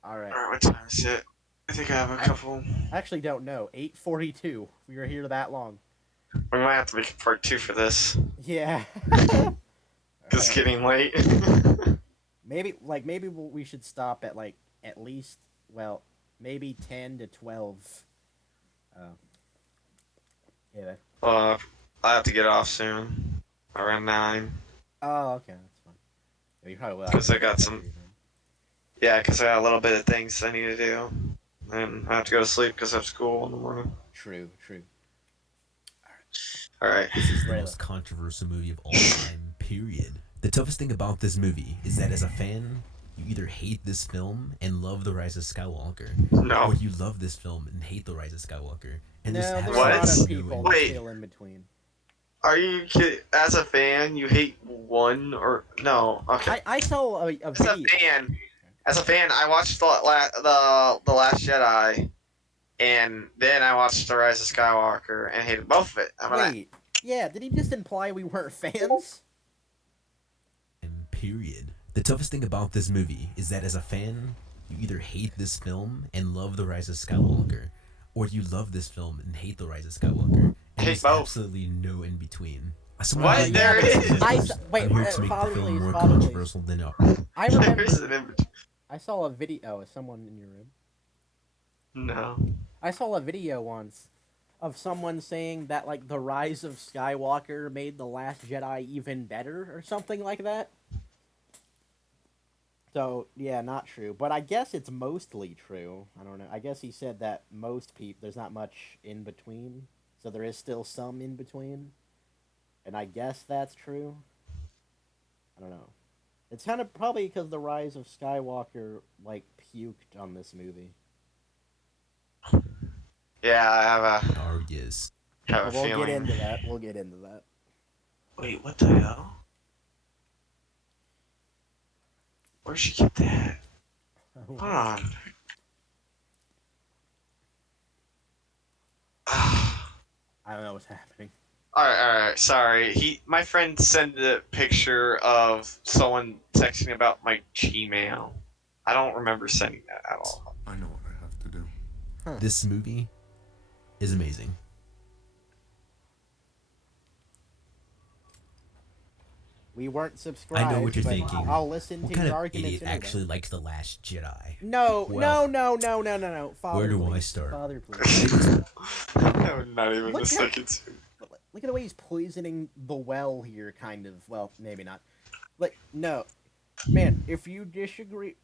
Alright. Alright, what time is it? I think I have a couple. I actually don't know. 8:42. We were here that long. We might have to make a part 2 for this. Yeah. It's getting late. maybe we should stop at at least maybe 10 to 12. Yeah. I have to get off soon. Around 9. Oh, okay, that's fine. Yeah, you probably will. Because I got some. Yeah, because I got a little bit of things I need to do. And I have to go to sleep because I have school in the morning. True. Alright. This is the most controversial movie of all time, period. The toughest thing about this movie is that as a fan, you either hate this film and love The Rise of Skywalker, No. or you love this film and hate The Rise of Skywalker. And No, there's there's a What? lot absolutely of no people in that Wait. feel in between. Are you kidding? As a fan, you hate one or no? Okay. I saw a As a video. fan, I watched the Last Jedi, and then I watched The Rise of Skywalker and hated both of it. I'm like, Wait, yeah, did he just imply we weren't fans? period. The toughest thing about this movie is that as a fan, you either hate this film and love The Rise of Skywalker, or you love this film and hate The Rise of Skywalker. And Hate there's both. absolutely no in between. What? There is. Wait, I'm here to make Father, the film please, more Father, please. controversial than I There is an remember. in between. I saw a video. Oh, is someone in your room? No. I saw a video once of someone saying that like the Rise of Skywalker made the Last Jedi even better or something like that. So yeah, not true. But I guess it's mostly true. I don't know. I guess he said that most people there's not much in between, so there is still some in between. And I guess that's true. I don't know. It's kind of probably because the Rise of Skywalker like puked on this movie. Yeah, I have a argues. have a But we'll feeling. get into that. We'll get into that. Wait, what the hell? Where'd she get that? Hold on. I don't know what's happening. Alright. Sorry. My friend sent a picture of someone texting about my Gmail. I don't remember sending that at all. I know what I have to do. This movie is amazing. We weren't subscribed. I know what you're but thinking. I'll listen What to kind your of arguments idiot anyway. actually likes The Last Jedi? No, Well, no. Father, where do please. I start? Father, please. Not even Look a at- second. Look at the way he's poisoning the well here, kind of. Well, maybe not. Like, no. Man, if you disagree...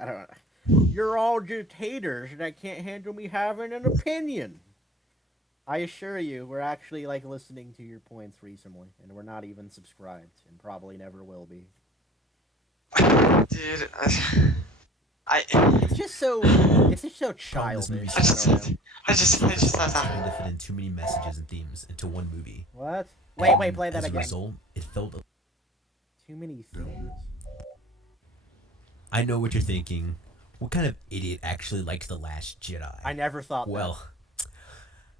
I don't know. You're all just haters that can't handle me having an opinion. I assure you, we're actually, like, listening to your points recently, and we're not even subscribed, and probably never will be. Dude, It's just so Problem this movie childish. I don't know. I just thought trying to that. fit in too many messages and themes into one movie. What? Wait, And play that as again. a result, it felt. Too many things. I know what you're thinking. What kind of idiot actually likes The Last Jedi? I never thought Well,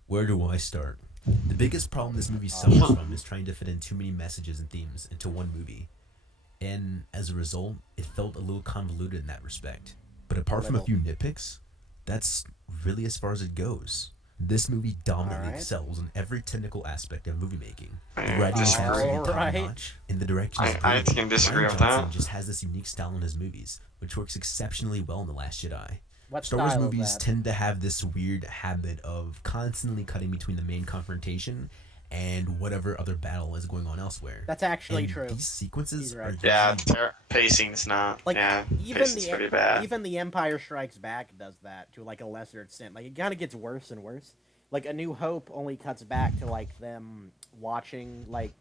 where do I start? The biggest problem this movie suffers from is trying to fit in too many messages and themes into one movie. And as a result, it felt a little convoluted in that respect. But apart from a few nitpicks, that's really as far as it goes. This movie dominantly Alright. excels in every technical aspect of movie making. The I writing is disagree. absolutely Alright. top-notch, and the direction is I brilliant. can disagree Rian with Johnson that. just has this unique style in his movies, which works exceptionally well in The Last Jedi. What Star Wars style is movies that? tend to have this weird habit of constantly cutting between the main confrontation and whatever other battle is going on elsewhere. That's actually And true. These sequences He's are right. Yeah, usually pacing's not. Like yeah, even pacing's pretty bad. even the Empire Strikes Back does that to like a lesser extent. Like it kind of gets worse and worse. Like A New Hope only cuts back to like them watching like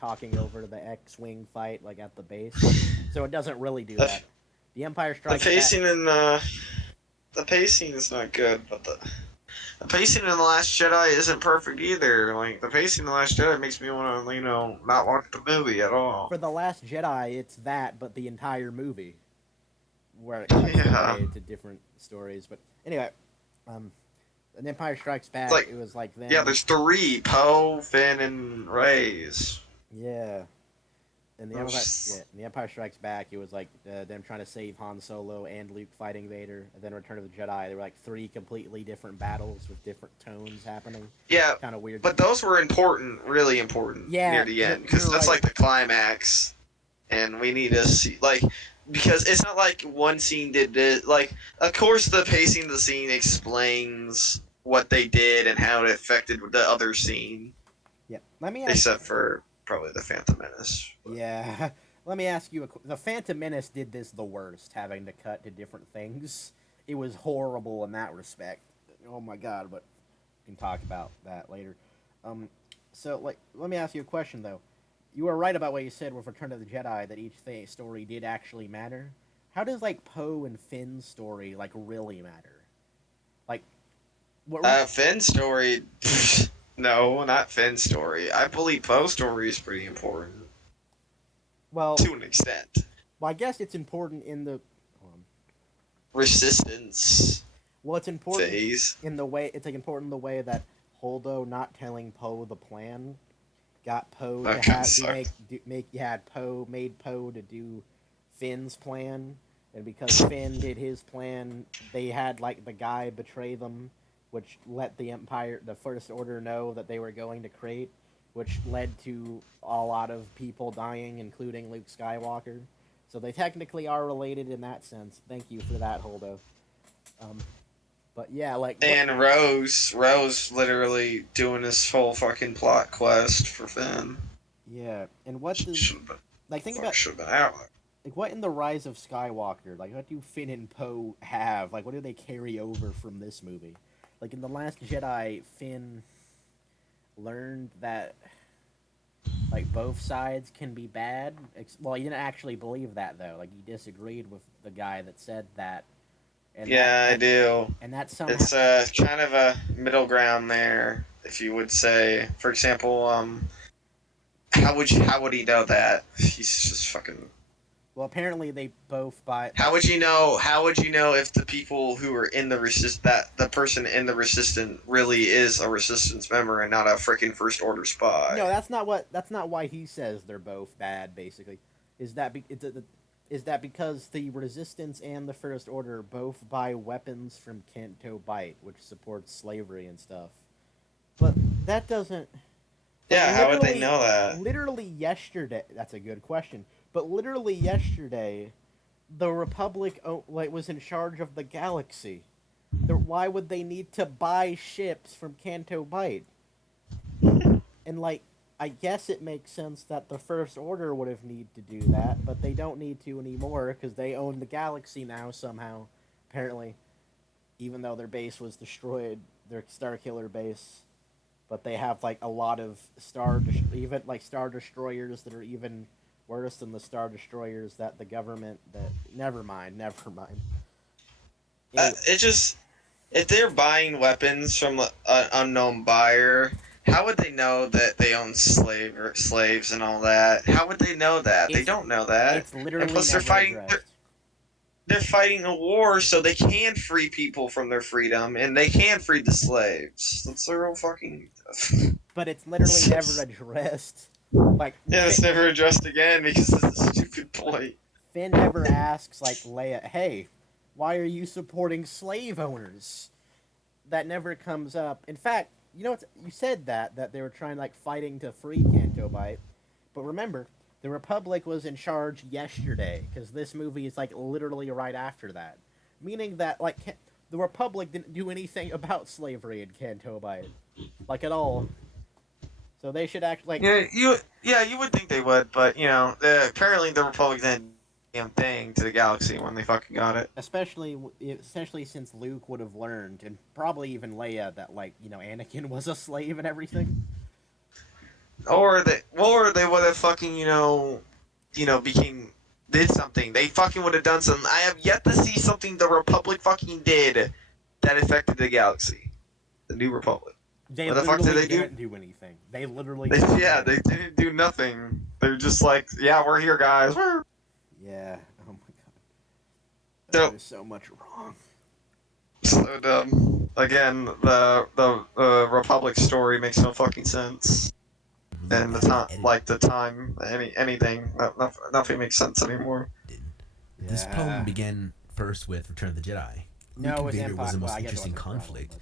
talking over the X-wing fight like at the base. So it doesn't really do that. The Empire The Strikes pacing Back. in the pacing is not good, but the pacing in the Last Jedi isn't perfect either. Like the pacing in the Last Jedi makes me want to, not watch the movie at all. For The Last Jedi, it's that, but the entire movie, where it cuts Yeah. away to different stories. But anyway, an Empire Strikes Back. Like- It was like them. Yeah, there's three: Poe, Finn, and Reyes. Yeah. And the Oh, Empire, s- yeah, in the Empire Strikes Back, it was like them trying to save Han Solo and Luke fighting Vader, and then Return of the Jedi. There were like three completely different battles with different tones happening. Yeah, Kind of weird. but those were important, really important Yeah, near the end, because you're that's right. like the climax, and we need to see because it's not like one scene did this. Like, of course, the pacing of the scene explains what they did and how it affected the other scene, Yeah. Let me ask. except for probably the Phantom Menace. Yeah. Let me ask you. The Phantom Menace did this the worst, having to cut to different things. It was horrible in that respect. Oh my god! But we can talk about that later. So let me ask you a question though. You were right about what you said with Return of the Jedi that each story did actually matter. how does like Poe and Finn's story like really matter? Like, what? Finn's story. No, not Finn's story. I believe Poe's story is pretty important Well, to an extent. well, I guess it's important in the. Resistance Well, it's important phase. in the way it's like important in the way that Holdo not telling Poe the plan got Poe to That kinda have to sucked. make had Poe made Poe to do Finn's plan, and because Finn did his plan, they had like the guy betray them, which let the First Order know that they were going to Crate, which led to a lot of people dying, including Luke Skywalker. So they technically are related in that sense. Thank you for that, Holdo. Um, but yeah, like what? And Rose literally doing this whole fucking plot quest for Finn. Yeah, and what does Should have been, like think fuck about should have been out. like what in the Rise of Skywalker? Like what do Finn and Poe have? Like what do they carry over from this movie? Like in the Last Jedi, Finn learned that like both sides can be bad. Well, he didn't actually believe that though. Like he disagreed with the guy that said that. And Yeah, I do. And that somehow It's kind of a middle ground there, if you would say. For example, how would he know that? He's just fucking. well, apparently they both buy. How would you know? How would you know if the people who are in the that the person in the resistance really is a resistance member and not a freaking First Order spy? No, that's not what. That's not why he says they're both bad. Basically, is that is that because the Resistance and the First Order both buy weapons from Canto Bight, which supports slavery and stuff. But that doesn't. Yeah, how would they literally- know that? Literally yesterday. That's a good question. But literally yesterday, the Republic was in charge of the galaxy. Why would they need to buy ships from Canto Bight? And like, I guess it makes sense that the First Order would have need to do that, but they don't need to anymore because they own the galaxy now somehow. Apparently, even though their base was destroyed, their Starkiller base, but they have like a lot of star destroyers that are even worse than the star destroyers that the government that. Never mind. It just if they're buying weapons from an unknown buyer, how would they know that they own slaves and all that? How would they know that? They don't know that. It's literally and plus, never addressed. they're fighting a war so they can free people from their freedom and they can free the slaves. That's their whole fucking. But it's literally never addressed. Like Yeah, it's never addressed again because it's a stupid point. Finn never asks like Leia, "Hey, why are you supporting slave owners?" That never comes up. In fact, you know what? You said that they were trying like fighting to free Canto Bight, but remember, the Republic was in charge yesterday because this movie is like literally right after that, meaning that like the Republic didn't do anything about slavery in Canto Bight, like at all. So they should act like You would think they would, but apparently the Republic didn't do a damn thing to the galaxy when they fucking got it. especially since Luke would have learned, and probably even Leia, that like Anakin was a slave and everything. Or they would have fucking did something. They fucking would have done something. I have yet to see something the Republic fucking did that affected the galaxy. The New Republic. They What the fuck literally did they do? didn't do anything. They literally They didn't do nothing. They're just like, yeah, we're here, guys. Woo. Yeah. Oh my god. So- There's so much wrong. So dumb. Again, the Republic story makes no fucking sense. And anything, nothing makes sense anymore. This Yeah. poem began first with Return of the Jedi. No, Luke it was and Vader was the Empire. most Well, I guess it interesting wasn't Empire, conflict,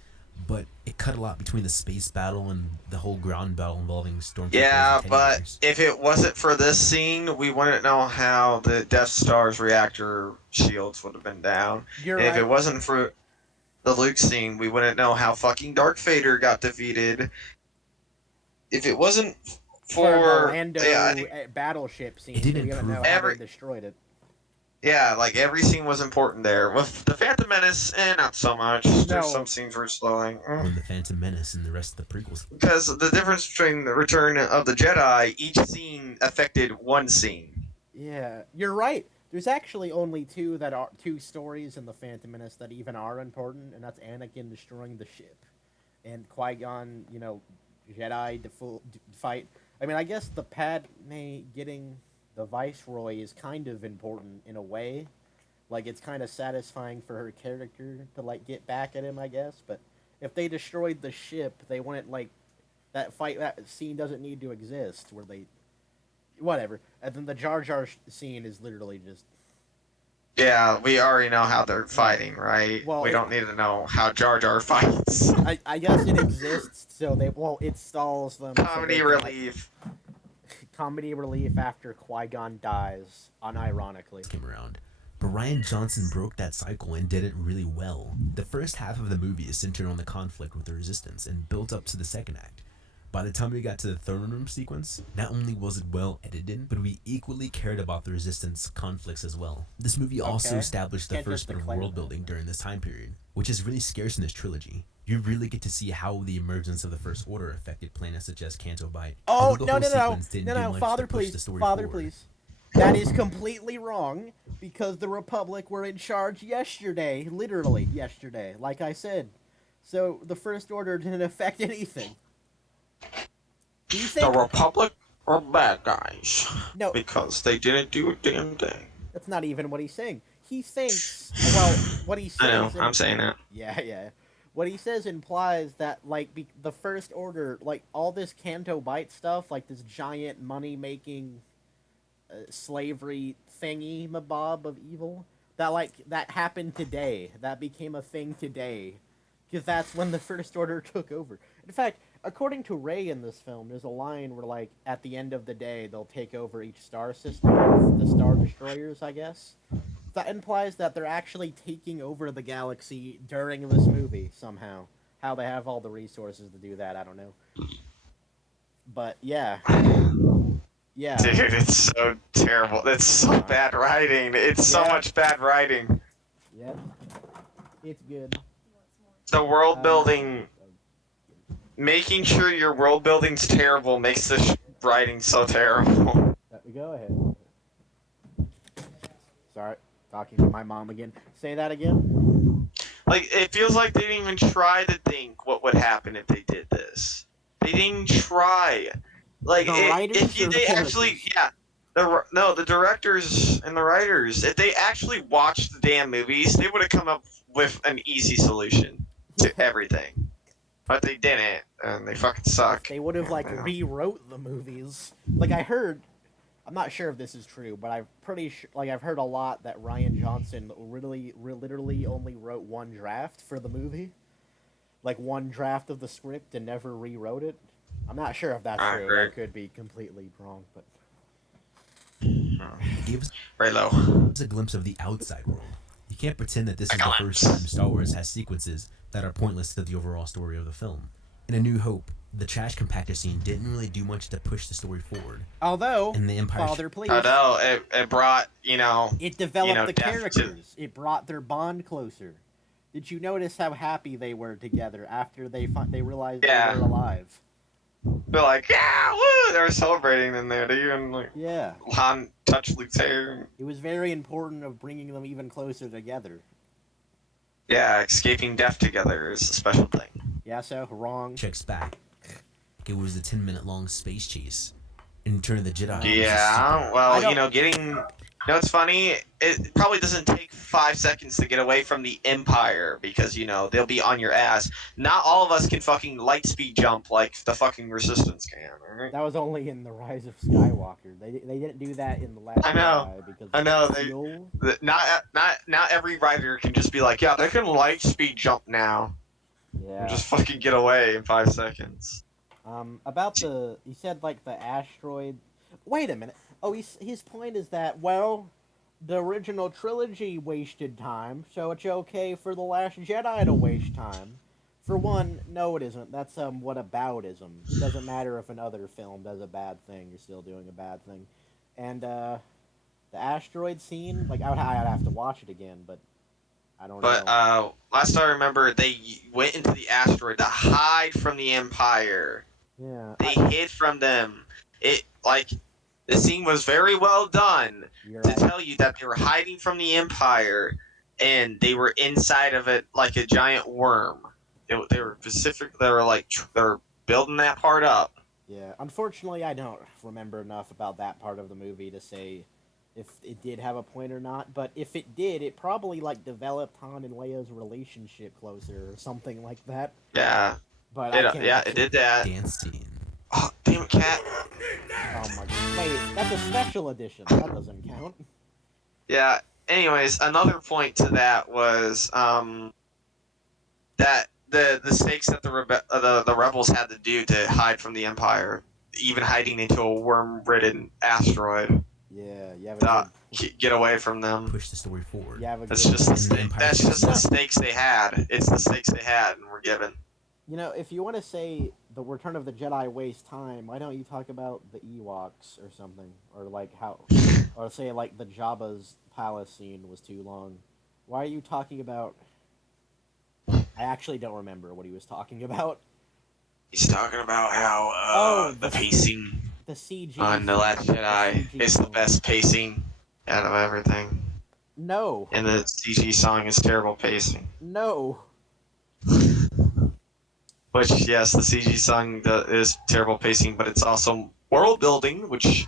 but it cut a lot between the space battle and the whole ground battle involving Stormtroopers. Yeah, and but Teddybears. if it wasn't for this scene, we wouldn't know how the Death Star's reactor shields would have been down. You're And if right. it wasn't for the Luke scene, we wouldn't know how fucking Darth Vader got defeated. If it wasn't For the for Lando I think- battleship scene, It didn't we don't know improve how every- they destroyed it. yeah, like every scene was important there. With the Phantom Menace, not so much. No. There's some scenes were slowing. When the Phantom Menace and the rest of the prequels. Because the difference between the Return of the Jedi, each scene affected one scene. Yeah, you're right. There's actually only two stories in the Phantom Menace that even are important, and that's Anakin destroying the ship, and Qui-Gon, Jedi fight. I mean, I guess the Padme getting the Viceroy is kind of important in a way. Like, it's kind of satisfying for her character to, like, get back at him, I guess. But if they destroyed the ship, they wouldn't, like, that scene doesn't need to exist, where they... Whatever. And then the Jar Jar scene is literally just... Yeah, we already know how they're fighting, right? Well, we don't need to know how Jar Jar fights. I guess it exists, so it stalls them. Comedy relief. Comedy relief after Qui-Gon dies, unironically. Came around. But Rian Johnson broke that cycle and did it really well. The first half of the movie is centered on the conflict with the Resistance and built up to the second act. By the time we got to the throne room sequence, not only was it well edited, but we equally cared about the Resistance conflicts as well. This movie also established the first bit of world building during this time period, which is really scarce in this trilogy. You really get to see how the emergence of the First Order affected planets such as Canto Bight. Oh, no, Father, please. That is completely wrong, because the Republic were in charge yesterday, literally yesterday, like I said. So the First Order didn't affect anything. The Republic are bad guys. No. Because they didn't do a damn thing. That's not even what he's saying. He thinks, well, what he says... I know, I'm saying that. Yeah. What he says implies that, like, the First Order, like, all this Canto Bight stuff, like this giant money-making slavery thingy-mabob of evil, that happened today. That became a thing today. Because that's when the First Order took over. In fact, according to Rey in this film, there's a line where, like, at the end of the day, they'll take over each star system, the Star Destroyers, I guess. That implies that they're actually taking over the galaxy during this movie, somehow. How they have all the resources to do that, I don't know. But, yeah. Yeah. Dude, it's so terrible. It's so bad writing. It's so much bad writing. Yeah. It's good. The world building... Making sure your world building's terrible makes the writing so terrible. Go ahead. Sorry, talking to my mom again. Say that again? Like, it feels like they didn't even try to think what would happen if they did this. They didn't the directors and the writers, if they actually watched the damn movies, they would have come up with an easy solution to everything. But they didn't, and they fucking suck. They would have, like, rewrote the movies. Like, I heard, I'm not sure if this is true, but I'm pretty sure, like, I've heard a lot that Rian Johnson literally only wrote one draft for the movie. Like, one draft of the script and never rewrote it. I'm not sure if that's true. I could be completely wrong, but... It gave us a glimpse of the outside world. You can't pretend that this is the first time Star Wars has sequences that are pointless to the overall story of the film. In A New Hope, the trash compactor scene didn't really do much to push the story forward. Although, in the Empire Father, please. Although, it brought, It developed the characters. It brought their bond closer. Did you notice how happy they were together after they realized they were alive? They're like, yeah, woo! They were celebrating in there. They even, like, Han touched Luke's hair. It was very important of bringing them even closer together. Yeah, escaping death together is a special thing. Yeah, so wrong. Checks back. It was a 10-minute long space chase. In Return of the Jedi. Yeah, well, getting... it's funny? It probably doesn't take 5 seconds to get away from the Empire because, they'll be on your ass. Not all of us can fucking light speed jump like the fucking Resistance can, alright? That was only in The Rise of Skywalker. They didn't do that in The Last Jedi because not every writer can just be like, yeah, they can light speed jump now. Yeah. And just fucking get away in 5 seconds. You said, like, the asteroid... Wait a minute. Oh, his point is that, well, the original trilogy wasted time, so it's okay for The Last Jedi to waste time. For one, no it isn't. That's whataboutism. It doesn't matter if another film does a bad thing, you're still doing a bad thing. And, the asteroid scene, like, I'd have to watch it again, but I don't know. But, last I remember, they went into the asteroid to hide from the Empire. Yeah. They hid from them. The scene was very well done You're to right. tell you that they were hiding from the Empire, and they were inside of it like a giant worm. They were specific. They were like they're building that part up. Yeah, unfortunately, I don't remember enough about that part of the movie to say if it did have a point or not. But if it did, it probably like developed Han and Leia's relationship closer or something like that. Yeah, But I can't. it did that. Dance scene. Oh damn it, cat. Oh my god! Wait, that's a special edition. That doesn't count. Yeah. Anyways, another point to that was that the stakes that the rebels had to do to hide from the Empire, even hiding into a worm-ridden asteroid, Yeah, you have a to good. get away from them. Push the story forward. You have a That's good. just the And the Empire that's just the succeeds. stakes they had. It's the stakes they had and were given. You know, if you want to say the Return of the Jedi wastes time, why don't you talk about the Ewoks or something, or like how, or say like the Jabba's palace scene was too long. Why are you talking about? I actually don't remember what he was talking about. He's talking about how Oh, the pacing The CG on The Last Jedi CG is the song. best pacing out of everything, No, and the CG song is terrible pacing. no. Which, yes, the CG song is terrible pacing, but it's also world building, which,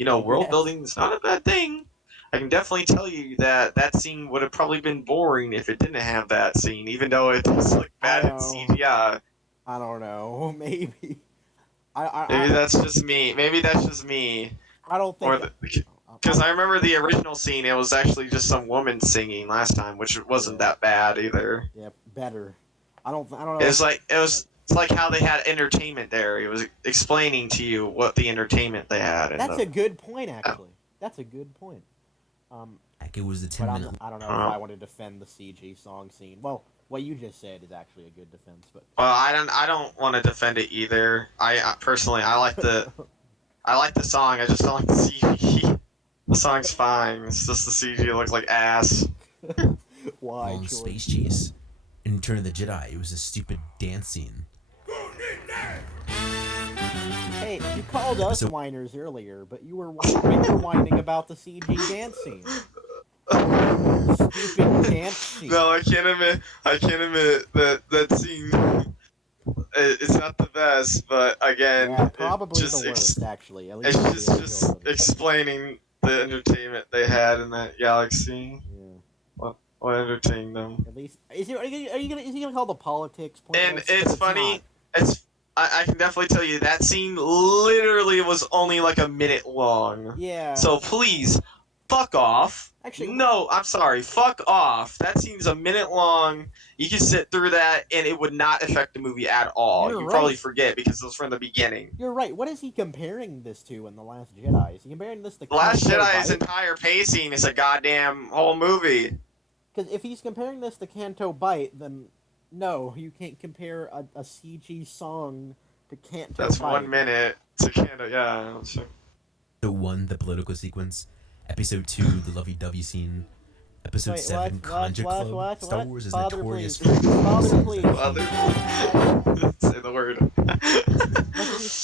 I world guess. building is not a bad thing. I can definitely tell you that that scene would have probably been boring if it didn't have that scene, even though it's like I bad in know. CGI. I don't know. Maybe. Maybe that's just me. Maybe that's just me. I don't Or think. because I remember the original scene, it was actually just some woman singing last time, which wasn't Yeah. that bad either. Yeah, better. I don't know. It's like how they had entertainment there. It was explaining to you what the entertainment they had. That's a good point, actually. That's a good point. Heck, it was the But 10-minute. I don't know if I want to defend the CG song scene. Well, what you just said is actually a good defense, but Well, I don't want to defend it either. Personally, I like the song. I just don't like the CG. The song's fine. It's just the CG looks like ass. why? Long Jordan? space chase. In Return of the Jedi, it was a stupid dance scene. Hey, you called us whiners earlier, but you were whining about the CG dance scene. Stupid dance scene. No, I can't admit that scene. It's not the best, but again, Yeah, probably just the worst, actually. At it's least the just original. explaining the entertainment they had in that galaxy. Yeah. What entertained them. At least is he gonna call the politics And pointless? 'Cause it's funny. not. I can definitely tell you that scene literally was only like a minute long. Yeah. So please, fuck off. Actually, No, I'm sorry. Fuck off. That scene's a minute long. You can sit through that, and it would not affect the movie at all. You're You right. probably forget because it was from the beginning. You're right. What is he comparing this to in The Last Jedi? Is he comparing this to The Last Canto Jedi's Bight? entire pacing is a goddamn whole movie. Because if he's comparing this to Canto Bight, then no, you can't compare a CG song to Canto That's Bight. 1 minute to Canada. Yeah. Sure. Episode 1, the political sequence. Episode 2, the lovey-dovey scene. Episode Wait, 7, Conja Club. Star Wars is Father, notorious please. for Father, please. Father, say the word.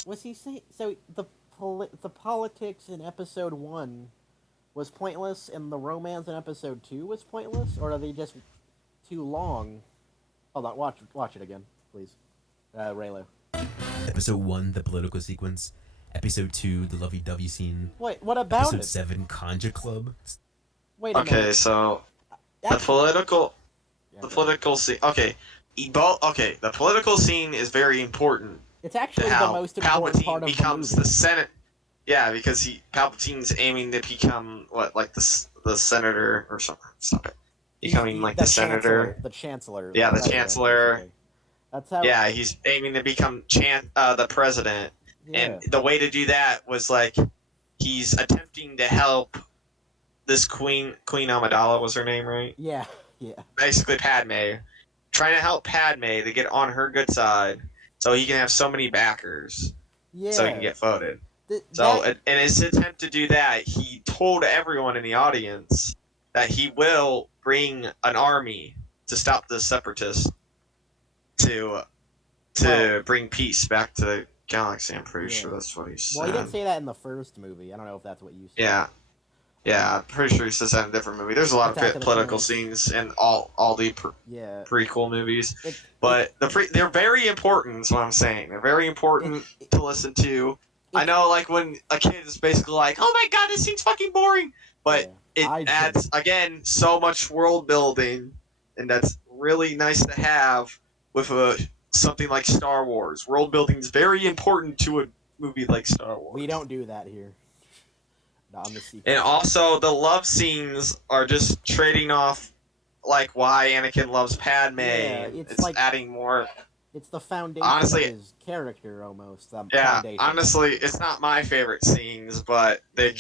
Was he saying so? The politics in Episode 1 was pointless, and the romance in Episode 2 was pointless, or are they just too long? Hold on, watch it again, please. Raylo. Episode 1, the political sequence. Episode 2, the lovey-dovey scene. Wait, what about Episode it? 7, Conja Club. Wait a Okay, minute. so the That's- political Yeah, the go political scene. Okay, the political scene is very important It's to actually the how most important Palpatine part of becomes the the movie. Senate. Yeah, because Palpatine's aiming to become the senator or something. Stop it. Becoming like the senator. The chancellor. Yeah, the president, chancellor. basically. That's how. Yeah, he's aiming to become the president. Yeah. And the way to do that was like he's attempting to help this Queen Amidala was her name, right? Yeah. Yeah. Basically Padme, trying to help Padme to get on her good side, so he can have so many backers, Yeah. so he can get voted. Th- So that- in his attempt to do that, he told everyone in the audience that he will bring an army to stop the separatists to bring peace back to galaxy. I'm pretty Yeah. sure that's what he said. Well, he didn't say that in the first movie. I don't know if that's what you said. Yeah. Yeah, I'm pretty sure he says that in a different movie. There's a lot Attack of of the political Clones. scenes in all the Yeah. prequel movies, It, but they're very important. Is what I'm saying. They're very important to listen to. I know, like when a kid is basically like, "Oh my god, this scene's fucking boring," but it adds again so much world building, and that's really nice to have with something like Star Wars. World building is very important to a movie like Star Wars. We don't do that here. Not on the sequel. And also, the love scenes are just trading off, like, why Anakin loves Padme. Yeah, it's like adding more. It's the foundation Honestly, of his character, almost. Yeah, Foundation. honestly, it's not my favorite scenes, but they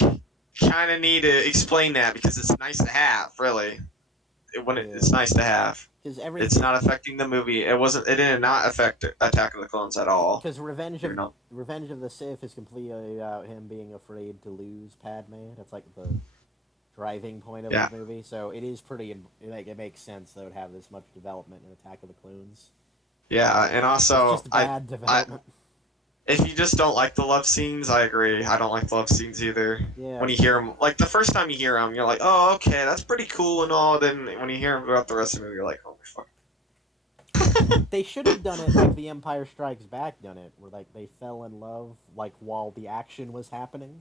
kind of need to explain that because it's nice to have, really. It's nice to have. It's not affecting the movie. It did not affect Attack of the Clones at all. Because Revenge of the Sith is completely about him being afraid to lose Padme. That's like the driving point of the movie. So it is pretty. It makes sense that it would have this much development in Attack of the Clones. Yeah, and also, it's just bad development. If you just don't like the love scenes, I agree. I don't like love scenes either. Yeah. When you hear them, like the first time you hear them, you're like, "Oh, okay, that's pretty cool and all." Then when you hear them throughout the rest of the movie, you're like, "Oh my fuck." They should have done it like The Empire Strikes Back done it, where like they fell in love like while the action was happening,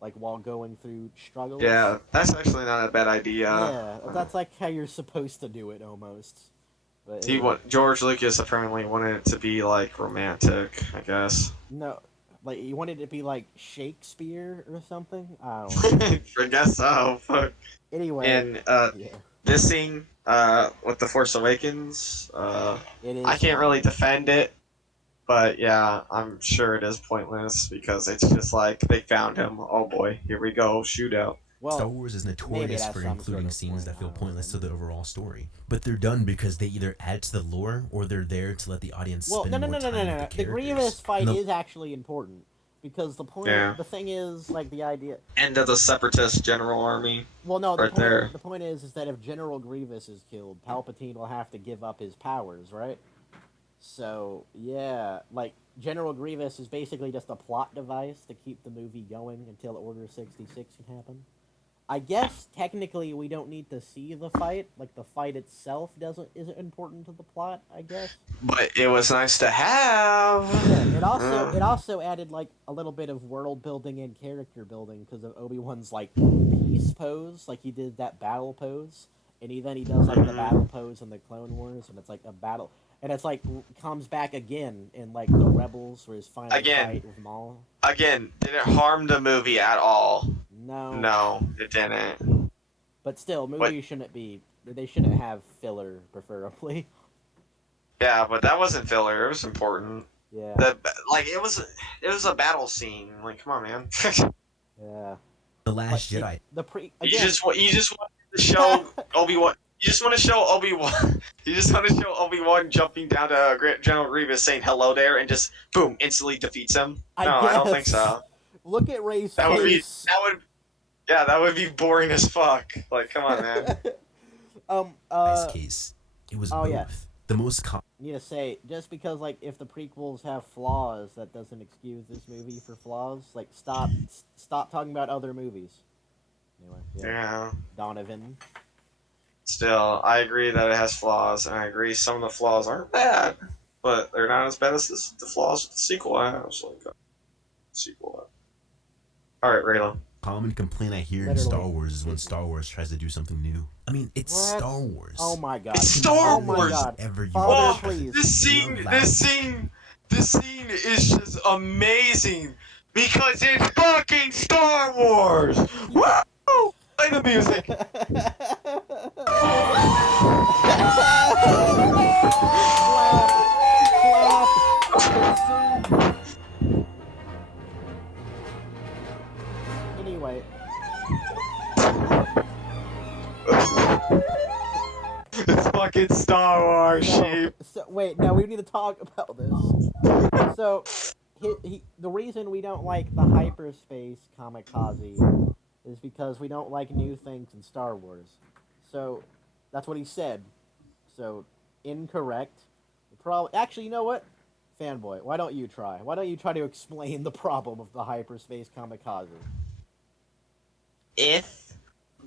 like while going through struggles. Yeah, that's actually not a bad idea. Yeah, that's like how you're supposed to do it almost. But George Lucas apparently wanted it to be like romantic, I guess. No, like he wanted it to be like Shakespeare or something. I don't know. I guess so. Fuck. Anyway, and this scene with the Force Awakens, I can't really defend it, but yeah, I'm sure it is pointless because it's just like they found him. Oh boy, here we go, shootout. Well, Star Wars is notorious for including scenes that feel pointless to the overall story, but they're done because they either add to the lore or they're there to let the audience spend more time with the characters. The Grievous fight is actually important because the point, the thing is, like the idea. End of the Separatist General Army. Well, no, the point is that if General Grievous is killed, Palpatine will have to give up his powers, right? So yeah, like General Grievous is basically just a plot device to keep the movie going until Order 66 can happen. I guess technically we don't need to see the fight. Like the fight itself isn't important to the plot, I guess. But it was nice to have. Yeah, it also added like a little bit of world building and character building because of Obi-Wan's like peace pose, like he did that battle pose, and he does like the battle pose in the Clone Wars, and it's like a battle, and it's like comes back again in like the Rebels where his final fight with Maul. Again, did it harm the movie at all? No, it didn't. But still, movies shouldn't be. They shouldn't have filler, preferably. Yeah, but that wasn't filler. It was important. Yeah. It was a battle scene. Like, come on, man. Yeah. The Last Jedi. You just wanted to show Obi-Wan. You just want to show Obi-Wan. You just want to show Obi-Wan jumping down to General Grievous saying hello there and just boom instantly defeats him. I don't think so. Look at Rey's face. That would be boring as fuck. Like, come on, man. This case, it was both. Yeah. The most I need to say, just because like if the prequels have flaws, that doesn't excuse this movie for flaws. Like, stop talking about other movies. Anyway, yeah. Donovan. Still, I agree that it has flaws, and I agree some of the flaws aren't bad, but they're not as bad as the flaws the sequel has. All right, Raylan. Common complaint I hear in Star Wars is when Star Wars tries to do something new. I mean, it's Star Wars. Oh my god. It's Star Wars. My god. Ever you Father, please. This scene is just amazing because it's fucking Star Wars. Woo! Play the music. Anyway. It's fucking Star Wars, sheep. So, wait, now we need to talk about this. So, the reason we don't like the hyperspace kamikaze is because we don't like new things in Star Wars. So, that's what he said. So, incorrect. Actually, you know what? Fanboy, why don't you try? Why don't you try to explain the problem of the hyperspace kamikaze? If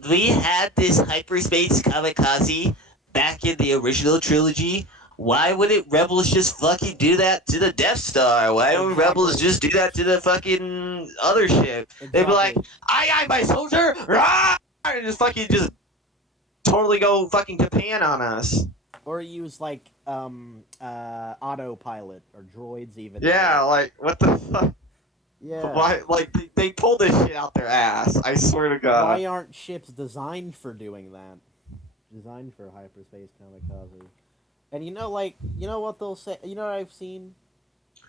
we had this hyperspace kamikaze back in the original trilogy, why wouldn't rebels just fucking do that to the Death Star? Why don't rebels Exactly. just do that to the fucking other ship? They'd be like, Exactly. aye, my soldier! Rah! And just totally go fucking Japan on us. Or use like autopilot or droids even. Yeah, like, what the fuck? Yeah. Why? Like, they pulled this shit out their ass. I swear to God. Why aren't ships designed for doing that? Designed for hyperspace kamikaze. And you know what they'll say? You know what I've seen?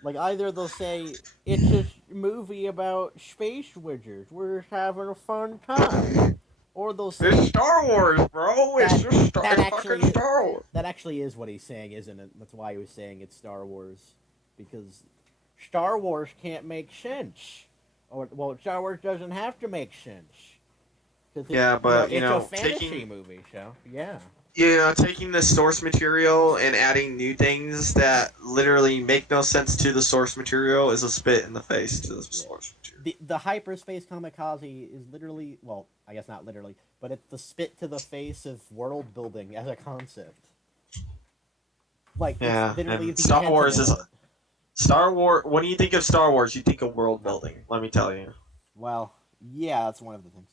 Like, either they'll say, it's a movie about space wizards, we're just having a fun time. Or they'll say, It's Star Wars, bro. It's that, just that fucking actually, Star Wars. that actually is what he's saying, isn't it? That's why he was saying it's Star Wars. Because Star Wars can't make sense. Or, well, Star Wars doesn't have to make sense. Yeah, but, it's a fantasy taking movie, so, yeah. taking the source material and adding new things that literally make no sense to the source material is a spit in the face to the source material. The hyperspace kamikaze is literally, well, I guess not literally, but it's the spit to the face of world building as a concept. Like, Yeah, it's literally and the Star Wars is antidote. Star Wars. When you think of Star Wars, you think of world building. Let me tell you. Well, yeah, that's one of the things.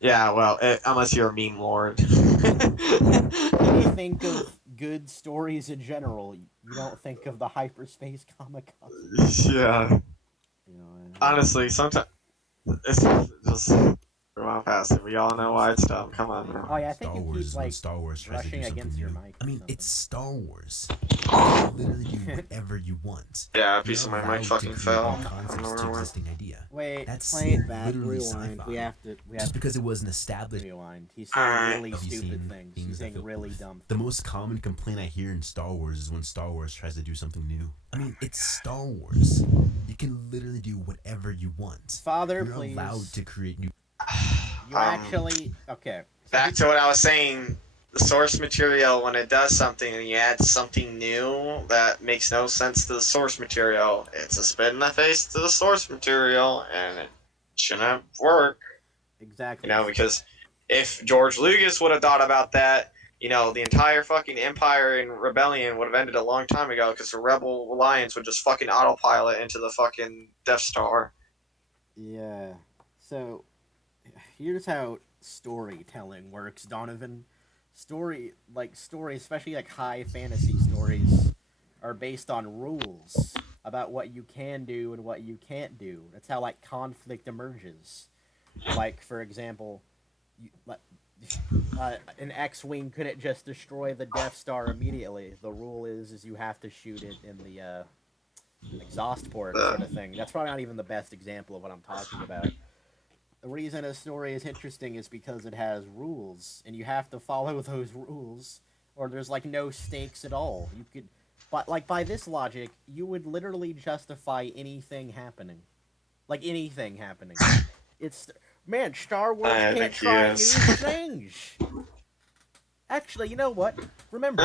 Yeah, well, unless you're a meme lord. When you think of good stories in general, you don't think of the hyperspace kamikaze. Yeah. You know, Honestly, sometimes it's just go on past it. We all know why it's dumb. Come on, Oh man. yeah, I think Star you Wars keep is when like Star Wars tries to do brushing something against your new. mic. I or mean, something. it's Star Wars. You can literally do whatever you want. Yeah, a You're piece of my allowed mic to fucking create fell. new I don't concepts know to where it went. existing idea. Wait, That's play it back. literally Rewind. sci-fi. We have to. Just because it was an established. Rewind. He's saying Alright. really Have you stupid seen things. things He's that saying feel really dumb. The most common complaint I hear in Star Wars is when Star Wars tries to do something new. I mean, it's Star Wars. You can literally do whatever you want. Father, You're please. allowed to create new. You actually okay. So Back to what I was saying. The source material, when it does something and you add something new that makes no sense to the source material, it's a spit in the face to the source material, and it shouldn't work. exactly. Because if George Lucas would have thought about that, the entire fucking Empire and Rebellion would have ended a long time ago because the Rebel Alliance would just fucking autopilot into the fucking Death Star. Yeah. So here's how storytelling works, Donovan. Story, especially like high fantasy stories, are based on rules about what you can do and what you can't do. That's how like conflict emerges. Like for example, an X-wing couldn't just destroy the Death Star immediately. The rule is you have to shoot it in the exhaust port sort of thing. That's probably not even the best example of what I'm talking about. The reason a story is interesting is because it has rules, and you have to follow those rules, or there's like no stakes at all. You could, but like by this logic, you would literally justify anything happening, like anything happening. It's man, Star Wars I can't think try new yes. things. Actually, you know what? Remember,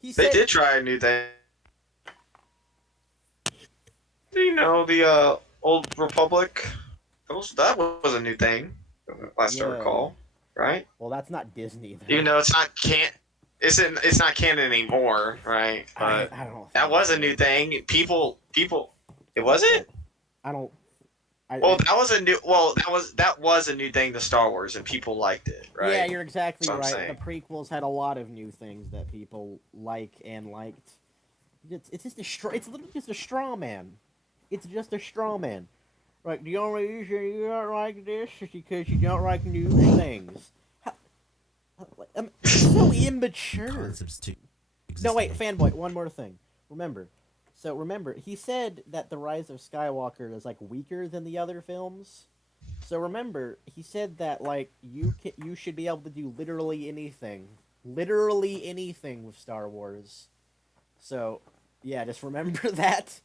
he They said did try a new thing. The Old Republic. That was a new thing, last I Yeah. recall, right? Well, that's not Disney. Though. Even though it's not canon anymore, right? But I don't. that was a new thing. People, it was it. I don't. That was a new thing to Star Wars, and people liked it, right? Yeah, you're exactly That's what I'm right. saying. The prequels had a lot of new things that people like and liked. It's just it's literally just a straw man. It's just a straw man. Like the only reason you don't like this is because you don't like new things. It's so immature. Concepts to No, wait, existing fanboy. One more thing. Remember, he said that the Rise of Skywalker is like weaker than the other films. So remember, he said that like you should be able to do literally anything with Star Wars. So yeah, just remember that.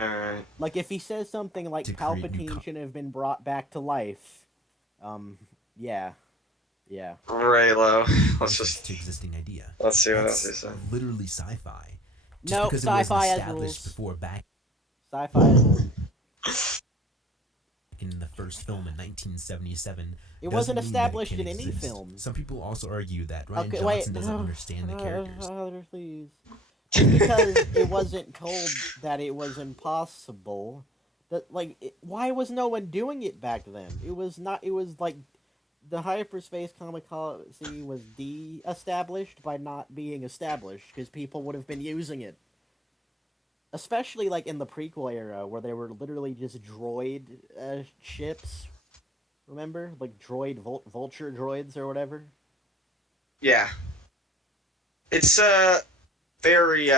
Alright. Like if he says something like To create new Palpatine should have been brought back to life, yeah, Yeah. Raylo. Let's versus to just existing idea. let's see what else That's he said. literally sci-fi. Just No, because it wasn't sci-fi has established rules. before back Sci-fi has rules. in the first film in 1977 It doesn't wasn't mean that it established can in any exist. films. Some people also argue that Ryan Okay, Johnson wait. doesn't understand the characters. Please. Just because it wasn't told that it was impossible, that why was no one doing it back then? It was not. It was like the hyperspace kamikaze was de-established by not being established because people would have been using it. Especially like in the prequel era where they were literally just droid ships. Remember, like vulture droids or whatever. Yeah. It's very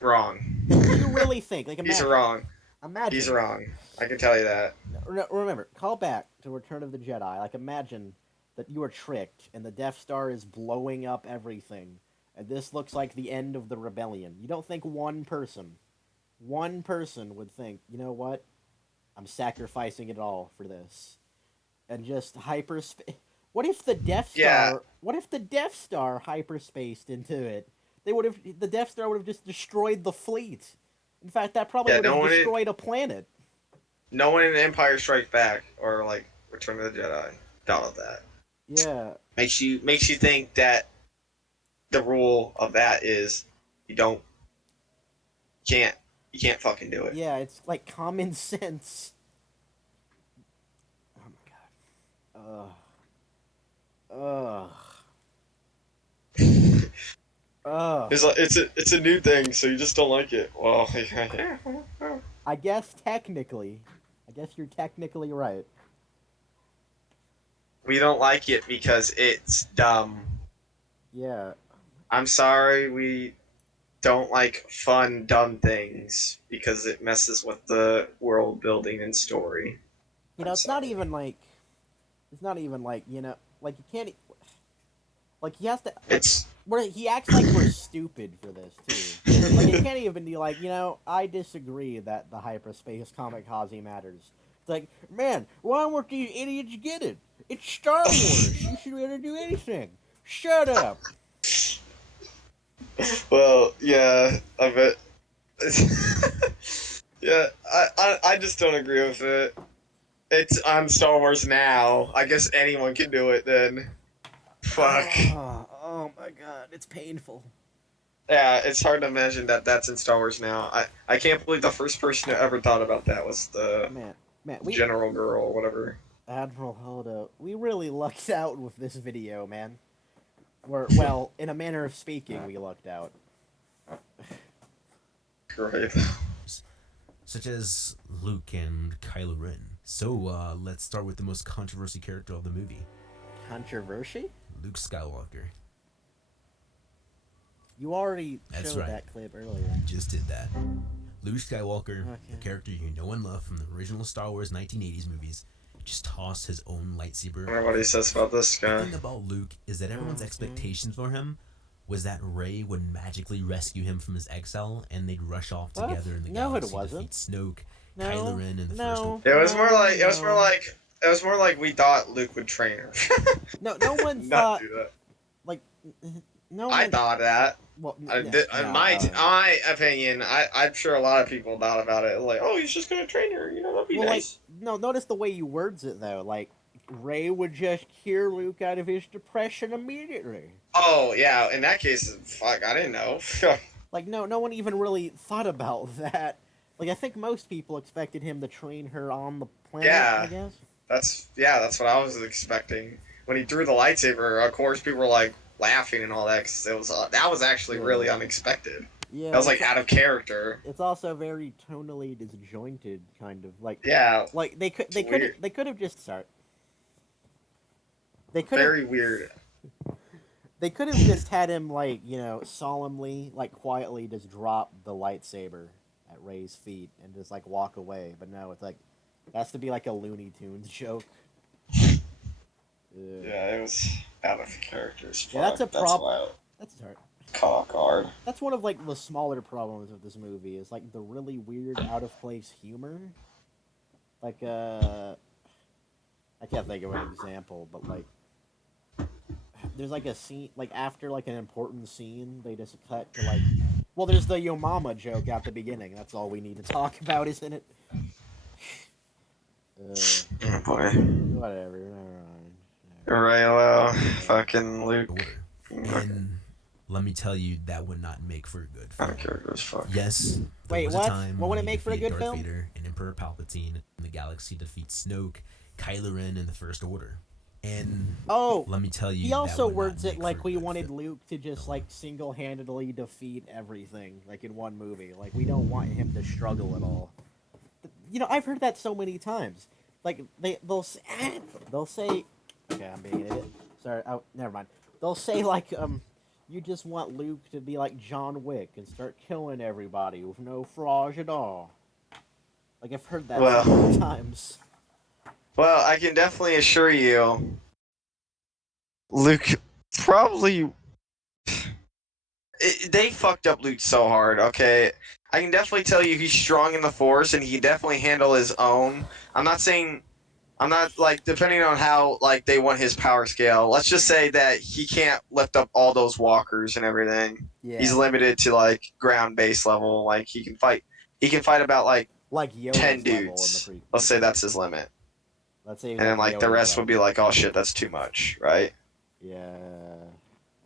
wrong. Do you really think He's imagine? wrong. He's Imagine. wrong. I can tell you that. Remember, call back to Return of the Jedi. Like, imagine that you were tricked and the Death Star is blowing up everything, and this looks like the end of the rebellion. You don't think one person would think, you know what? I'm sacrificing it all for this, and just hyperspace. What if the Death Yeah. Star? What if the Death Star hyperspaced into it? The Death Star would have just destroyed the fleet. In fact, that probably Yeah. would have destroyed a planet. No one in Empire Strikes Back or like Return of the Jedi thought of that. Yeah. Makes you think that the rule of that is you don't can't you can't fucking do it. Yeah, it's like common sense. Oh my god. Ugh. Ugh. It's a new thing, so you just don't like it. Well, yeah. I guess technically. I guess you're technically right. We don't like it because it's dumb. Yeah. I'm sorry, we don't like fun, dumb things because it messes with the world building and story. You know, I'm it's not sorry. even like like you can't like he has to like It's he acts like we're stupid for this too. Like it can't even be like, I disagree that the hyperspace kamikaze matters. It's like, man, why won't these idiots get it? It's Star Wars. You should be able to do anything. Shut up. well, yeah, I bet. yeah, I just don't agree with it. It's on Star Wars now. I guess anyone can do it then. Fuck. Oh my god, it's painful. Yeah, it's hard to imagine that that's in Star Wars now. I can't believe the first person who ever thought about that was the Man, General Girl or whatever. Admiral Hodo, we really lucked out with this video, man. Well, in a manner of speaking, we lucked out. Great. Such as Luke and Kylo Ren. So let's start with the most controversial character of the movie, Controversy? Luke Skywalker. You already That's showed right. that clip earlier. We just did that. Luke Skywalker, Okay. the character you know and love from the original Star Wars 1980s movies, just tossed his own lightsaber. I wonder what he says about this The guy. thing about Luke is that everyone's Okay. expectations for him was that Rey would magically rescue him from his exile and they'd rush off What? together in the No, it galaxy to wasn't. defeat Snoke, No, Kylo Ren, and the first no, one. It was more like no. it was more like we thought Luke would train her. No one Not thought do that. like no I one. thought that. Well, In no, my opinion, I'm sure a lot of people thought about it. Like, oh, he's just gonna train her. That'd be well, nice. notice the way you words it though. Like Ray would just cure Luke out of his depression immediately. Oh yeah, in that case, fuck, I didn't know. Like no one even really thought about that. Like I think most people expected him to train her on the planet. Yeah. I guess. That's what I was expecting. When he threw the lightsaber, of course, people were like laughing and all that. 'Cause it was that was actually really unexpected. Yeah. That was like out of character. It's also very tonally disjointed, kind of like. Yeah, Like they could weird. they could have just started. They could have very weird. They could have just had him solemnly, quietly just drop the lightsaber at Ray's feet and just walk away. But no, it's it has to be like a Looney Tunes joke. Yeah, it was out of character. Yeah, that's a problem. That's hard. Caught guard. That's one of the smaller problems of this movie is the really weird out of place humor. I can't think of an example, but like there's like a scene like after like an important scene, they just cut to like well, there's the yo mama joke at the beginning. That's all we need to talk about, isn't it? Oh boy. Whatever. Never mind. Raylo, fucking Luke. Order. And let me tell you, that would not make for a good I film. don't care who gives a fuck. Yes, there Wait, was what? a time What would when it he make for a defeated good Darth film? Vader and Emperor Palpatine, and the galaxy defeats Snoke, Kylo Ren, and the First Order. And Oh, let me tell you, he also that would words not it make like for a we good wanted film. Luke to just like single-handedly defeat everything, like in one movie. Like we don't want him to struggle at all. You know, I've heard that so many times. Like they'll say, okay, I'm being an idiot. Sorry, oh, never mind. They'll say like you just want Luke to be like John Wick and start killing everybody with no flaws at all. Like I've heard that so many Well, times. I can definitely assure you, Luke probably they fucked up Luke so hard. Okay, I can definitely tell you he's strong in the Force and he can definitely handle his own. I'm not saying I'm not like depending on how like they want his power scale. Let's just say that he can't lift up all those walkers and everything. He's Yeah, limited to like ground base level. Like he can fight. He can fight about like like 10 Yoda's level in the dudes. Let's prequels. say that's his limit. Let's say he's And then like like the Yoda's rest would be level. like, oh shit, that's too much, right? Yeah.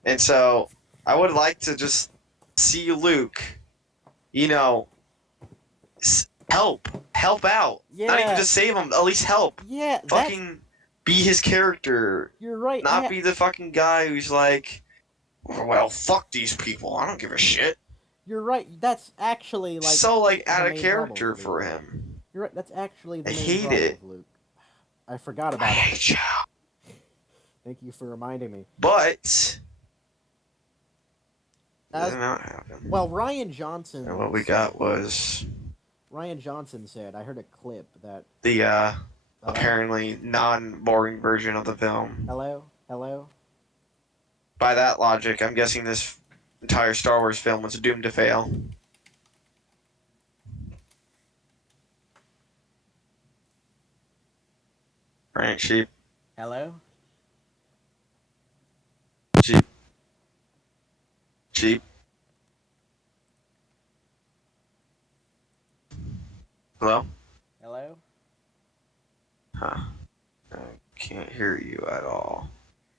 And so I would like to just see Luke, you know, help out. Not even Yeah. just save him, at least help. Yeah, that's Fucking be his character. you're right. Not be the fucking guy who's like, well, fuck these people. I don't give a shit. You're right. That's actually like So like the out of main problem character for me for with Luke. him. You're right. That's actually I the main hate problem it. with Luke. I forgot I about it. hate you. Thank you for reminding me. But As not happen. well, Ryan Johnson. And what we said- got was Ryan Johnson said. I heard a clip that. the Hello? apparently non-boring version of the film. Hello. By that logic, I'm guessing this entire Star Wars film was doomed to fail. Right, sheep, Hello. sheep, sheep. Hello? Hello. Huh. I can't hear you at all.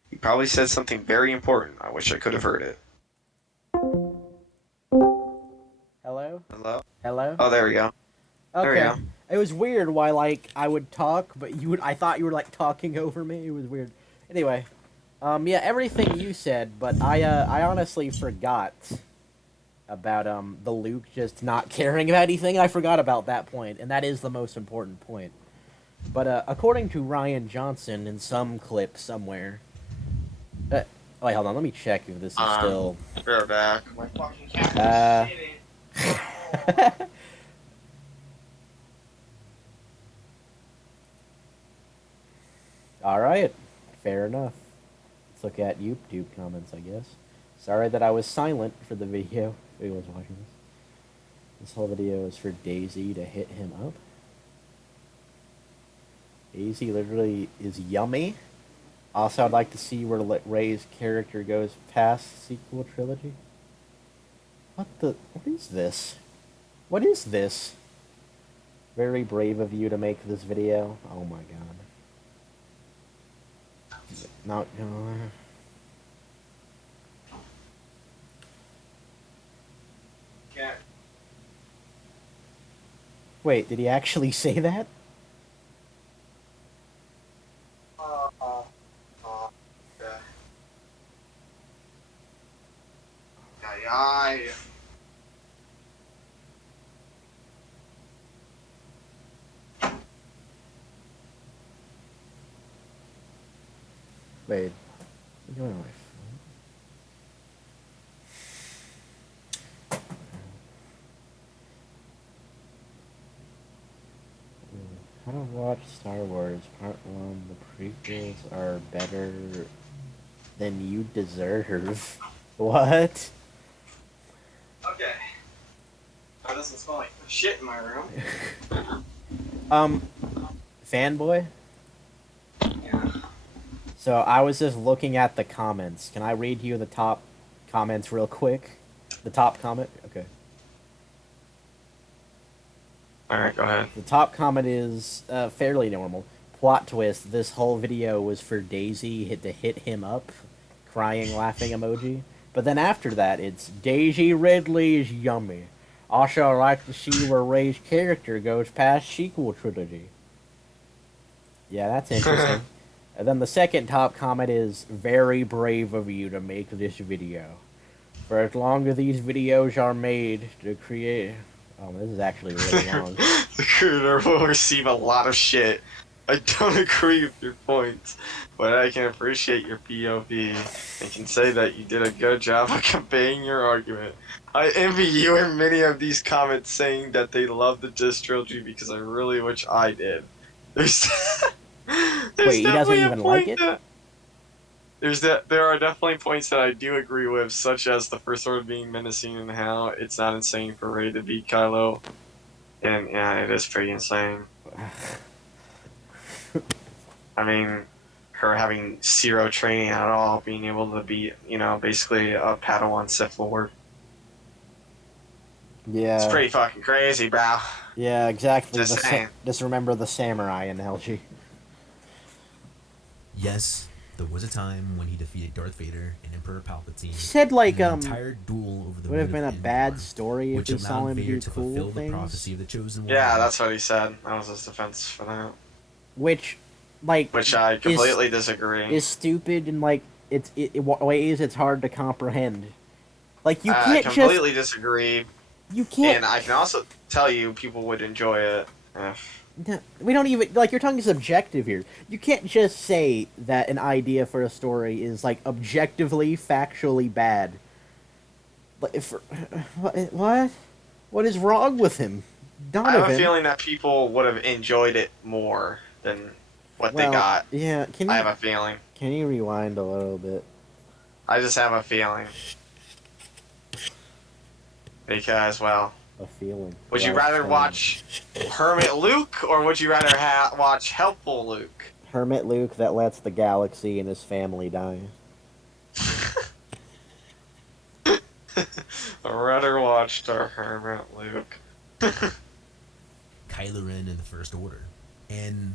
You probably said something very important. I wish I could have heard it. Hello. Hello? Hello. Oh, there we go. There we Okay. go. It was weird why like I would talk, but you would. I thought you were like talking over me. It was weird. Anyway, yeah, everything you said, but I honestly forgot about the Luke just not caring about anything. I forgot about that point, and that is the most important point. But according to Ryan Johnson in some clip somewhere, wait, hold on, let me check if this is still. We're back. My fucking cat is shitting. All right, fair enough. Let's look at YouTube comments, I guess. Sorry that I was silent for the video. If anyone's watching this. This whole video is for Daisy to hit him up. Daisy literally is yummy. Also, I'd like to see where Rey's character goes past sequel trilogy. What is this? What is this? Very brave of you to make this video. Oh my god. Not gonna. Cat. Wait, did he actually say that? Okay. Aye. Wait. What's going on my phone? How to watch Star Wars Part 1. The prequels are better than you deserve. What? Okay. Oh, this is like shit in my room. Fanboy? So I was just looking at the comments. Can I read you the top comments real quick? The top comment? Okay. Alright, go ahead. The top comment is fairly normal. Plot twist, this whole video was for Daisy to hit him up. Crying, laughing emoji. But then after that, it's Daisy Ridley is yummy. Also, I like to see where Rey's character goes past sequel trilogy. Yeah, that's interesting. And then the second top comment is, very brave of you to make this video. For as long as these videos are made to create... Oh, this is actually really long. The creator will receive a lot of shit. I don't agree with your points, but I can appreciate your POV and can say that you did a good job of conveying your argument. I envy you and many of these comments saying that they love the Diss Trilogy because I really wish I did. There's Wait, he doesn't even like it? There are definitely points that I do agree with, such as the First Order being menacing and how it's not insane for Rey to beat Kylo. And yeah, it is pretty insane. I mean, her having zero training at all, being able to be, basically a Padawan Sith Lord. Yeah. It's pretty fucking crazy, bro. Yeah, exactly. Just saying. Just remember the samurai analogy. Yes, there was a time when he defeated Darth Vader and Emperor Palpatine. He said, like, an entire duel over the would have moon been a of Endor, bad story if which we saw allowed him Vader do to cool fulfill the things. prophecy of the Chosen One. Yeah, that's what he said. That was his defense for that. Which I completely disagree. Is stupid and ways it's hard to comprehend. Like you I can't completely disagree. You can't. And I can also tell you, people would enjoy it. We don't even you're talking subjective here. You can't just say that an idea for a story is like objectively, factually bad. But what is wrong with him? Donovan. I have a feeling that people would have enjoyed it more than what they got. Yeah, I have a feeling. Can you rewind a little bit? I just have a feeling. Because, well... A feeling. Would you rather watch Hermit Luke, or would you rather watch Helpful Luke? Hermit Luke that lets the galaxy and his family die. I'd rather watch the Hermit Luke. Kylo Ren in the First Order. And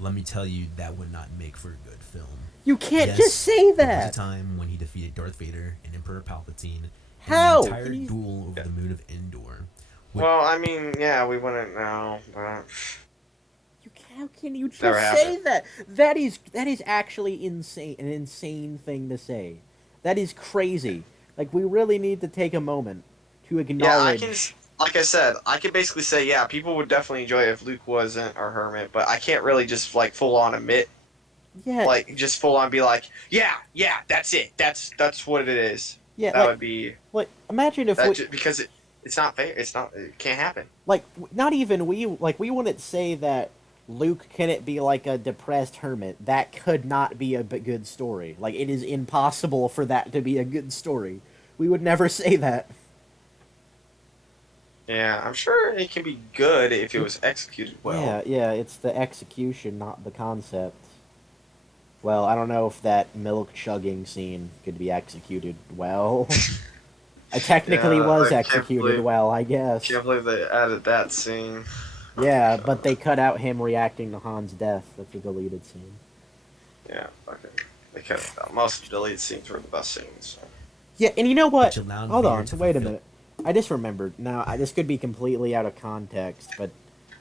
let me tell you, that would not make for a good film. You can't just say that! There was a time when he defeated Darth Vader and Emperor Palpatine in How? an entire duel over the moon of Endor. Well, I mean, yeah, we wouldn't know, but... How can you just say that? That is actually insane. An insane thing to say. That is crazy. Like, we really need to take a moment to acknowledge... Yeah, like I said, I could basically say, yeah, people would definitely enjoy it if Luke wasn't a hermit, but I can't really just, like, full-on admit... Yeah. Like, just full-on be like, yeah, that's it. That's what it is. Yeah, that would be... Like, imagine if because it's not fair. It can't happen. Like, not even we wouldn't say that Luke couldn't be, like, a depressed hermit. That could not be a good story. Like, it is impossible for that to be a good story. We would never say that. Yeah, I'm sure it can be good if it was executed well. Yeah, it's the execution, not the concept. Well, I don't know if that milk chugging scene could be executed well. It technically was executed well, I guess. I can't believe they added that scene. Yeah, but they cut out him reacting to Han's death. That's a deleted scene. Yeah, okay. They cut it out. Most of the deleted scenes were the best scenes. So. Yeah, and you know what? Hold on, wait a minute. I just remembered. Now, this could be completely out of context, but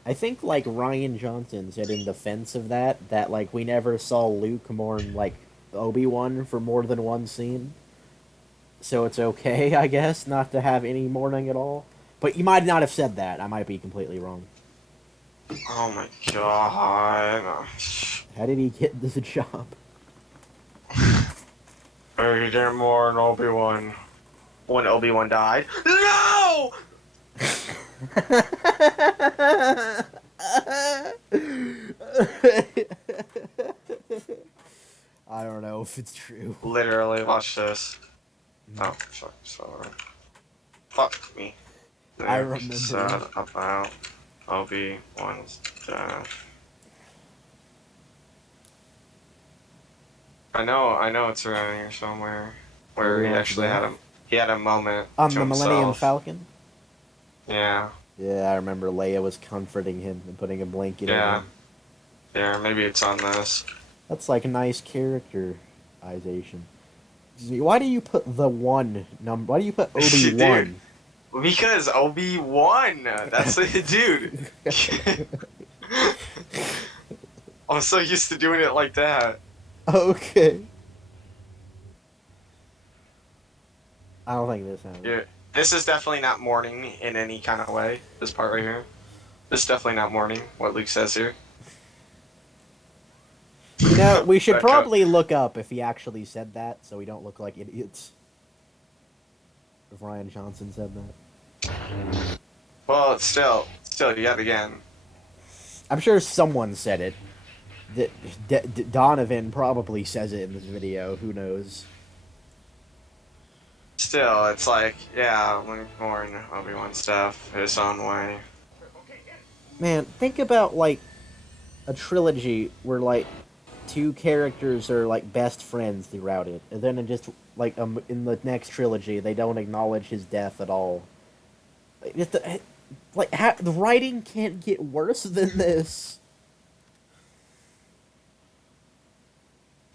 I think, like, Ryan Johnson said in defense of that, like, we never saw Luke mourn, like, Obi-Wan for more than one scene. So it's okay, I guess, not to have any mourning at all. But you might not have said that. I might be completely wrong. Oh my god. How did he get this job? He didn't mourn Obi-Wan when Obi-Wan died. No! I don't know if it's true. Literally, watch this. Oh, sorry. Fuck me. I remember. Said about Obi-Wan's death. I know it's around here somewhere where he Everyone's actually dead. he had a moment On to the Millennium himself. Falcon? Yeah, Yeah, I remember Leia was comforting him and putting a blanket over yeah, him. yeah. Maybe it's on this. That's like a nice characterization. Why do you put the one number? Why do you put Obi-Wan? Because Obi-Wan. That's the dude. I'm so used to doing it like that. Okay. I don't think this happened. Yeah, this is definitely not mourning in any kind of way. This part right here. This is definitely not mourning. What Luke says here. You know, we should That cut. probably look up if he actually said that, so we don't look like idiots. If Ryan Johnson said that. Well, still, yet again. I'm sure someone said it. Donovan probably says it in this video. Who knows? Still, it's like, yeah, Luke mourn Obi-Wan stuff his own way. Man, think about like a trilogy where like two characters are like best friends throughout it, and then it just like in the next trilogy they don't acknowledge his death at all. The writing can't get worse than this.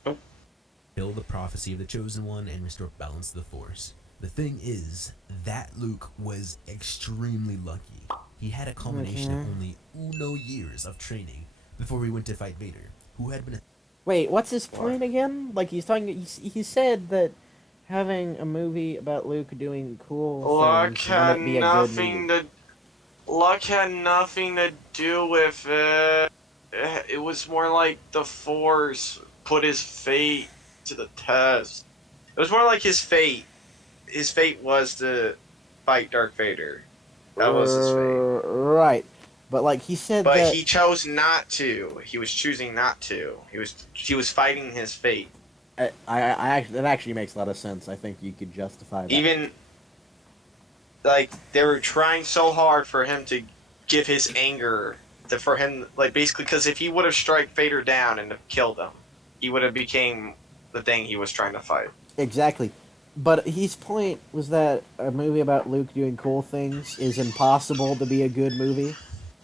Fulfill the prophecy of the Chosen One and restore balance to the Force. The thing is, that Luke was extremely lucky. He had a culmination of only uno years of training before he went to fight Vader, who had been a Wait, what's his point again? Like he said that having a movie about Luke doing cool Luck things had wouldn't be a good nothing movie. Luck had nothing to do with it. It was more like the Force put his fate to the test. It was more like his fate. His fate was to fight Darth Vader. That was his fate. Right. But like he said But that he chose not to. He was choosing not to. He was fighting his fate. that actually makes a lot of sense. I think you could justify that. Even like they were trying so hard for him to give his anger for him, like basically because if he would have struck Vader down and killed him, he would have became the thing he was trying to fight. Exactly. But his point was that a movie about Luke doing cool things is impossible to be a good movie,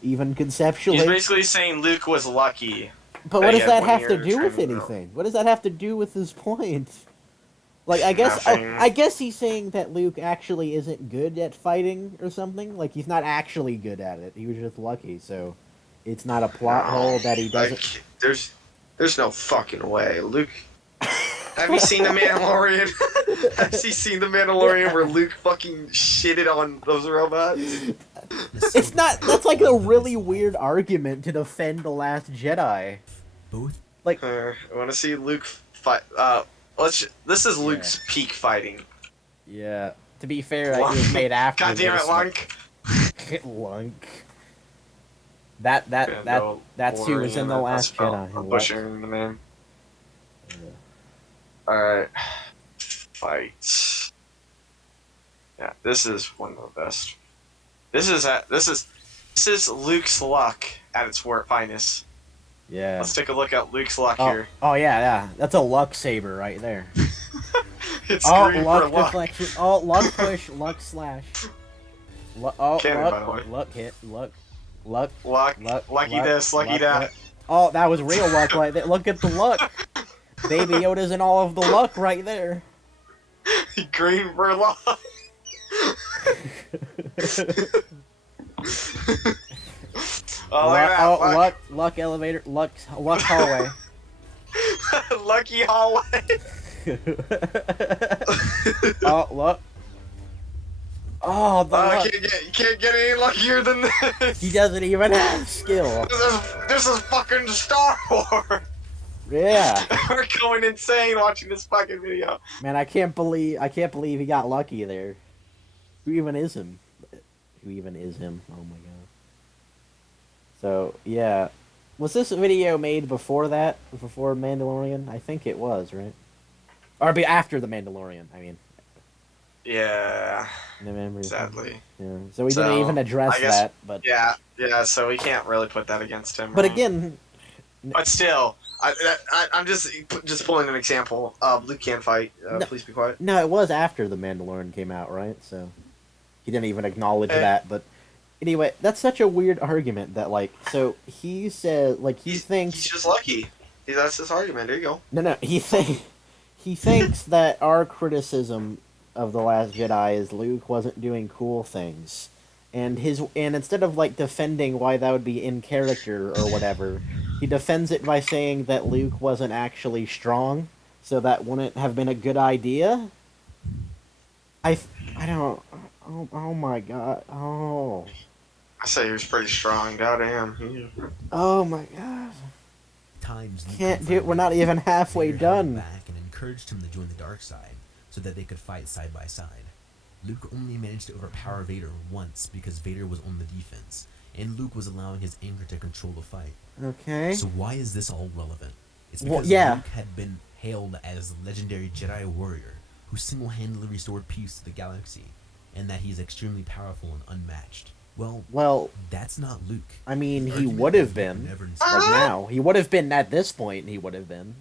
even conceptually. He's basically saying Luke was lucky. But what he does had that 1 have year to to do with train. anything? What does that have to do with his point? Like, I guess Nothing. I guess he's saying that Luke actually isn't good at fighting or something. Like, he's not actually good at it. He was just lucky, so it's not a plot hole that he doesn't... There's no fucking way. Luke... Have you seen The Mandalorian? Have you seen The Mandalorian where Luke fucking shitted on those robots? It's not... That's like a really weird argument to defend The Last Jedi. both Like... I want to see Luke fight... this is Luke's peak fighting. Yeah. To be fair, it was made after... God damn it, this. Lunk! Lunk. That's who was in The Last Jedi. I'm butchering the name. Alright. Fights. Yeah, this is one of the best. This is Luke's luck at its finest. Yeah. Let's take a look at Luke's luck here. Oh yeah. That's a luck saber right there. It's Oh, green luck for luck. deflection. Oh, luck push, luck slash. Cannon, by the way. Luck hit, luck. Lucky this, lucky that. Oh, that was real luck right there. Look at the luck. Baby Yoda's in all of the luck right there. Green for luck. Oh, look at that, luck elevator, luck hallway. Lucky hallway. Oh, luck. Oh, the luck. You can't get any luckier than this. He doesn't even have skill. This is fucking Star Wars. Yeah. We're going insane watching this fucking video. Man, I can't believe he got lucky there. Who even is him? Oh my god. So, yeah. Was this video made before that? Before Mandalorian? I think it was, right? Or be after the Mandalorian, I mean. Yeah. Remember? Sadly. Yeah. So we didn't even address that, but... Yeah, so we can't really put that against him. But right? again... But still, I'm just pulling an example. Luke can't fight. No. Please be quiet. No, it was after The Mandalorian came out, right? So he didn't even acknowledge that. But anyway, that's such a weird argument that, like, so he says, like, he thinks he's just lucky. That's his argument. There you go. no, he thinks that our criticism of The Last Jedi is Luke wasn't doing cool things. And instead of like defending why that would be in character or whatever, he defends it by saying that Luke wasn't actually strong, so that wouldn't have been a good idea. I don't. Oh my god. Oh. I say he was pretty strong. Goddamn. Oh my god. Times Luke Can't do it. confronted We're not even halfway Vader held him done. back and encouraged him to join the dark side so that they could fight side by side. Luke only managed to overpower Vader once because Vader was on the defense, and Luke was allowing his anger to control the fight. Okay. So why is this all relevant? It's Well, because yeah. Luke had been hailed as the legendary Jedi warrior who single-handedly restored peace to the galaxy, and that he's extremely powerful and unmatched. Well, that's not Luke. I mean, The he argument would that have Luke been. never Like inspired- now. He would have been at this point, he would have been.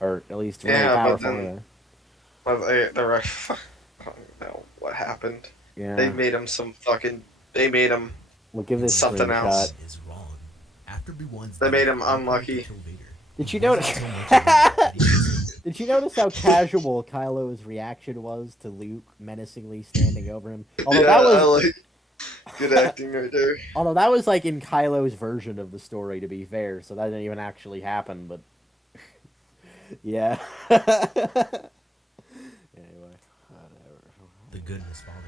Or at least really Yeah, but powerful. then- But they're I don't know what happened. Yeah. They made him some fucking. They made him. We'll give this something screenshot. else. Is wrong. After B1's They made him Luke wanted to unlucky. kill Vader. Did you It wasn't notice? until much later that he was- Did you notice how casual Kylo's reaction was to Luke menacingly standing over him? Although that was, I like good acting right there. although that was like in Kylo's version of the story, to be fair, so that didn't even actually happen. But yeah. Anyway, whatever. the good in his father.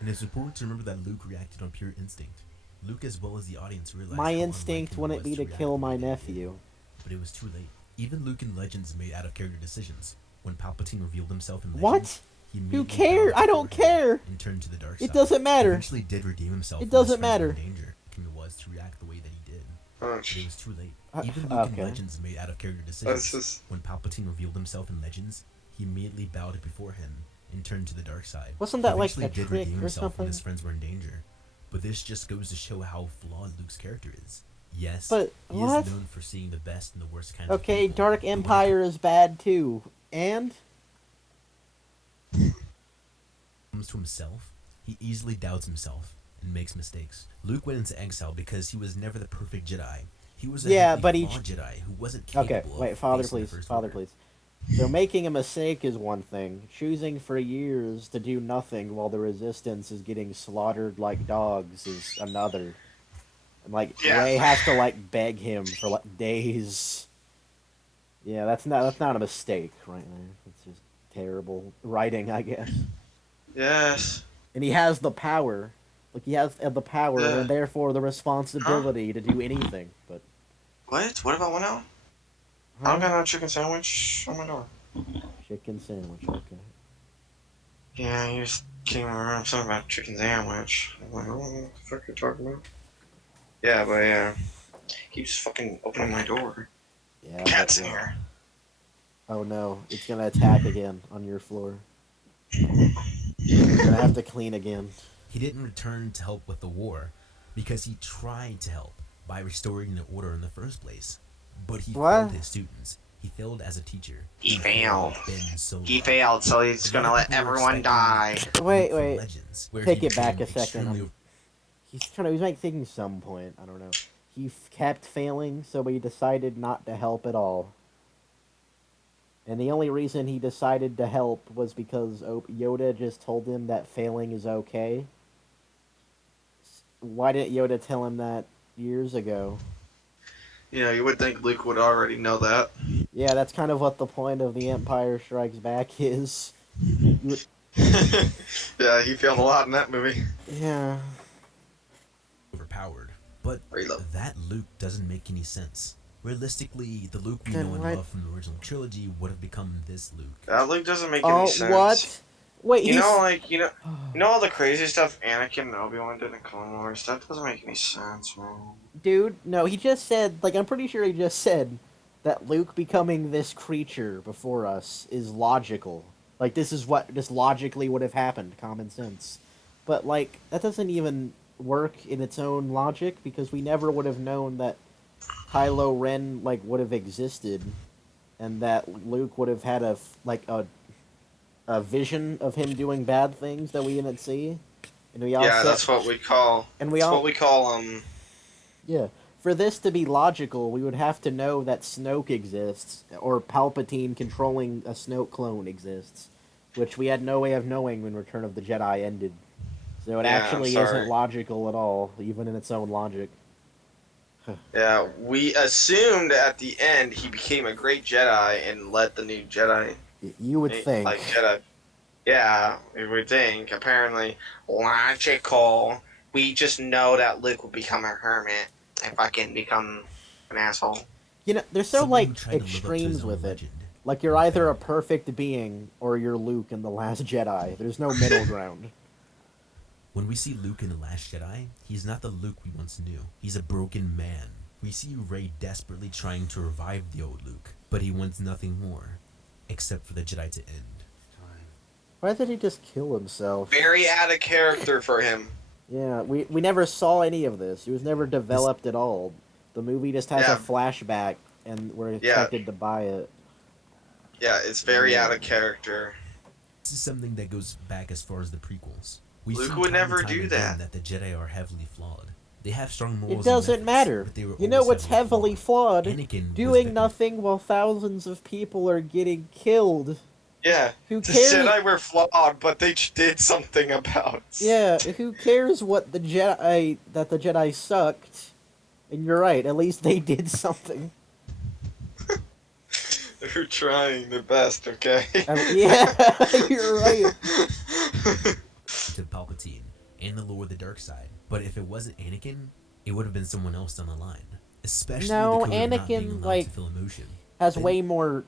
And it's important to remember that Luke reacted on pure instinct. Luke, as well as the audience, realized My how instinct unlike him wouldn't was be to react kill the my way that he nephew. did. But it was too late. Even Luke in Legends made out-of-character decisions. When Palpatine revealed himself in Legends, What? he Who immediately cares? bowed I don't before him care. And turned to the dark It side. doesn't matter. He eventually did redeem himself. It when his doesn't friends were matter. in danger. Him it was to react the way that he did. Oh, But it was too late. Uh, Even Luke okay. in Legends made out-of-character That's decisions. just. When Palpatine revealed himself in Legends, he immediately bowed before him and turned to the dark side. Wasn't He that like eventually a did trick redeem or himself something? when his friends were in danger. But this just goes to show how flawed Luke's character is. Yes, But he what? is known for seeing the best and the worst kinds of Okay, people. Dark but when it Empire is bad too. And comes to himself, he easily doubts himself and makes mistakes. Luke went into exile because he was never the perfect Jedi. He was a Yeah, heavily but he- flawed Jedi who wasn't capable okay, of wait, Father, facing the please, First Father, Order. please. So making a mistake is one thing. Choosing for years to do nothing while the Resistance is getting slaughtered like dogs is another. And like Yeah. Rey has to like beg him for like days. Yeah, that's not a mistake right there. It's just terrible writing, I guess. Yes. And he has the power. Like he has the power Yeah. and therefore the responsibility to do anything. But What? What about one now? I don't got no chicken sandwich on my door. chicken sandwich, okay. Yeah, you just came around something about chicken sandwich. I'm like, oh, what the fuck are you talking about? Yeah, but yeah. Keeps fucking opening my door. Yeah. Cat's but, in here. Oh no, it's gonna attack again on your floor. You're gonna have to clean again. He didn't return to help with the war because he tried to help by restoring the order in the first place. But he What? failed his students. He failed as a teacher. He failed. Ben Solo. He failed, so he's gonna let everyone die. Wait, From wait. Legends, where Take he it back became a second. extremely He's like thinking some point. I don't know. He kept failing, so he decided not to help at all. And the only reason he decided to help was because Yoda just told him that failing is okay. Why didn't Yoda tell him that years ago? You know, you would think Luke would already know that. Yeah, that's kind of what the point of The Empire Strikes Back is. Yeah, he failed a lot in that movie. Yeah. overpowered. But Reload. that Luke doesn't make any sense. Realistically, the Luke we Then know and what? love from the original trilogy would have become this Luke. That Luke doesn't make Oh, any sense. what? Wait, You he's... know, like, you know all the crazy stuff Anakin and Obi-Wan did in Clone Wars? That doesn't make any sense, man. Dude, no, he just said, like, I'm pretty sure he just said that Luke becoming this creature before us is logical. Like, this is what just logically would have happened, common sense. But, like, that doesn't even work in its own logic, because we never would have known that Kylo Ren like would have existed, and that Luke would have had a vision of him doing bad things that we didn't see, and we Yeah, also that's what we call. and we That's what all we call yeah. For this to be logical, we would have to know that Snoke exists, or Palpatine controlling a Snoke clone exists, which we had no way of knowing when Return of the Jedi ended. So it Yeah, I'm actually isn't sorry. logical at all, even in its own logic. Yeah, we assumed at the end he became a great Jedi and led the new Jedi, You would think. like Jedi. Yeah, we would think. Apparently, logical. We just know that Luke will become a hermit and fucking become an asshole. You know, there's so Someone who like tried to live up to his extremes own with it. legend. Like you're and either a failed. perfect being or you're Luke in the Last Jedi. There's no middle ground. When we see Luke in The Last Jedi, he's not the Luke we once knew. He's a broken man. We see Rey desperately trying to revive the old Luke, but he wants nothing more, except for the Jedi to end. Why did he just kill himself? Very out of character for him. Yeah, we never saw any of this. He was never developed at all. The movie just has a Yeah, flashback, and we're yeah, expected to buy it. yeah. It's very Yeah. out of character. This is something that goes back as far as the prequels. We've Luke seen would time never and time do again that. the Jedi are heavily flawed. They have strong morals It and doesn't methods, matter. but they were You know always what's heavily flawed? Anakin was Doing victim- nothing while thousands of people are getting killed. Yeah, Who the cares? Jedi were flawed, but they did something about. Yeah, who cares what the Jedi sucked? And you're right, at least they did something. They're trying their best, okay? Yeah, you're right. to Palpatine and the Lord of the Dark Side. But if it wasn't Anakin, it would have been someone else down the line. Especially No, the code of not being Anakin, allowed like, to feel emotion. Has Then- way more.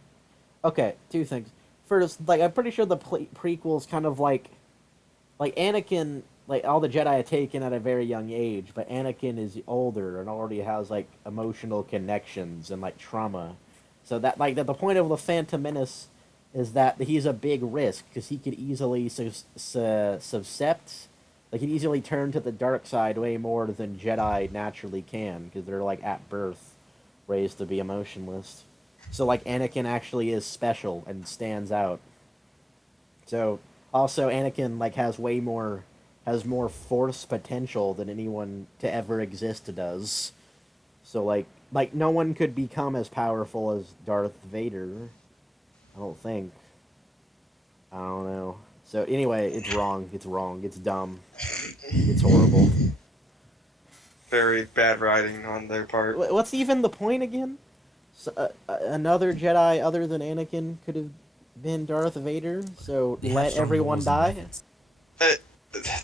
Okay, two things. First, like I'm pretty sure the prequels kind of like Anakin, like all the Jedi are taken at a very young age, but Anakin is older and already has like emotional connections and like trauma. So that like the point of the Phantom Menace is that he's a big risk because he could easily subsept, like he'd easily turn to the dark side way more than Jedi naturally can because they're like at birth raised to be emotionless. So like Anakin actually is special and stands out. So also Anakin like has more force potential than anyone to ever exist does. So like no one could become as powerful as Darth Vader. I don't think. I don't know. So anyway, it's wrong. It's wrong. It's dumb. It's horrible. Very bad writing on their part. What's even the point again? So, another Jedi other than Anakin could have been Darth Vader. So They have let strong everyone morals and die. methods.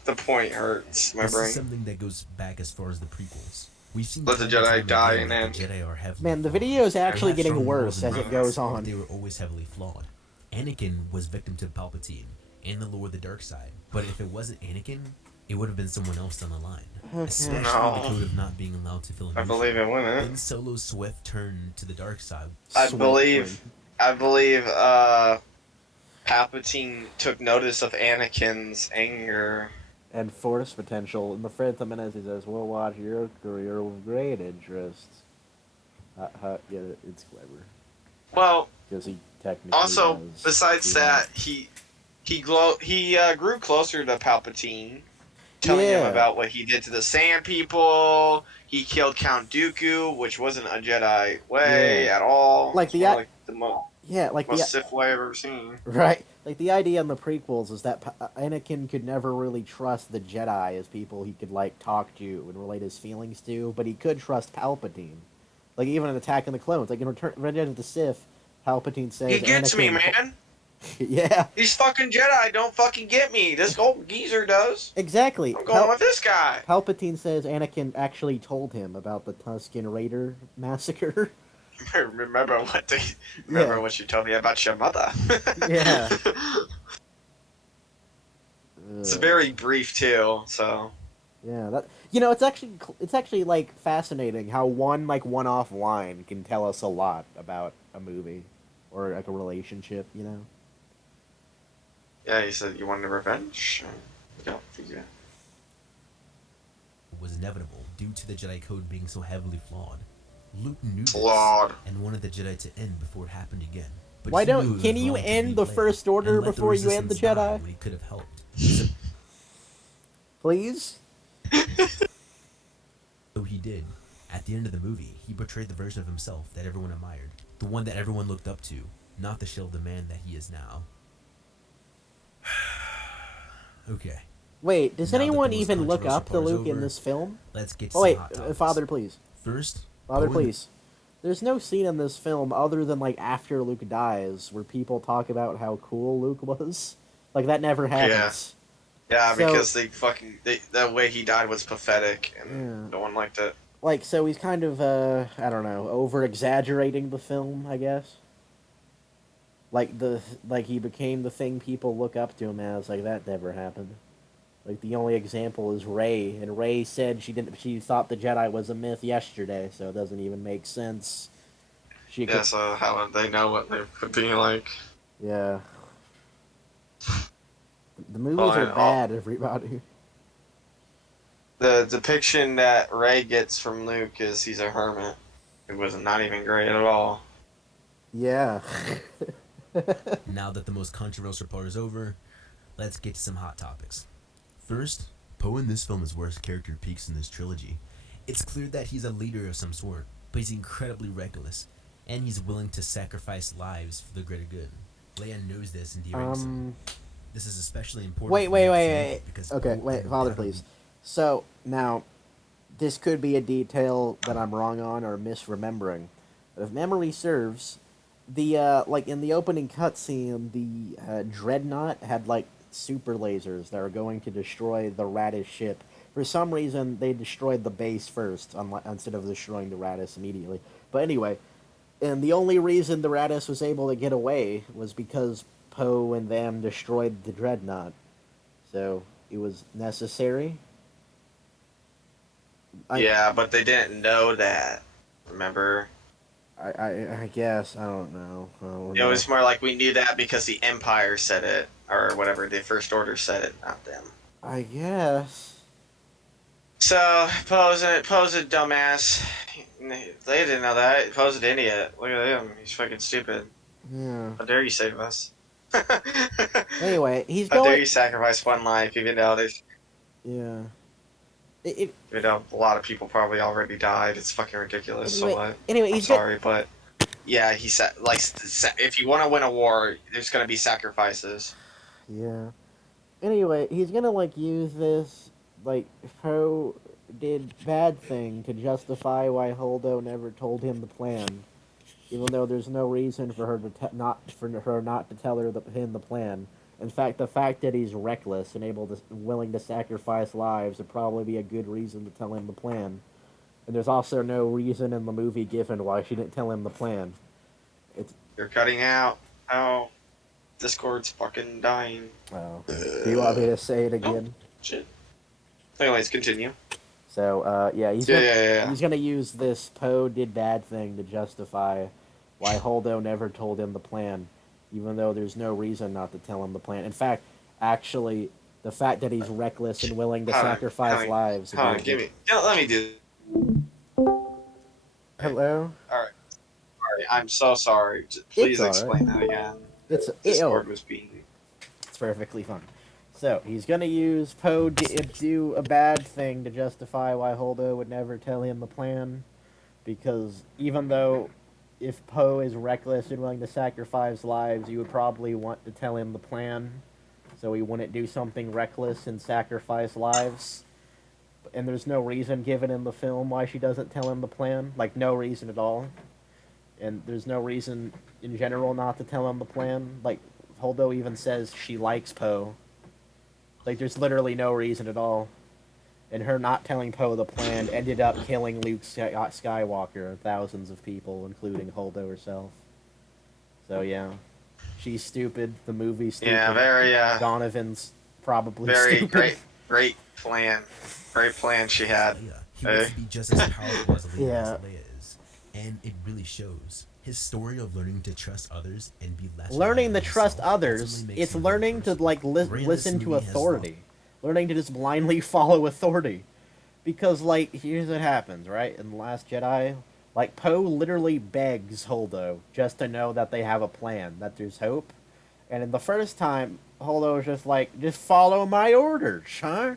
The point hurts my This brain. is something that goes back as far as the prequels. We've seen Let the time and Jedi time die again and that the Jedi are heavily Man, the flawed. video is actually They have getting strong morals worse and as it methods, goes but on. they were always heavily flawed. Anakin was victim to Palpatine and the Lord of the Dark Side. But if it wasn't Anakin, it would have been someone else down the line. Especially No. the code of not being allowed to feel I emotion. believe it wouldn't. Then Solo's swift turn to the dark side. I Swift believe turn. Palpatine took notice of Anakin's anger. And force potential. In the Phantom Menace, he says, "We'll watch your career with great interest." Yeah, it's clever Well, because he technically also does. besides that, he grew closer to Palpatine, telling him Yeah. about what he did to the Sand People. He killed Count Dooku, which wasn't a Jedi way Yeah. at all. Like It's the more a- like the Yeah, like most the Sith way I've ever seen. right, like the idea in the prequels is that Anakin could never really trust the Jedi as people he could like talk to and relate his feelings to, but he could trust Palpatine. Like even in Attack of the Clones, like in Revenge of the Sith, Palpatine says, He gets me, Anakin- man. Yeah, These fucking Jedi don't fucking get me. This old geezer does. exactly. I'm going with this guy. Palpatine says Anakin actually told him about the Tusken Raider massacre. Remember Yeah. what you told me about your mother. Yeah. It's very brief too, so Yeah, that it's actually like fascinating how one-off line can tell us a lot about a movie or like a relationship, you know. yeah. He said you wanted revenge. Yeah, Was inevitable due to the Jedi Code being so heavily flawed. Luke knew this Flawed. and wanted the Jedi to end before it happened again. But Why he knew it don't? was Can you wrong to end leave the Leia First and Order let the before you end the Resistance die Jedi? when he could have helped. Please. So he did. At the end of the movie, he portrayed the version of himself that everyone admired, the one that everyone looked up to, not the shell of the man that he is now. Okay. Wait, does Now that anyone the most even look controversial up to part is Luke in over, this film? Let's get to Oh some wait, hot topics. Father, please. First, Father, Poe and- please. There's no scene in this film other than like after Luke dies where people talk about how cool Luke was. Like that never happens. Yeah, So- because the way he died was pathetic, and Yeah. no one liked it. Like, so he's kind of I don't know, over exaggerating the film, I guess. Like he became the thing people look up to him as. Like that never happened. Like the only example is Rey, and Rey said she thought the Jedi was a myth yesterday, so it doesn't even make sense. She Yeah, could, so how would they know what they could be like? yeah. The movies are Fine, bad, everybody. The depiction that Rey gets from Luke is he's a hermit. It was not even great at all. Yeah. Now that the most controversial part is over, let's get to some hot topics. First, Poe in this film is where his character peaks in this trilogy. It's clear that he's a leader of some sort, but he's incredibly reckless, and he's willing to sacrifice lives for the greater good. Leia knows this and deranks him. This is especially important. Wait, for wait, Luke's wait, movie because Okay, Poe wait, Father, undoubtedly- please. So, now, this could be a detail that I'm wrong on or misremembering. If memory serves, the, like, in the opening cutscene, the, Dreadnought had, like, super lasers that are going to destroy the Radish ship. For some reason, they destroyed the base first, instead of destroying the Radish immediately. But anyway, and the only reason the Radish was able to get away was because Poe and them destroyed the Dreadnought. So, it was necessary. Yeah, but they didn't know that. Remember? I guess, I don't know. It was more like we knew that because the Empire said it, or whatever, the First Order said it, not them. I guess. So, Poe's a dumbass. They didn't know that. Poe's an idiot. Look at him. He's fucking stupid. Yeah. How dare you save us? Anyway, he's How dare going... you sacrifice one life, even though Yeah. even though a lot of people probably already died. It's fucking ridiculous. Anyway, So what? anyway, I'm he's sorry, but yeah, he said like if you want to win a war, there's gonna be sacrifices. Yeah. Anyway, he's gonna, like, use this, like, Poe did bad thing to justify why Holdo never told him the plan. Even though there's no reason for her to not to tell him the plan. In fact, the fact that he's reckless and willing to sacrifice lives would probably be a good reason to tell him the plan. And there's also no reason in the movie given why she didn't tell him the plan. You're cutting out. Oh, Discord's fucking dying. Oh. Do you want me to say it again? Shit. Anyways, continue. So, yeah, he's gonna use this Poe did bad thing to justify why Holdo never told him the plan, even though there's no reason not to tell him the plan. In fact, actually, the fact that he's reckless and willing to sacrifice lives. Hold on, give me. Let me do. Hello? Alright. Sorry, I'm so sorry. Please It's explain that again. It's Discord was being. It's perfectly fine. So, he's gonna use Poe do a bad thing to justify why Holdo would never tell him the plan, because even though if Poe is reckless and willing to sacrifice lives, you would probably want to tell him the plan, so he wouldn't do something reckless and sacrifice lives. And there's no reason given in the film why she doesn't tell him the plan, like no reason at all. And there's no reason in general not to tell him the plan. Like, Holdo even says she likes Poe. Like, there's literally no reason at all. And her not telling Poe the plan ended up killing Luke Skywalker and thousands of people, including Holdo herself. So, yeah. She's stupid. The movie's stupid. Yeah, very. Donovan's probably very stupid. great plan. Great plan she had. Leia. He wants to be just as powerful as a leader as Leia is. And it really shows. His story of learning to trust others and be less Learning to reliant on trust himself others, ultimately makes it's him a better learning to, person. like, Rey in this listen to movie has authority. Learning to just blindly follow authority. Because, like, here's what happens, right? In The Last Jedi, Like, Poe literally begs Holdo just to know that they have a plan, that there's hope. And in the first time, Holdo is just like, just follow my orders, huh?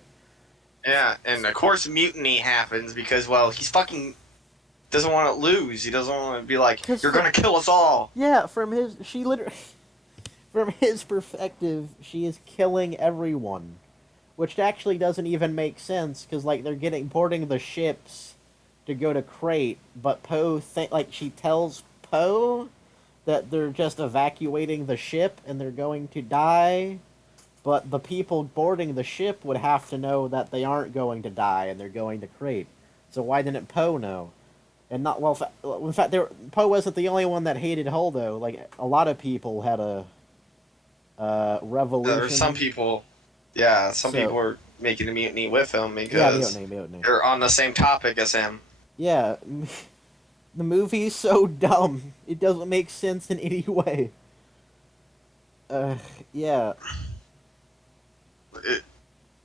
Yeah, and of course mutiny happens because, well, he's fucking doesn't want to lose. He doesn't want to be like, 'Cause you're gonna kill us all. Yeah, from his perspective, she is killing everyone. Which actually doesn't even make sense, because, like, they're boarding the ships to go to Crate, but she tells Poe that they're just evacuating the ship and they're going to die, but the people boarding the ship would have to know that they aren't going to die and they're going to Crate. So why didn't Poe know? And not well. In fact, Poe wasn't the only one that hated Holdo. Like, a lot of people had a revolution. There's some people, yeah, some people were making a mutiny with him because mutiny. they're on the same topic as him. Yeah, the movie's so dumb. It doesn't make sense in any way. Yeah.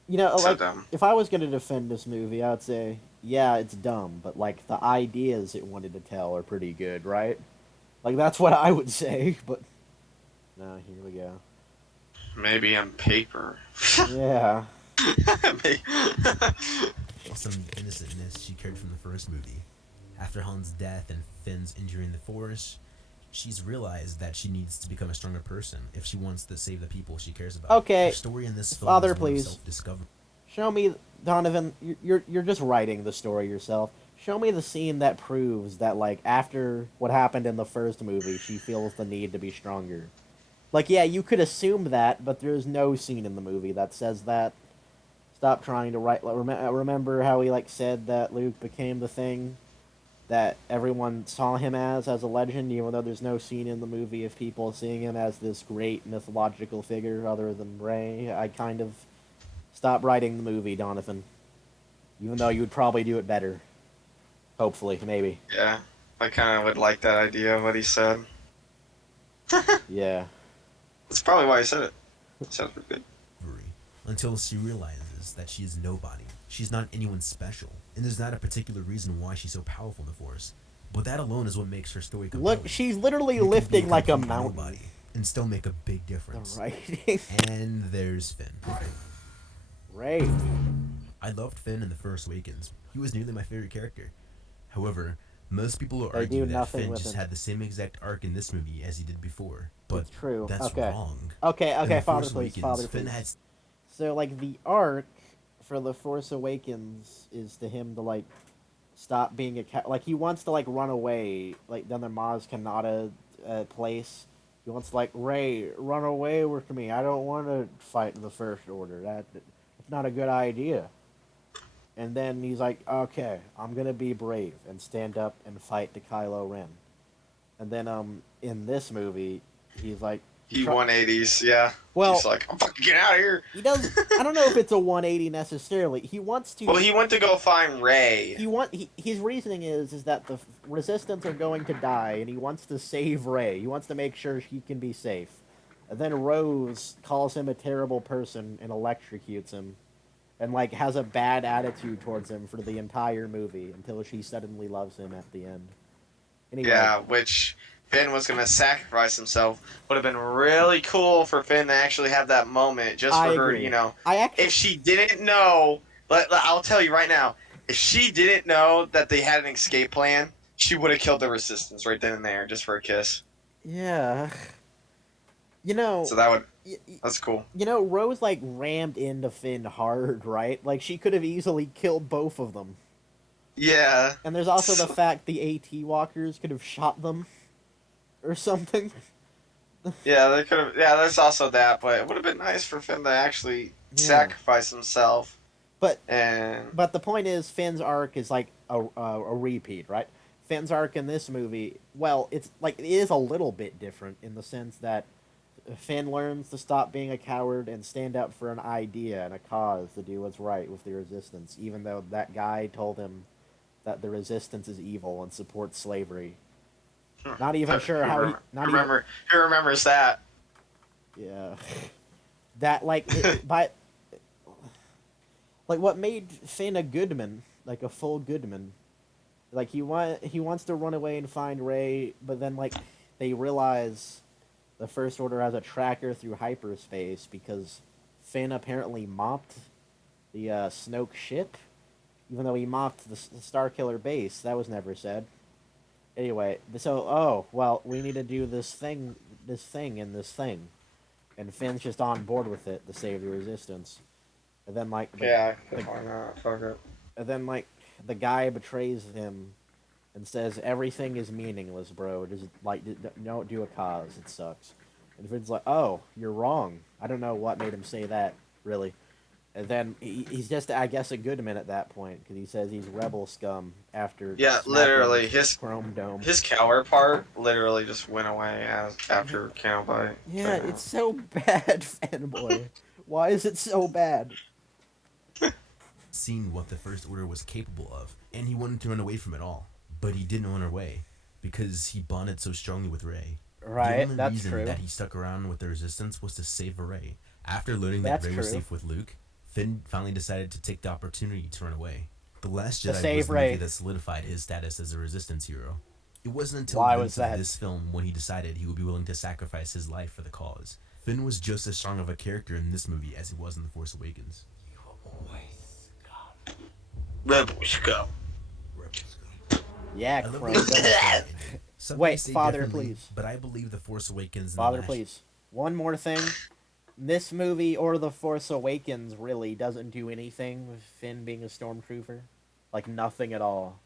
So dumb. If I was going to defend this movie, I would say, yeah, it's dumb, but, like, the ideas it wanted to tell are pretty good, right? Like, that's what I would say, but... No, here we go. Maybe on paper. Yeah. Some innocentness she carried from the first movie. After Han's death and Finn's injury in the Force, she's realized that she needs to become a stronger person if she wants to save the people she cares about. Okay. Her story in this film Father, is one of please. self-discovery. Show me, Donovan, you're just writing the story yourself. Show me the scene that proves that, like, after what happened in the first movie, she feels the need to be stronger. Like, yeah, you could assume that, but there's no scene in the movie that says that. Stop trying to write. Remember how he, like, said that Luke became the thing that everyone saw him as a legend, even though there's no scene in the movie of people seeing him as this great mythological figure other than Rey. I kind of... Stop writing the movie, Donovan. Even though you would probably do it better. Hopefully, maybe. Yeah, I kind of would like that idea of what he said. Yeah. That's probably why he said it. It sounds pretty good. Until she realizes that she is nobody. She's not anyone special. And there's not a particular reason why she's so powerful in the Force. But that alone is what makes her story compelling. Look, she's literally You can lifting be like a complete mountain. nobody and still make a big difference. The writing. And there's Finn. Right. I loved Finn in The First Awakens. He was nearly my favorite character. However, most people They argue do that nothing Finn with just him. had the same exact arc in this movie as he did before. But It's true. that's Okay. wrong. Okay, In The Father, Force please. Awakens, Father, Finn please. had So, like, the arc for The Force Awakens is to him to, like, stop being a like, he wants to, like, run away, like, down the Maz Kanata place. He wants to, like, Rey, run away with me. I don't want to fight the First Order. That's not a good idea. And then he's like, okay, I'm gonna be brave and stand up and fight to Kylo Ren. And then, in this movie, he's like... He 180s, yeah. Well, he's like, I'm fucking get out of here. He does. I don't know if it's a 180 necessarily. He wants to. Well, he went to go find Rey. His reasoning is that the Resistance are going to die, and he wants to save Rey. He wants to make sure he can be safe. And then Rose calls him a terrible person and electrocutes him, and, like, has a bad attitude towards him for the entire movie until she suddenly loves him at the end. Anyway. Yeah, which Finn was going to sacrifice himself. Would have been really cool for Finn to actually have that moment just for her, agree. you know. If she didn't know, I'll tell you right now, if she didn't know that they had an escape plan, she would have killed the Resistance right then and there just for a kiss. Yeah. You know... So that's cool. You know, Rose, like, rammed into Finn hard, right? Like, she could have easily killed both of them. Yeah. And there's also the fact the AT walkers could have shot them. Or something. Yeah, they could have. Yeah, there's also that, but it would have been nice for Finn to actually sacrifice himself. But the point is, Finn's arc is like a repeat, right? Finn's arc in this movie, well, it is a little bit different in the sense that Finn learns to stop being a coward and stand up for an idea and a cause to do what's right with the Resistance, even though that guy told him that the Resistance is evil and supports slavery. Not even sure how he... Who remembers that? Yeah. That, like, what made Finn a Goodman, like a full Goodman, Like he wants to run away and find Rey, but then like they realize the First Order has a tracker through hyperspace because Finn apparently mopped the Snoke ship, even though he mopped the Starkiller base. That was never said. Anyway, so we need to do this thing, and this thing, and Finn's just on board with it to save the Resistance. And then like why not? Fuck it. and then like the guy betrays him and says everything is meaningless, bro. Just like don't do a cause. It sucks. And Finn's like, oh, you're wrong. I don't know what made him say that, really. And then he's just, I guess, a good man at that point because he says he's rebel scum after. Yeah, smacking literally, his chrome dome. his coward part literally just went away after Cowboy. Yeah, it's so bad, fanboy. Why is it so bad? Seeing what the First Order was capable of, and he wanted to run away from it all. But he didn't run away because he bonded so strongly with Rey. Right, the only that's reason true. that he stuck around with the Resistance was to save Rey. After learning That's that Rey was true. safe with Luke, Finn finally decided to take the opportunity to run away. The Last To Jedi save was the Rey. movie that solidified his status as a Resistance hero. It wasn't until Why the was events that? of this film when he decided he would be willing to sacrifice his life for the cause. Finn was just as strong of a character in this movie as he was in The Force Awakens. You always got Rebels go. Yeah, I love chrome the dome. ending. Some Wait, may say Father, differently, please. But I believe The Force Awakens. And Father, the Last please. One more thing. This movie or The Force Awakens really doesn't do anything with Finn being a stormtrooper. Like, nothing at all.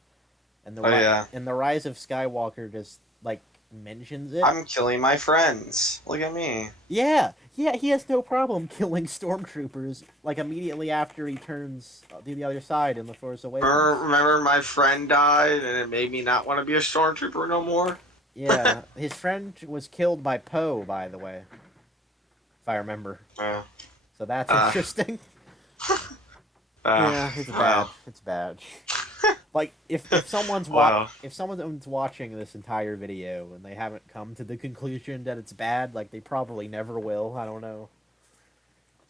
And the Rise of Skywalker just, like, mentions it. I'm killing my friends. Look at me. Yeah, he has no problem killing stormtroopers, like, immediately after he turns to the other side in The Force Awakens. Remember my friend died and it made me not want to be a stormtrooper no more? Yeah, his friend was killed by Poe, by the way. If I remember. So that's interesting. Yeah, it's bad. It's bad. Like if someone's if someone's watching this entire video and they haven't come to the conclusion that it's bad, like they probably never will. I don't know.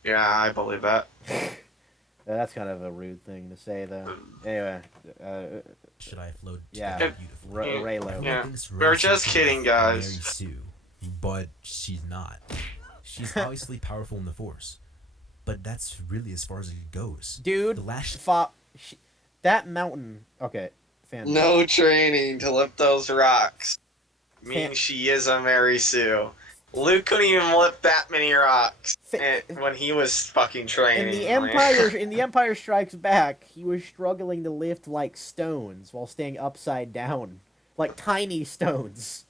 Yeah, I believe that. That's kind of a rude thing to say, though. Anyway, Should I float? yeah, Beautiful. Raylo. Yeah. Thinks We're Rey just something kidding, like guys. Mary Sue, but she's not. She's obviously powerful in the Force, but that's really as far as it goes. Dude, The last that mountain. Okay, fan. No training to lift those rocks. Fan- Means she is a Mary Sue. Luke couldn't even lift that many rocks when he was fucking training. In the Empire Strikes Back, he was struggling to lift like stones while staying upside down, like tiny stones.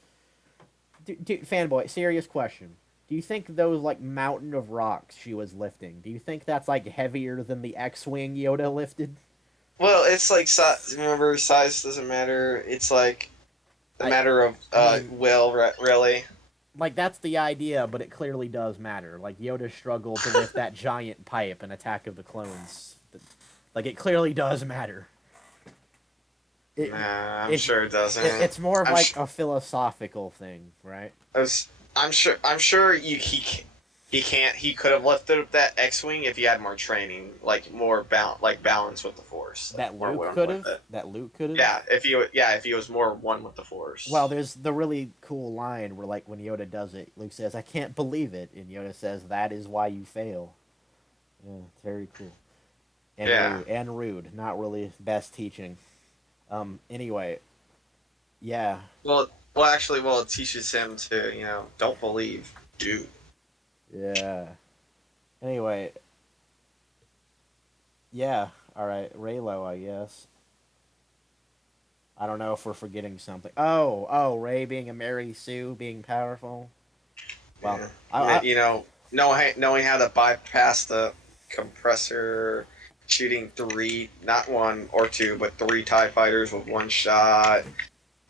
Dude, fanboy, serious question. Do you think those like mountain of rocks she was lifting? Do you think that's like heavier than the X-wing Yoda lifted? Well, it's like remember, size doesn't matter. It's like a matter of will, really. Like that's the idea, but it clearly does matter. Like Yoda struggled to lift that giant pipe in Attack of the Clones. Like it clearly does matter. I'm sure it doesn't. It's more of like a philosophical thing, right? I'm sure he could have lifted up that X-wing if he had more training, like more balance with the Force. That Luke could have. That Luke could have. Yeah, if he was more one with the Force. Well, there's the really cool line where, like, when Yoda does it, Luke says, "I can't believe it," and Yoda says, "That is why you fail." Yeah, it's very cool. And rude. Not really best teaching. Anyway, yeah. Well, it teaches him to, don't believe, dude. Yeah. Anyway. Yeah. All right. Raylo, I guess. I don't know if we're forgetting something. Oh, Rey being a Mary Sue, being powerful. Well, knowing how to bypass the compressor, shooting not one or two, but 3 TIE fighters with one shot.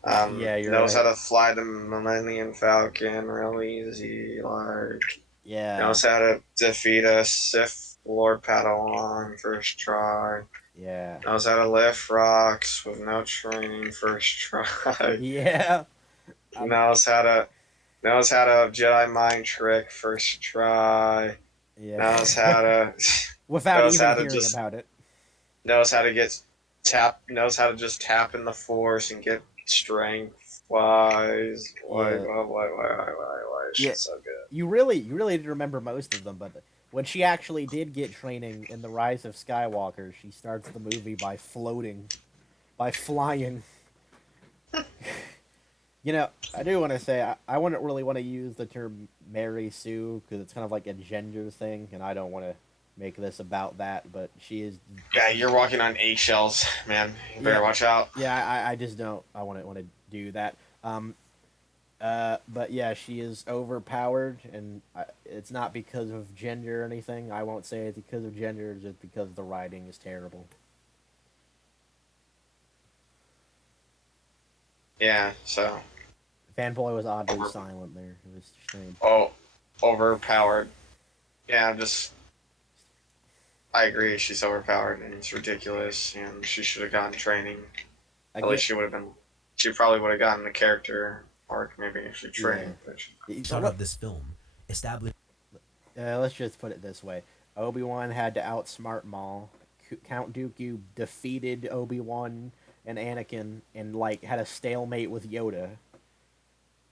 Knows how to fly the Millennium Falcon real easy. Knows how to defeat a Sith Lord Padawan first try. Yeah. Knows how to lift rocks with no training first try. Yeah. Knows how to Jedi mind trick first try. Yeah. Knows how to without even hearing about it. Knows how to get knows how to just tap in the Force and get strength. Wise. Yeah. Why? Yeah. She's so good. You really did remember most of them, but when she actually did get training in The Rise of Skywalker, she starts the movie by flying. You know, I do want to say I wouldn't really want to use the term Mary Sue because it's kind of like a gender thing, and I don't want to make this about that. But she is. Yeah, you're walking on eggshells, man. You better Yeah, watch out. yeah. I just don't. I want to do that. But yeah, she is overpowered, and it's not because of gender or anything. I won't say it's because of gender, just because the writing is terrible. Yeah, so Fanboy was oddly over, silent there. It was strange. overpowered. Yeah, I agree. She's overpowered and it's ridiculous, and she should have gotten training. I At least get, she would have been. She probably would have gotten a character arc, maybe if she trained. Shot of this film established. Let's just put it this way: Obi-Wan had to outsmart Maul. Count Dooku defeated Obi-Wan and Anakin, and like had a stalemate with Yoda.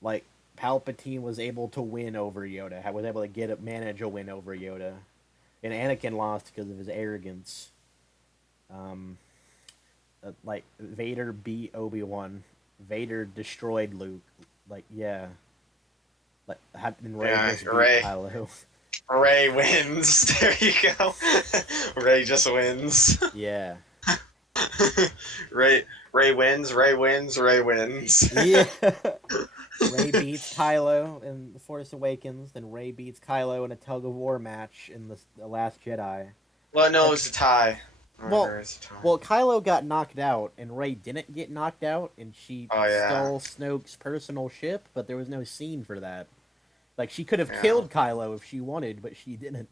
Like Palpatine was able to win over Yoda. Was able to manage a win over Yoda, and Anakin lost because of his arrogance. Like Vader beat Obi-Wan. Vader destroyed Luke. Like yeah. Like and Rey Yeah, just beat Rey. Kylo. Ray wins. There you go. Ray just wins. Yeah. Ray wins. Ray wins. Ray wins. Yeah. Rey beats Kylo in The Force Awakens, then Rey beats Kylo in a tug of war match in the Last Jedi. Well, no, it was a tie. Well, It's a tie. well, Kylo got knocked out, and Rey didn't get knocked out, and she Oh, yeah. stole Snoke's personal ship, but there was no scene for that. Like, she could have Yeah. killed Kylo if she wanted, but she didn't.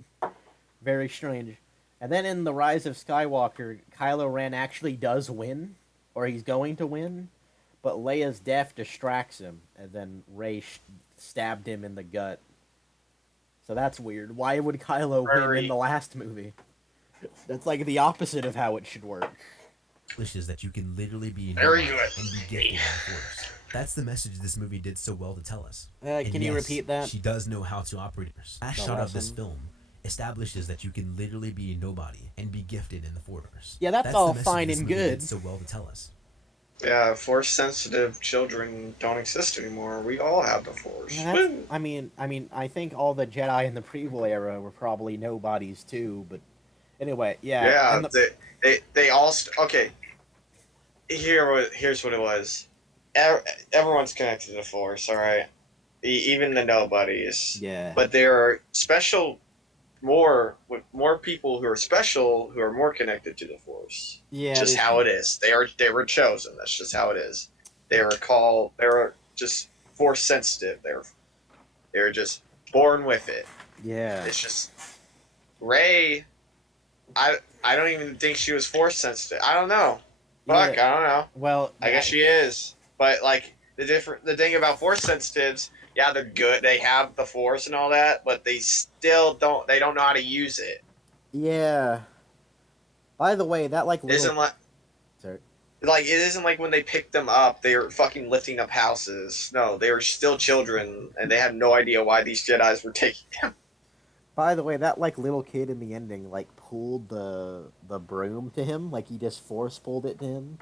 Very strange. And then in The Rise of Skywalker, Kylo Ren actually does win, or he's going to win, but Leia's death distracts him, and then Rey stabbed him in the gut. So that's weird. Why would Kylo win in the last movie? That's like the opposite of how it should work. Is that you can literally be Very normal good. and be gifted in the Force. That's the message this movie did so well to tell us. Can you repeat that? She does know how to operate. Last The shot of this lesson. film establishes that you can literally be nobody and be gifted in the Force. Yeah, that's the all message fine this and movie good. did so well to tell us. Yeah, Force-sensitive children don't exist anymore. We all have the Force. Woo! I mean, I think all the Jedi in the prequel era were probably nobodies too. But anyway, yeah. Yeah, and the- they all okay. Here's what it was. Everyone's connected to the Force, all right. Even the nobodies. Yeah. But there are more people who are special who are more connected to the Force. Yeah. Just how it is. They were chosen. That's just how it is. They were just Force sensitive. They were just born with it. Yeah. It's just Rey. I don't even think she was Force sensitive. I don't know. Fuck, Yeah. I don't know. Well, I guess she is. But like the thing about Force sensitives, yeah, they're good. They have the Force and all that, but they still don't. They don't know how to use it. Yeah. By the way, that like It little. isn't like Sorry. it isn't like when they picked them up, they were fucking lifting up houses. No, they were still children, and they had no idea why these Jedi's were taking them. By the way, that like little kid in the ending like pulled the broom to him, like he just force pulled it to him.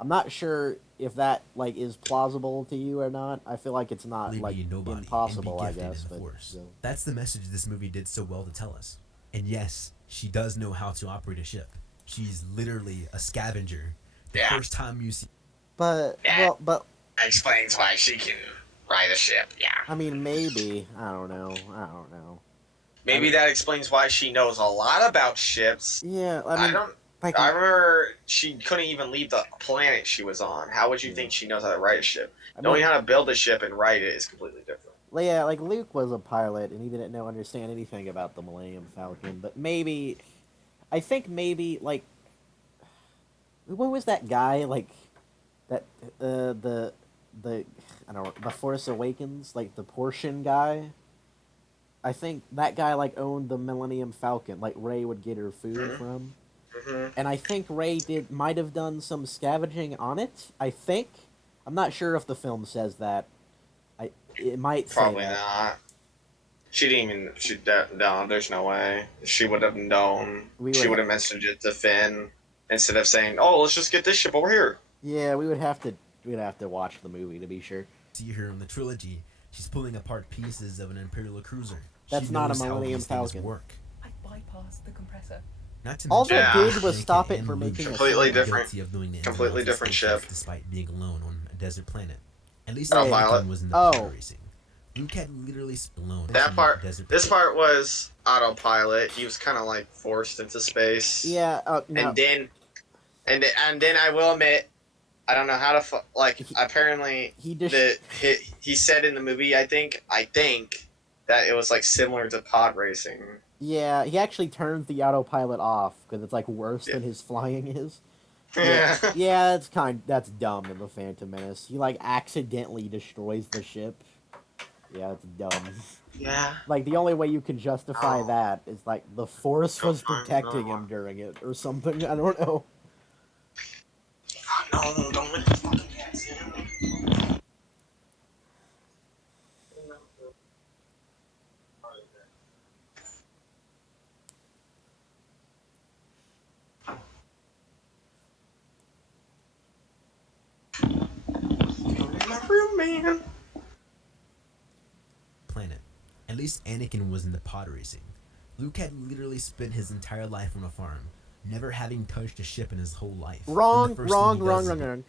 I'm not sure if that like is plausible to you or not. I feel like it's not like Be nobody impossible. and I be gifted guess, in the but Force. still. That's the message this movie did so well to tell us. And yes, she does know how to operate a ship. She's literally a scavenger. The Yeah. first time you see. But Yeah. but That explains why she can ride a ship. Yeah. I mean maybe I don't know. Maybe that explains why she knows a lot about ships. Yeah, I don't. like, I remember she couldn't even leave the planet she was on. How would you Yeah. think she knows how to ride a ship? I Knowing mean, how to build a ship and ride it is completely different. yeah, like Luke was a pilot and he didn't understand anything about the Millennium Falcon. But maybe, I think maybe like, what was that guy like, that the I don't know, the Force Awakens, like the Portion guy. I think that guy like owned the Millennium Falcon. Like Rey would get her food Mhm. from. and I think Rey might have done some scavenging on it. I think. I'm not sure if the film says that. It might say Probably that. not. She didn't even. No, there's no way. She would have known. We She would. would have mentioned it to Finn instead of saying, "Oh, let's just get this ship over here." Yeah, we would have to. We'd have to watch the movie to be sure. See her in the trilogy. She's pulling apart pieces of an Imperial cruiser. That's she not a knows how Millennium these things Falcon. work. I bypassed the compressor. Not to All mention, that Yeah. did was Anakin stop it and from Luke making a Completely sound. are different- guilty of knowing the ins and completely outs of different spaceships ship. despite being alone on a desert planet. At least Autopilot. Anakin was in the Oh. pod racing. Luke had literally alone. That on a part. desert This planet. part was autopilot. He was kind of like forced into space. Yeah. No. And then I will admit, I don't know how to apparently He just. he said in the movie, I think that it was like similar to pod racing. Yeah, he actually turns the autopilot off because it's like worse Yeah. than his flying is. Yeah. Yeah, that's dumb in the Phantom Menace. He like accidentally destroys the ship. Yeah, it's dumb. Yeah. Like the only way you can justify Oh. that is like the Force was I protecting know. him during it or something. I don't know. No, don't let the fucking cats in. My room, man. Planet. At least Anakin was in the pod racing. Luke had literally spent his entire life on a farm, never having touched a ship in his whole life. Wrong. And the first thing he does is Wrong.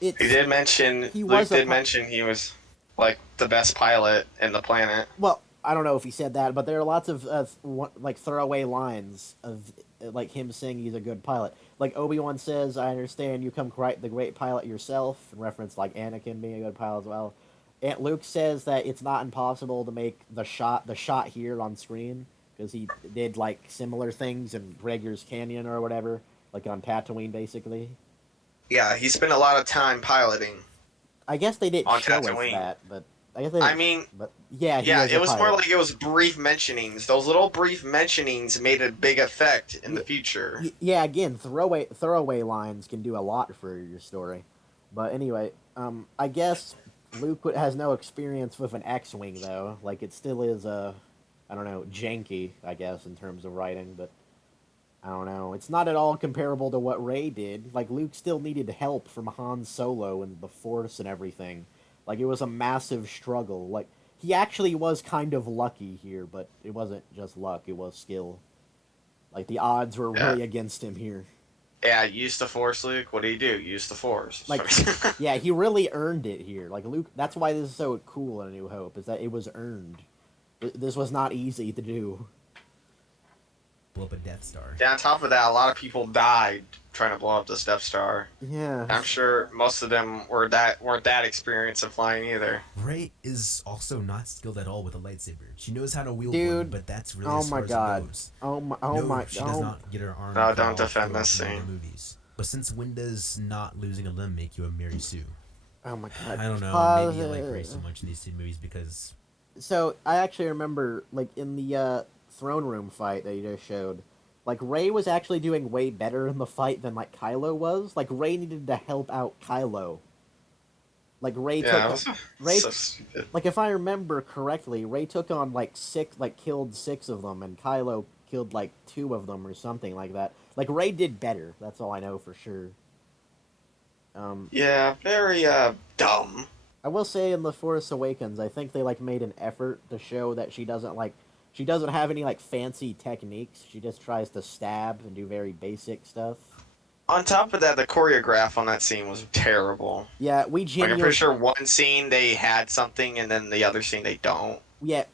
He did mention. He Luke was a did pi- mention he was like the best pilot in the planet. Well, I don't know if he said that, but there are lots of like throwaway lines of like him saying he's a good pilot. Like Obi-Wan says, "I understand you come quite the great pilot yourself," in reference like Anakin being a good pilot as well. Aunt Luke says that it's not impossible to make the shot here on screen because he did like similar things in Gregor's Canyon or whatever, like on Tatooine, basically. Yeah, he spent a lot of time piloting. I guess they didn't On show Tatooine. us that, but I guess they. I mean, but yeah, he yeah, was it a was pilot. more like it was brief mentionings. Those little brief mentionings made a big effect in the future. Yeah, again, throwaway lines can do a lot for your story. But anyway, I guess Luke has no experience with an X-wing though. Like it still is I don't know, janky, I guess, in terms of writing. But I don't know. It's not at all comparable to what Rey did. Like Luke still needed help from Han Solo and the Force and everything. Like it was a massive struggle. Like he actually was kind of lucky here, but it wasn't just luck. It was skill. Like the odds were Yeah. really against him here. Yeah, use the Force, Luke. What do? Use the Force. Like, yeah, he really earned it here. Like Luke, that's why this is so cool in A New Hope, is that it was earned. This was not easy to do. blow up a Death Star. Yeah, on top of that, a lot of people died trying to blow up this Death Star. Yeah. I'm sure most of them weren't that experienced in flying either. Rey is also not skilled at all with a lightsaber. She knows how to wield Dude. one, but that's really Oh as my far as God. it goes. She She does not get her arm. No, cut don't off defend throughout this the scene. movies. But since when does not losing a limb make you a Mary Sue? Oh my God. I don't know. Pause Maybe I like it. Rey so much in these two movies because So I actually remember, like in the throne room fight that you just showed, like Rey was actually doing way better in the fight than like Kylo was. Like Rey needed to help out Kylo. Like Rey Yeah, took it was Rey, so stupid. like if I remember correctly, Rey took on killed 6 of them, and Kylo killed like 2 of them or something like that. Like Rey did better. That's all I know for sure. Yeah, very dumb. I will say in The Force Awakens, I think they like made an effort to show that she doesn't have any like fancy techniques. She just tries to stab and do very basic stuff. On top of that, the choreograph on that scene was terrible. Yeah, we Like, I'm genuinely. pretty sure one scene they had something, and then the other scene they don't. Yeah.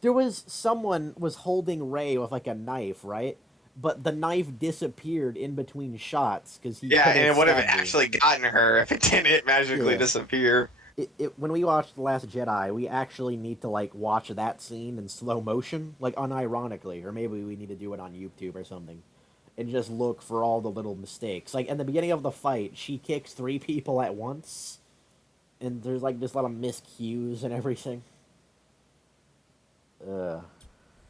There was someone was holding Rey with like a knife, right? But the knife disappeared in between shots because he. Yeah, couldn't and it would have stab her. actually gotten her if it didn't magically Yeah. disappear. When we watched The Last Jedi, we actually need to like watch that scene in slow motion, like unironically, or maybe we need to do it on YouTube or something, and just look for all the little mistakes. Like in the beginning of the fight, she kicks 3 people at once, and there's like just a lot of miscues and everything.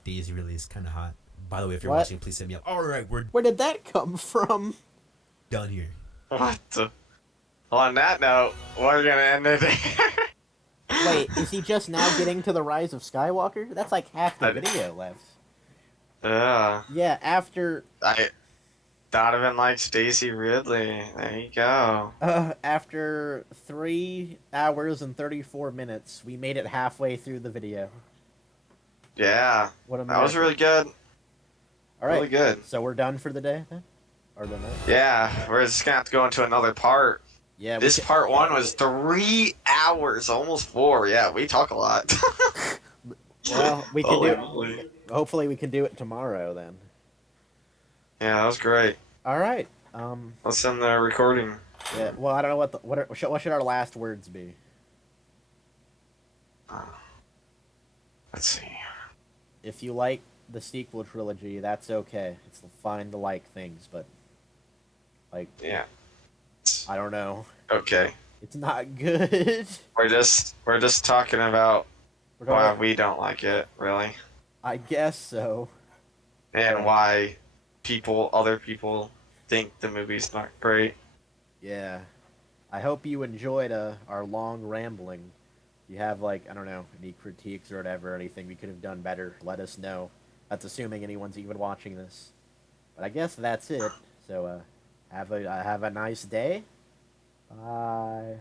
Daisy really is kind of hot. By the way, if you're What? watching, please hit me up. All right, we're Where did that come from? done here. What the? On that note, we're gonna end it there. Wait, is he just now getting to the Rise of Skywalker? That's like half the video left. Yeah. Yeah, after Donovan likes Stacy Ridley. There you go. after 3 hours and 34 minutes, we made it halfway through the video. Yeah. What a That was miracle. really good. All right, Really good. so we're done for the day then, or the night? Yeah, we're just gonna have to go into another part. Yeah. This part 1 was 3 hours, almost 4. Yeah, we talk a lot. Well, we can Holy do. moly. Hopefully, we can do it tomorrow then. Yeah, that was great. All right. Let's end the recording. Yeah. Well, I don't know what should our last words be. Let's see. If you like the sequel trilogy, that's okay. It's fine to like things, but like Yeah. I don't know. Okay. It's not good. We're just talking about We're why talking- we don't like it, really, I guess so. and why other people think the movie's not great. Yeah. I hope you enjoyed our long rambling. If you have, like, I don't know, any critiques or whatever, anything we could have done better, let us know. That's assuming anyone's even watching this. But I guess that's it. So, have a nice day. Bye.